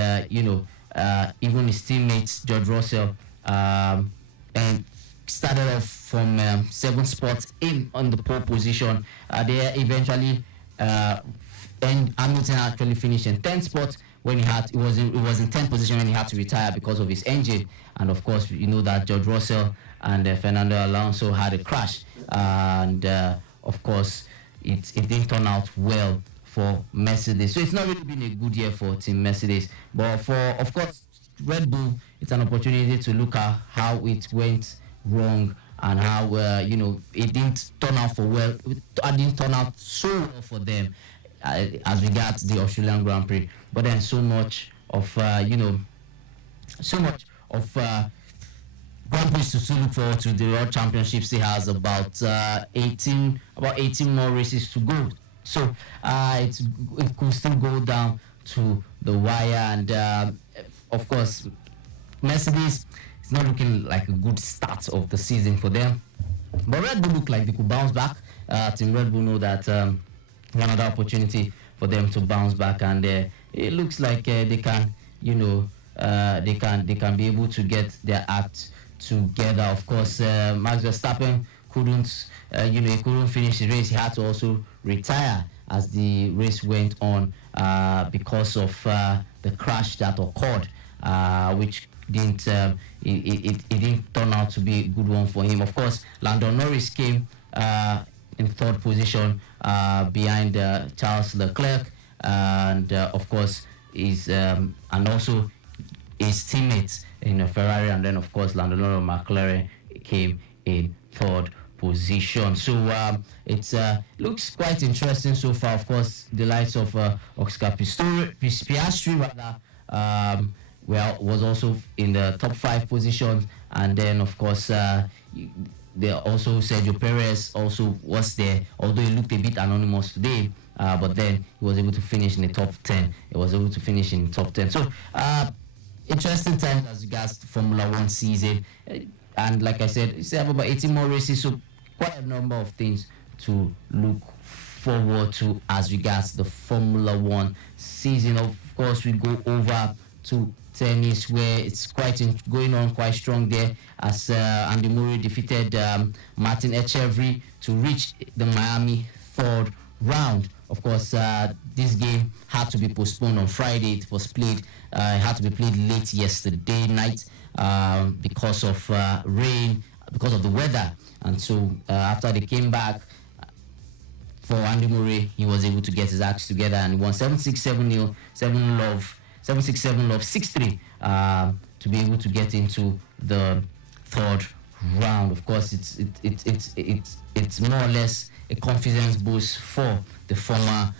even his teammates George Russell and started off from 7th spot in on the pole position. They eventually and Hamilton actually finished in 10th spot when it was in 10th position when he had to retire because of his engine. And of course, you know that George Russell and Fernando Alonso had a crash, and of course, it didn't turn out well for Mercedes. So it's not really been a good year for Team Mercedes. But for, of course, Red Bull, it's an opportunity to look at how it went wrong and how it didn't turn out it didn't turn out so well for them as regards the Australian Grand Prix. But then so much of Grand Prix to still look forward to. The World Championship still has about 18 more races to go. So it could still go down to the wire, and of course, Mercedes is not looking like a good start of the season for them. But Red Bull look like they could bounce back. Team Red Bull know that another opportunity for them to bounce back, and it looks like they can, they can be able to get their act together. Of course, Max Verstappen couldn't finish the race. He had to also retire as the race went on because of the crash that occurred, which didn't it didn't turn out to be a good one for him. Of course, Lando Norris came in 3rd position behind Charles Leclerc, and of course and also his teammates in Ferrari, and then of course Lando Norris McLaren came in 3rd position. So it looks quite interesting so far. Of course, the likes of Oscar Piastri was also in the top 5 positions, and then of course they also Sergio Perez also was there, although he looked a bit anonymous today, but then he was able to finish in the top 10. So interesting times as regards the Formula 1 season, and like I said, you have about 18 more races, so quite a number of things to look forward to as regards the Formula 1 season. Of course, we go over to tennis, where it's going on quite strong there, as Andy Murray defeated Martin Etcheverry to reach the Miami 3rd round. Of course, this game had to be postponed on Friday. It had to be played late yesterday night because of rain, because of the weather. And so after they came back, for Andy Murray, he was able to get his acts together and he won 7-6, 7-0, 7-love, 7-6, 7-love, 6-3 to be able to get into the 3rd round. Of course, it's more or less a confidence boost for the former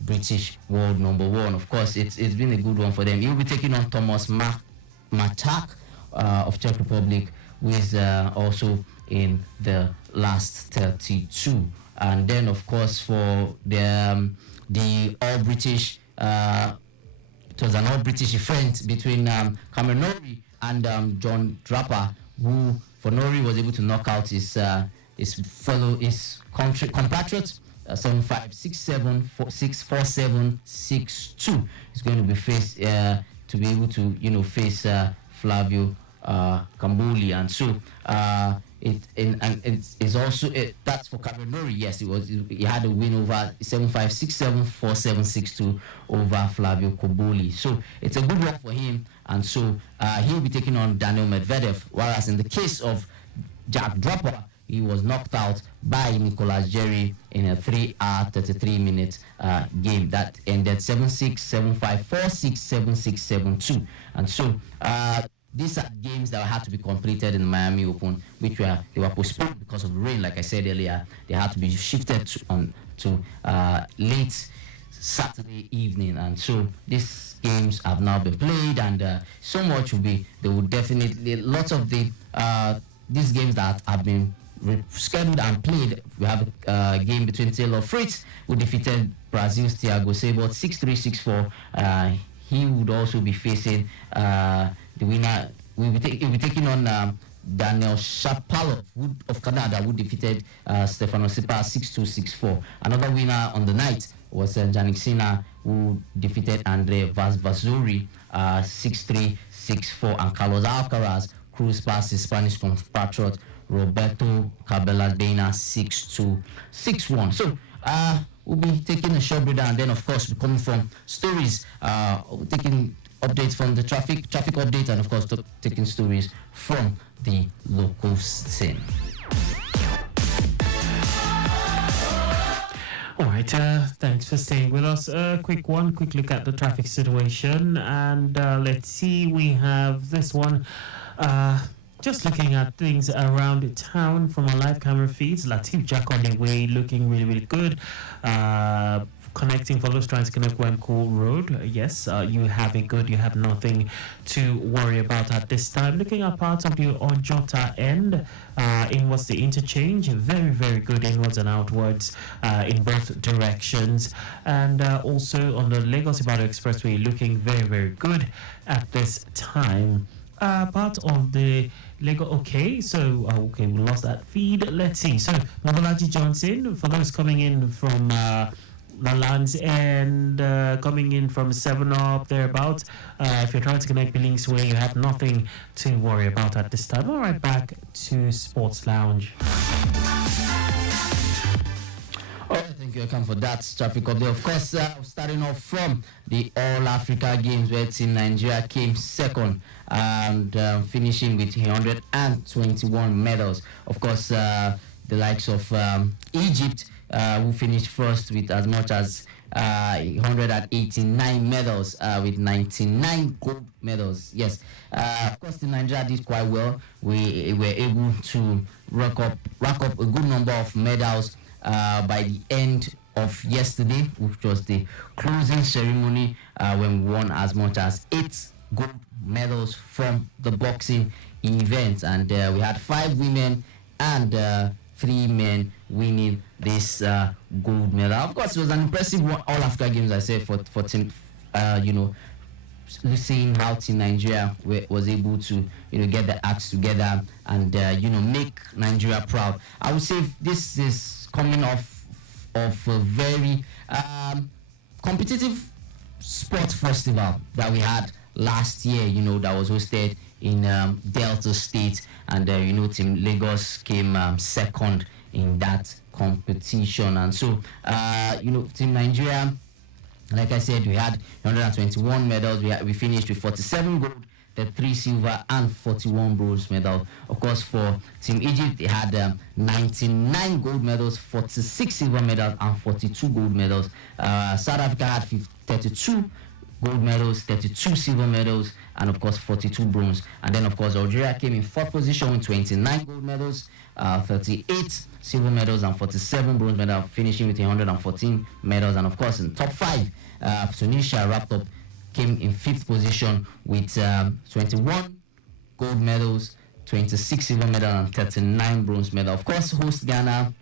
British world number 1. Of course, it's been a good one for them. He'll be taking on Thomas Matak of Czech Republic, who is also in the last 32. And then, of course, for the All British, it was an All British event between Cameron Norrie and John Draper, who for Norrie was able to knock out his compatriot 7-5, 6-7, 6-4-7, 6-2. He's going to be faced to be able to face Flavio Camboli, and so it's also that's for Cameron Norrie. Yes, he had a win over 7-5, 6-7, 4-7, 6-2 over Flavio Camboli. So it's a good one for him, and so he'll be taking on Daniel Medvedev. Whereas in the case of Jack Draper, he was knocked out by Nicolas Jerry in a 3-hour, 33-minute game that ended 7-6, 7-5, 4-6, 7-6, 7-2. And so these are games that had to be completed in the Miami Open, which they were postponed because of the rain. Like I said earlier, they had to be shifted to late Saturday evening. And so these games have now been played, and so much will definitely, lots of these games that have been scheduled and played. We have a game between Taylor Fritz, who defeated Brazil's Thiago Sebot 6-3, 6-4. He would also be facing the winner. He'll be taking on Daniel Shapovalov of Canada, who defeated Stefano Tsitsipas 6-2, 6-4. Another winner on the night was Jannik Sinner, who defeated Andre Vasvazuri 6-3, 6-4. And Carlos Alcaraz cruised past his Spanish compatriot Roberto Cabelladena 6-2, 6-1. So we'll be taking a short break, and then of course we're coming from stories, taking updates from the traffic update, and of course taking stories from the local scene. All right, thanks for staying with us. Quick look at the traffic situation, and let's see, we have this one. Just looking at things around town from our live camera feeds. Latif Jakoni Way looking really good. Connecting for those trying to connect Wemco Road. Yes, you have it good. You have nothing to worry about at this time. Looking at parts of the Ojota end, inwards the interchange, very good inwards and outwards in both directions. And also on the Lagos-Ibadan Expressway, looking very good at this time. Part of the Lego. Okay, so we lost that feed. Let's see. So Mobolaji Johnson, for those coming in from the lands and coming in from 7-Up thereabouts, if you're trying to connect Billings Way, you have nothing to worry about at this time. All right, back to Sports Lounge. All right, thank you, Akan, for that traffic update. Of course, starting off from the All Africa Games, where Team Nigeria came second and finishing with 121 medals. Of course, the likes of Egypt, who finished first with as much as 189 medals, with 99 gold medals. Yes, of course, Team Nigeria did quite well. We were able to rack up a good number of medals by the end of yesterday, which was the closing ceremony, when we won as much as 8 gold medals from the boxing event. And we had 5 women and 3 men winning this gold medal. Of course, it was an impressive All Africa Games, I said, for Team, seeing how Team Nigeria was able to, get the acts together and, make Nigeria proud. I would say this is coming off of a very competitive sports festival that we had last year, that was hosted in Delta State, and Team Lagos came second in that competition. And so Team Nigeria, like I said, we had 121 medals. We finished with 47 gold, 3 silver and 41 bronze medals. Of course, for Team Egypt, they had 99 gold medals, 46 silver medals and 42 gold medals. South Africa had 32 gold medals, 32 silver medals, and of course 42 bronze. And then of course Algeria came in 4th position with 29 gold medals, 38 silver medals and 47 bronze medals, finishing with 114 medals. And of course in top 5, Tunisia wrapped up, came in 5th position with 21 gold medals, 26 silver medals and 39 bronze medals. Of course, host Ghana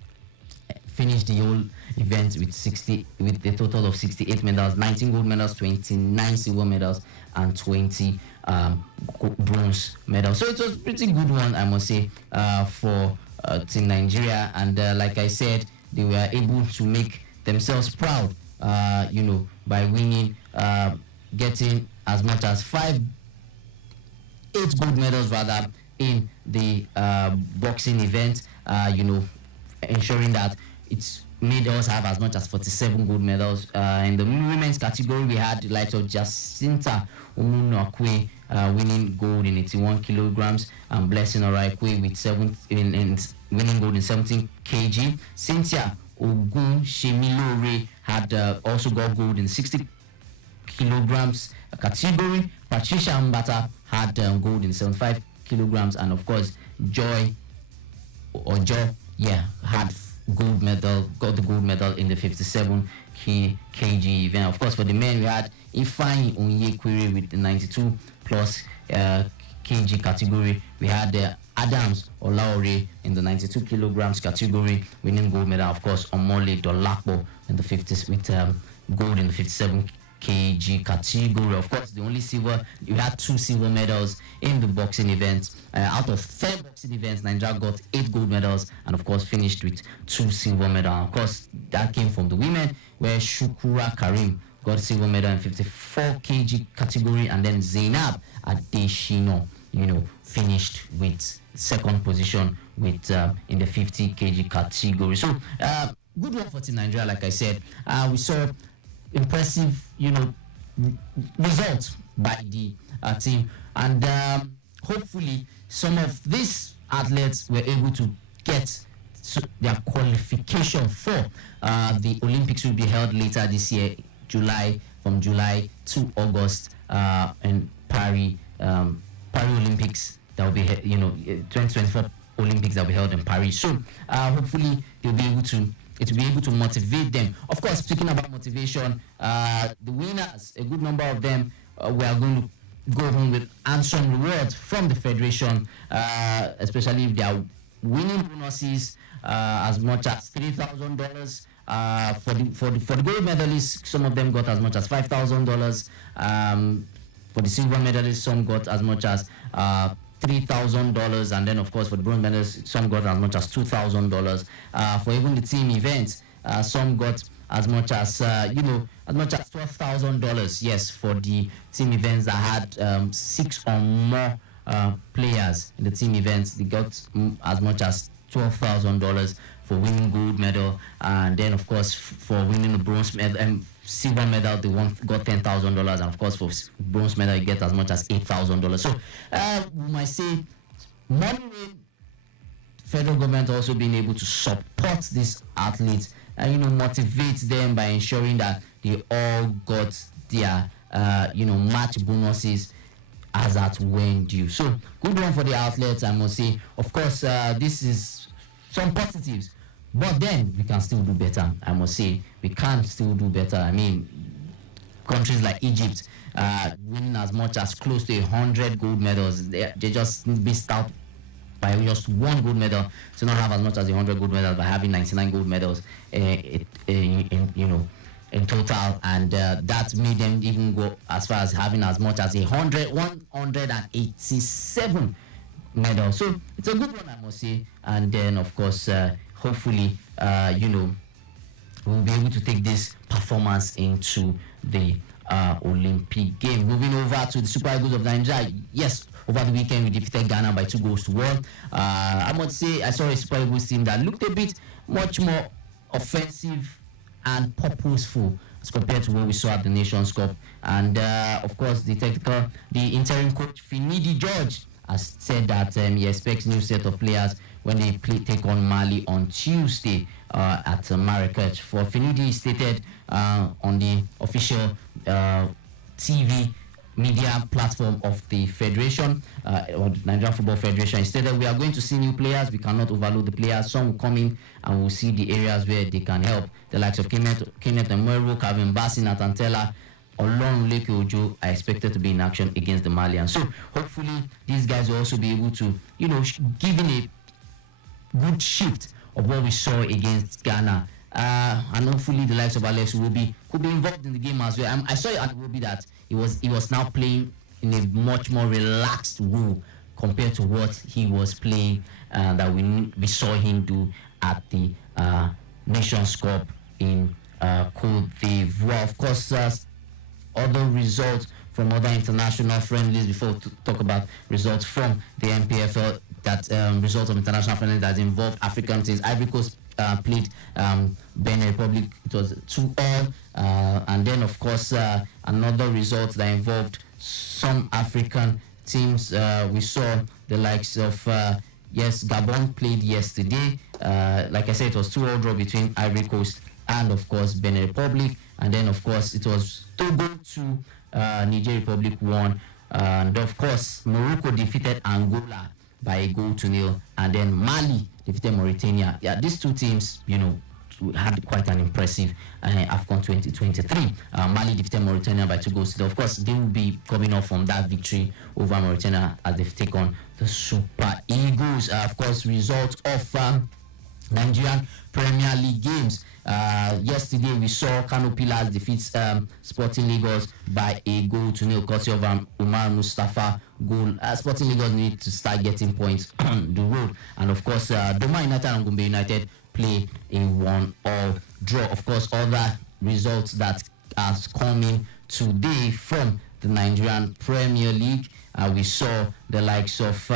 finished the whole event with a total of 68 medals, 19 gold medals, 29 silver medals, and 20 bronze medals. So it was a pretty good one, I must say, for Team Nigeria. And like I said, they were able to make themselves proud, by winning, getting as much as 8 gold medals rather in the boxing event, ensuring that it's made us have as much as 47 gold medals. In the women's category, we had the likes of Jacinta Omunakwe winning gold in 81 kilograms, and Blessing Oraikwe with winning gold in 17 kg. Cynthia Ogun Shemilore had also got gold in 60 kilograms category. Patricia Mbata had gold in 75 kilograms, and of course Joy had got the gold medal in the 57 kg event. Of course, for the men, we had Ifeanyi Onyekwere with the 92 plus kg category. We had Adams Olaore in the 92 kilograms category, winning gold medal. Of course, Omole Dolapo in the 50s with gold in the 57 kg category. Of course, the only silver, you had 2 silver medals in the boxing events. Out of 10 boxing events, Nigeria got 8 gold medals and of course finished with 2 silver medals. Of course, that came from the women, where Shukura Karim got silver medal in 54 kg category, and then Zainab Adeshino, finished with second position with in the 50 kg category. So good one for Team Nigeria. Like I said, we saw impressive, results by the team, and hopefully some of these athletes were able to get their qualification for the Olympics will be held later this year, from July to August, in Paris Olympics that will be 2024 Olympics that will be held in Paris. So hopefully they'll be able to. It will be able to motivate them. Of course, speaking about motivation, the winners, a good number of them, we are going to go home with handsome rewards from the federation, especially if they are winning bonuses as much as $3,000. For the gold medalists, some of them got as much as $5,000. For the silver medalists, some got as much as $3,000, and then of course for the bronze medalists, some got as much as $2,000. For even the team events, some got as much as $12,000. Yes, for the team events that had 6 or more players in the team events, they got as much as $12,000 for winning gold medal, and then of course for winning the bronze medal and silver medal, they got $10,000, and of course for bronze medal you get as much as $8,000. So we might say money, federal government also being able to support these athletes and motivate them by ensuring that they all got their match bonuses as at when due. So good one for the athletes, I must say. Of course, this is some positives, but then we can still do better. I must say we can still do better. I mean, countries like Egypt winning as much as close to 100 gold medals, they just missed out by just 1 gold medal to not have as much as 100 gold medals by having 99 gold medals in total, and that made them even go as far as having as much as 187 medals. So it's a good one, I must say. And then of course hopefully we'll be able to take this performance into the Olympic game. Moving over to the Super Eagles of Nigeria. Yes, over the weekend we defeated Ghana by 2-1. I must say I saw a Super Eagles team that looked a bit much more offensive and purposeful as compared to what we saw at the Nations Cup. And of course the interim coach Finidi George has said that he expects new set of players when they take on Mali on Tuesday at Marrakech. For Finidi, he stated on the official TV media platform of the Federation, or the Nigerian Football Federation, he stated, we are going to see new players. We cannot overload the players. Some will come in and we'll see the areas where they can help. The likes of Kenneth Emero, Calvin Bassey, Nathan Tella, Olorun Leke Ojo are expected to be in action against the Malians. So hopefully these guys will also be able to, given a good shift of what we saw against Ghana, and hopefully the likes of Alex could be involved in the game as well. I saw it at Iwobi that he was now playing in a much more relaxed role compared to what he was playing that we saw him do at the Nations Cup in Cote d'Ivoire. Of course, other results from other international friendlies before we talk about results from the NPFL, that results of international friendlies that involved African teams. Ivory Coast played Benin Republic. It was 2-2, and then of course another result that involved some African teams. We saw the likes of Gabon played yesterday. Like I said, it was 2-2 draw between Ivory Coast and of course Benin Republic, and then of course it was Togo 2, Niger Republic 1, and of course Morocco defeated Angola by 1-0, and then Mali defeated Mauritania. Yeah, these two teams, had quite an impressive AFCON 2023. Mali defeated Mauritania by 2-0. Of course, they will be coming off from that victory over Mauritania as they've taken the Super Eagles. Of course, result of Nigerian Premier League games. Yesterday we saw Kano Pillars defeat Sporting Lagos by 1-0 courtesy of Umar Mustafa goal. Sporting Lagos need to start getting points on the road, and of course Doma United and Gombe United play a 1-1 draw. Of course, other results that are coming today from the Nigerian Premier League. We saw the likes of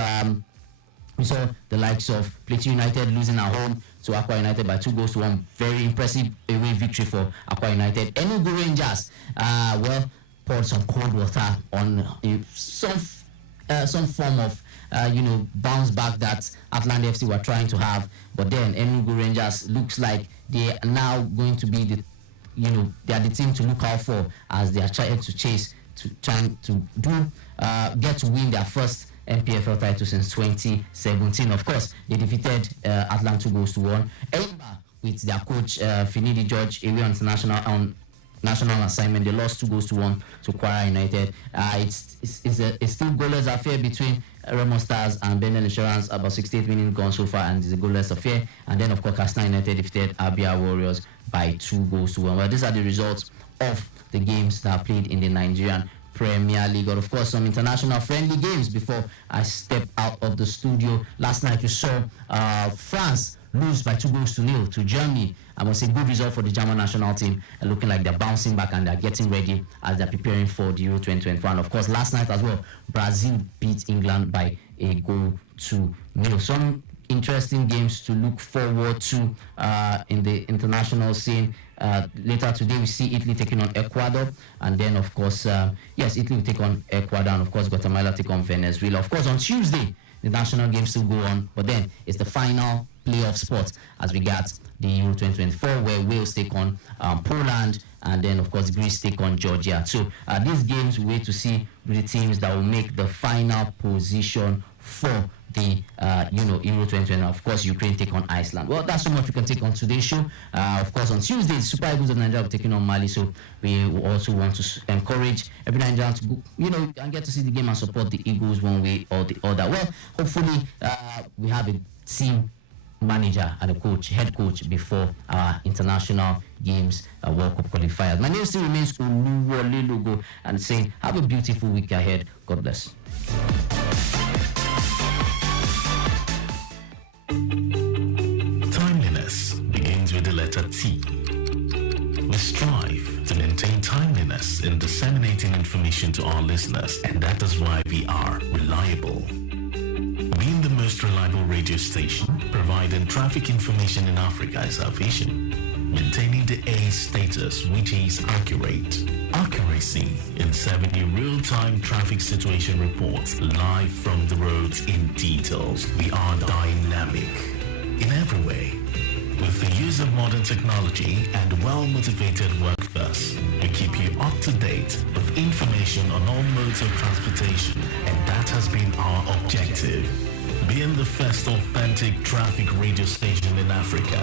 Plateau United losing at home to Aqua United by 2-1. Very impressive away victory for Aqua United. Enugu Rangers, poured some cold water on some form of bounce back that Atlanta FC were trying to have. But then Enugu Rangers looks like they are now going to be they are the team to look out for as they are trying to chase get to win their first NPFL title since 2017. Of course, they defeated Atlanta 2-1. Eimba, with their coach Finidi George away on national assignment, they lost 2-1 to Kwara United. It's still goalless affair between Remo Stars and Bendel Insurance, about 68 minutes gone so far, and it's a goalless affair. And then, of course, Katsina United defeated Abia Warriors by 2-1. Well, these are the results of the games that are played in the Nigerian Premier League. And of course, some international friendly games before I step out of the studio. Last night we saw France lose by 2-0 to Germany. I must say, good result for the German national team, looking like they're bouncing back and they're getting ready as they're preparing for the Euro 2024. And of course, last night as well, Brazil beat England by 1-0. Some interesting games to look forward to in the international scene. Later today, we see Italy taking on Ecuador, and then of course, Italy will take on Ecuador, and of course, Guatemala take on Venezuela. Of course, on Tuesday, the national games still go on, but then it's the final playoff spot as we got the Euro 2024, where Wales take on Poland, and then of course Greece take on Georgia. So these games we wait to see the teams that will make the final position for the Euro 2020. Of course, Ukraine take on Iceland. Well, that's so much we can take on today's show. Of course, on Tuesday, the Super Eagles of Nigeria will be taking on Mali. So we also want to encourage every Nigerian to go, and get to see the game and support the Eagles one way or the other. Well, hopefully, we have a team manager and a head coach before our international games World Cup qualifiers. My name still remains Oluwole Logo, and saying have a beautiful week ahead. God bless. Timeliness begins with the letter T. We strive to maintain timeliness in disseminating information to our listeners, and that is why we are reliable. Being the most reliable radio station, providing traffic information in Africa is our vision. Maintaining the A status, which is accurate. Accuracy in serving you real-time traffic situation reports live from the roads in details. We are dynamic in every way. With the use of modern technology and well-motivated workforce, we keep you up to date with information on all modes of transportation, and that has been our objective. Being the first authentic traffic radio station in Africa,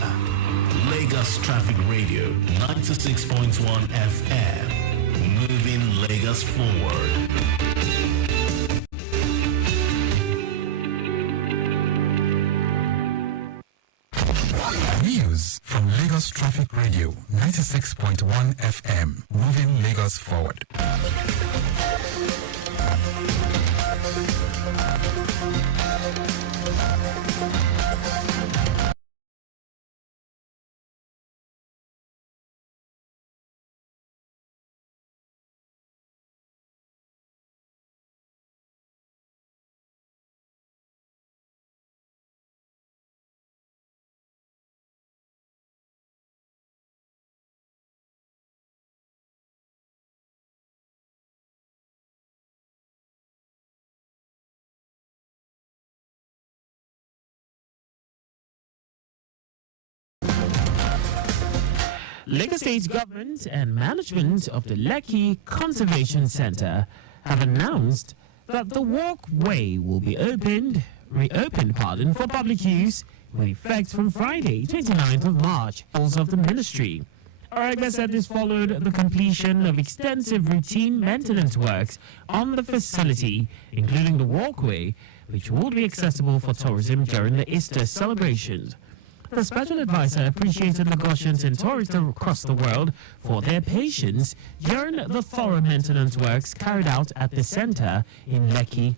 Lagos Traffic Radio 96.1 FM, moving Lagos forward. News from Lagos Traffic Radio 96.1 FM, moving Lagos forward. Lagos State government and management of the Lekki Conservation Center have announced that the walkway will be reopened for public use with effect from Friday, 29th of March, rules of the ministry. Oregba said this followed the completion of extensive routine maintenance works on the facility, including the walkway, which will be accessible for tourism during the Easter celebrations. The special advisor appreciated Lagosians and tourists across the world for their patience during the thorough maintenance works carried out at the center in Lekki.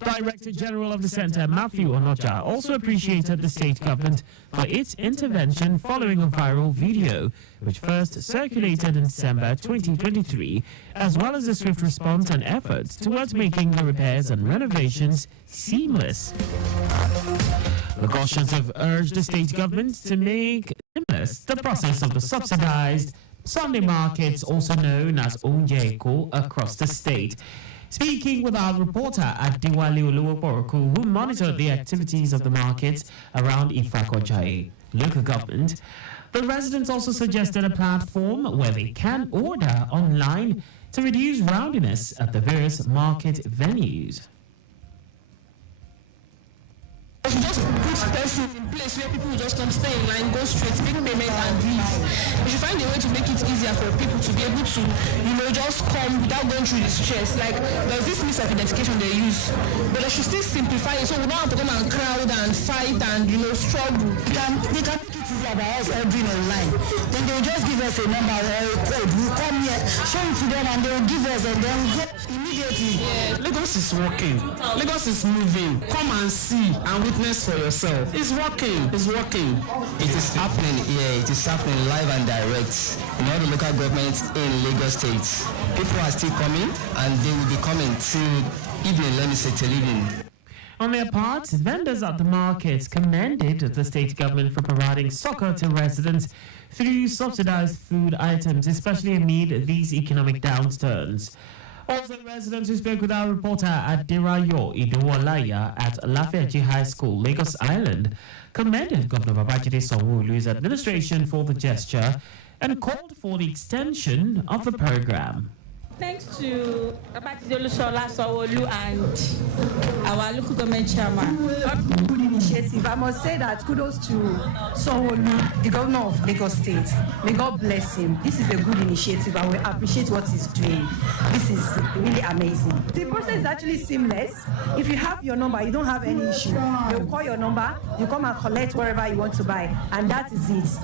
Director General of the Centre, Matthew Onoja, also appreciated the state government for its intervention following a viral video, which first circulated in December 2023, as well as the swift response and efforts towards making the repairs and renovations seamless. Lagosians have urged the state government to make seamless the process of the subsidized Sunday markets, also known as Onjeko, across the state. Speaking with our reporter at Diwali Oluwoporoku, who monitored the activities of the markets around Ifakojai local government, the residents also suggested a platform where they can order online to reduce rowdiness at the various market venues. Just put persons in place where people just come stay in line, go straight, make payment and leave. We should find a way to make it easier for people to be able to, just come without going through the stress. Like, there's this means of identification they use, but they should still simplify it so we don't have to come and crowd and fight and, struggle. They can make it easier by us ordering online. Then they will just give us a number or a code. We come here, show it to them, and they will give us, and then we go immediately. Yeah. Lagos is working. Lagos is moving. Come and see and witness for yourself. It's working. It's working. It is happening here. It is happening live and direct in all the local governments in Lagos State. People are still coming, and they will be coming till evening. Let me say till evening. On their part, vendors at the markets commended the state government for providing succor to residents through subsidized food items, especially amid these economic downturns. Also, residents who spoke with our reporter at Dirayo Idowalaya at Lafayette High School, Lagos Island, commended Governor Babajide Sanwo-Olu's administration for the gesture and called for the extension of the program. Thanks to Babajide Sanwo-Olu and our local government chairman. Good initiative. I must say that kudos to Sanwo-Olu, the governor of Lagos State. May God bless him. This is a good initiative. I will appreciate what he's doing. This is really amazing. The process is actually seamless. If you have your number, you don't have any issue. They'll call your number, you come and collect wherever you want to buy, and that is it.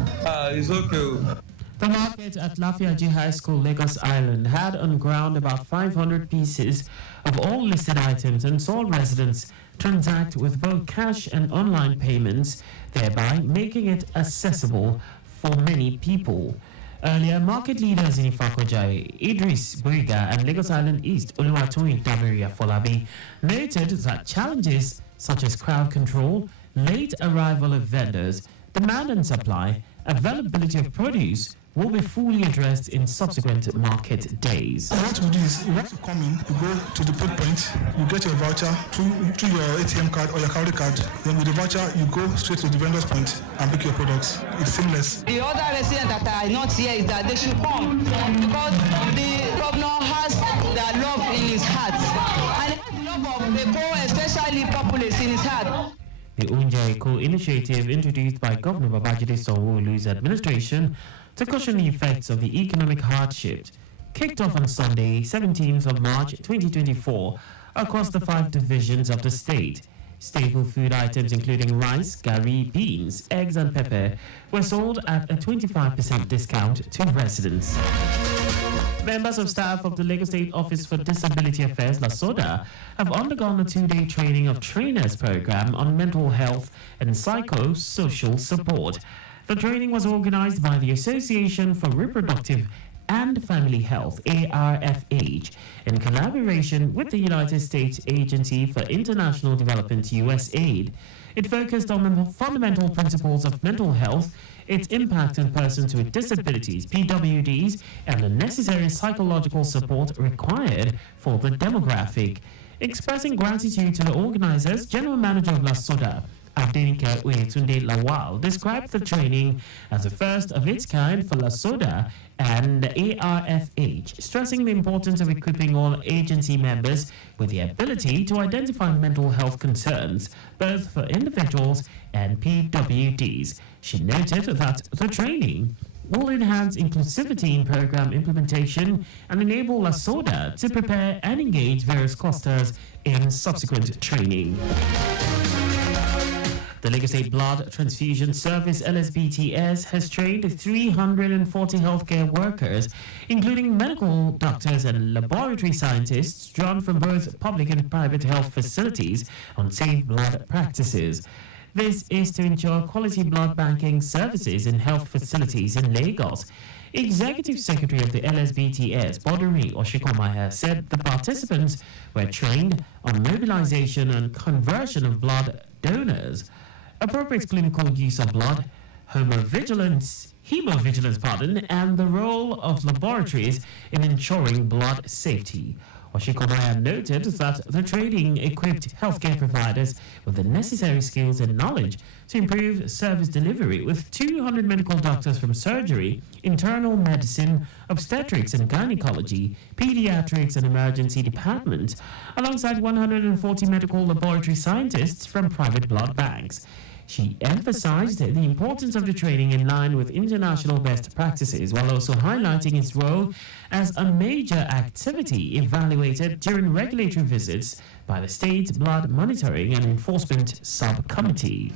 It's okay. The market at Lafayette High School, Lagos Island, had on ground about 500 pieces of all listed items and saw residents transact with both cash and online payments, thereby making it accessible for many people. Earlier, market leaders in Ifakojai, Idris Buiga and Lagos Island East, Oluwatoyin Damiria Folabi, noted that challenges such as crowd control, late arrival of vendors, demand and supply, availability of produce will be fully addressed in subsequent market days. What we do is, once you come in, you go to the pick point, you get your voucher through your ATM card or your credit card. Then with the voucher, you go straight to the vendor's point and pick your products. It's seamless. The other residents that are not here is that they should come because the governor has their love in his heart. And he has the love of the poor, especially populace, in his heart. The Onjeko initiative, introduced by Governor Babajide Sanwo-Olu's administration to cushion the effects of the economic hardship, kicked off on Sunday, 17th of March 2024, across the 5 divisions of the state. Staple food items including rice, gari, beans, eggs and pepper were sold at a 25% discount to residents. Members of staff of the Lagos State Office for Disability Affairs, LASODA, have undergone a 2-day training of trainers program on mental health and psychosocial support. The training was organized by the Association for Reproductive and Family Health, ARFH, in collaboration with the United States Agency for International Development, USAID. It focused on the fundamental principles of mental health, its impact on persons with disabilities, PWDs, and the necessary psychological support required for the demographic. Expressing gratitude to the organizers, General Manager of LASODA, Adenike Oyetunde Lawal described the training as the first of its kind for LASODA and ARFH, stressing the importance of equipping all agency members with the ability to identify mental health concerns, both for individuals and PWDs. She noted that the training will enhance inclusivity in program implementation and enable LASODA to prepare and engage various clusters in subsequent training. The Lagos State Blood Transfusion Service (LSBTS) has trained 340 healthcare workers, including medical doctors and laboratory scientists drawn from both public and private health facilities, on safe blood practices. This is to ensure quality blood banking services in health facilities in Lagos. Executive Secretary of the LSBTS, Boduri Oshikomaya, said the participants were trained on mobilization and conversion of blood donors, appropriate clinical use of blood, hemovigilance, and the role of laboratories in ensuring blood safety. Oshikomaya noted that the training equipped healthcare providers with the necessary skills and knowledge to improve service delivery, with 200 medical doctors from surgery, internal medicine, obstetrics and gynecology, pediatrics and emergency department, alongside 140 medical laboratory scientists from private blood banks. She emphasized the importance of the training in line with international best practices, while also highlighting its role as a major activity evaluated during regulatory visits by the State Blood Monitoring and Enforcement Subcommittee.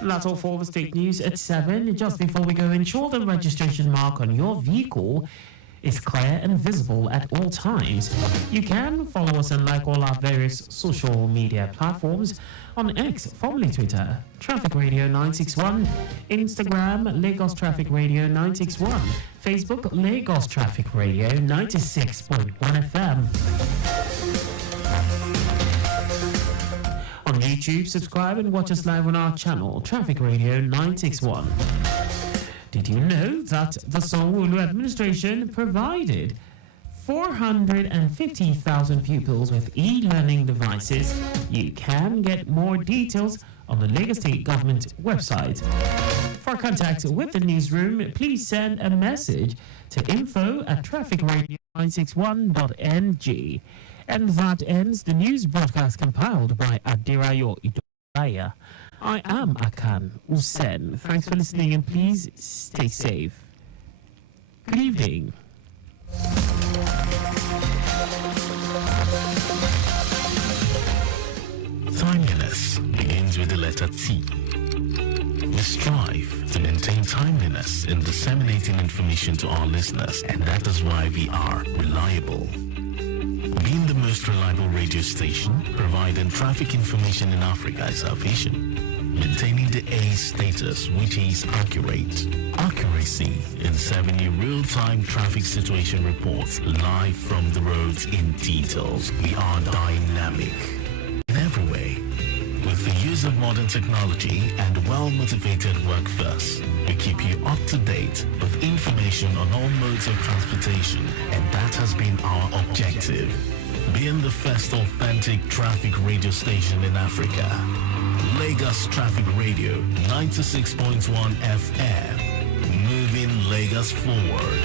That's all for the state news at 7. Just before we go, ensure the registration mark on your vehicle is clear and visible at all times. You can follow us and like all our various social media platforms on X, formerly Twitter, Traffic Radio 961, Instagram, Lagos Traffic Radio 961, Facebook, Lagos Traffic Radio 96.1 FM. On YouTube, subscribe and watch us live on our channel, Traffic Radio 961. Did you know that the Sanwo-Olu administration provided 450,000 pupils with e-learning devices? You can get more details on the Lagos State Government website. For contact with the newsroom, please send a message to info@trafficradio961.ng. And that ends the news broadcast compiled by Adirayo Idobaya. I am Akan Usen. Thanks for listening and please stay safe. Good evening. Timeliness begins with the letter T. We strive to maintain timeliness in disseminating information to our listeners, and that is why we are reliable. Being the most reliable radio station, providing traffic information in Africa is our vision. Maintaining the A status, which is accurate. Accuracy in serving you real-time traffic situation reports live from the roads in details. We are dynamic in every way. With the use of modern technology and well-motivated workforce, we keep you up to date with information on all modes of transportation, and that has been our objective. Being the first authentic traffic radio station in Africa, Lagos Traffic Radio 96.1 FM, moving Lagos forward.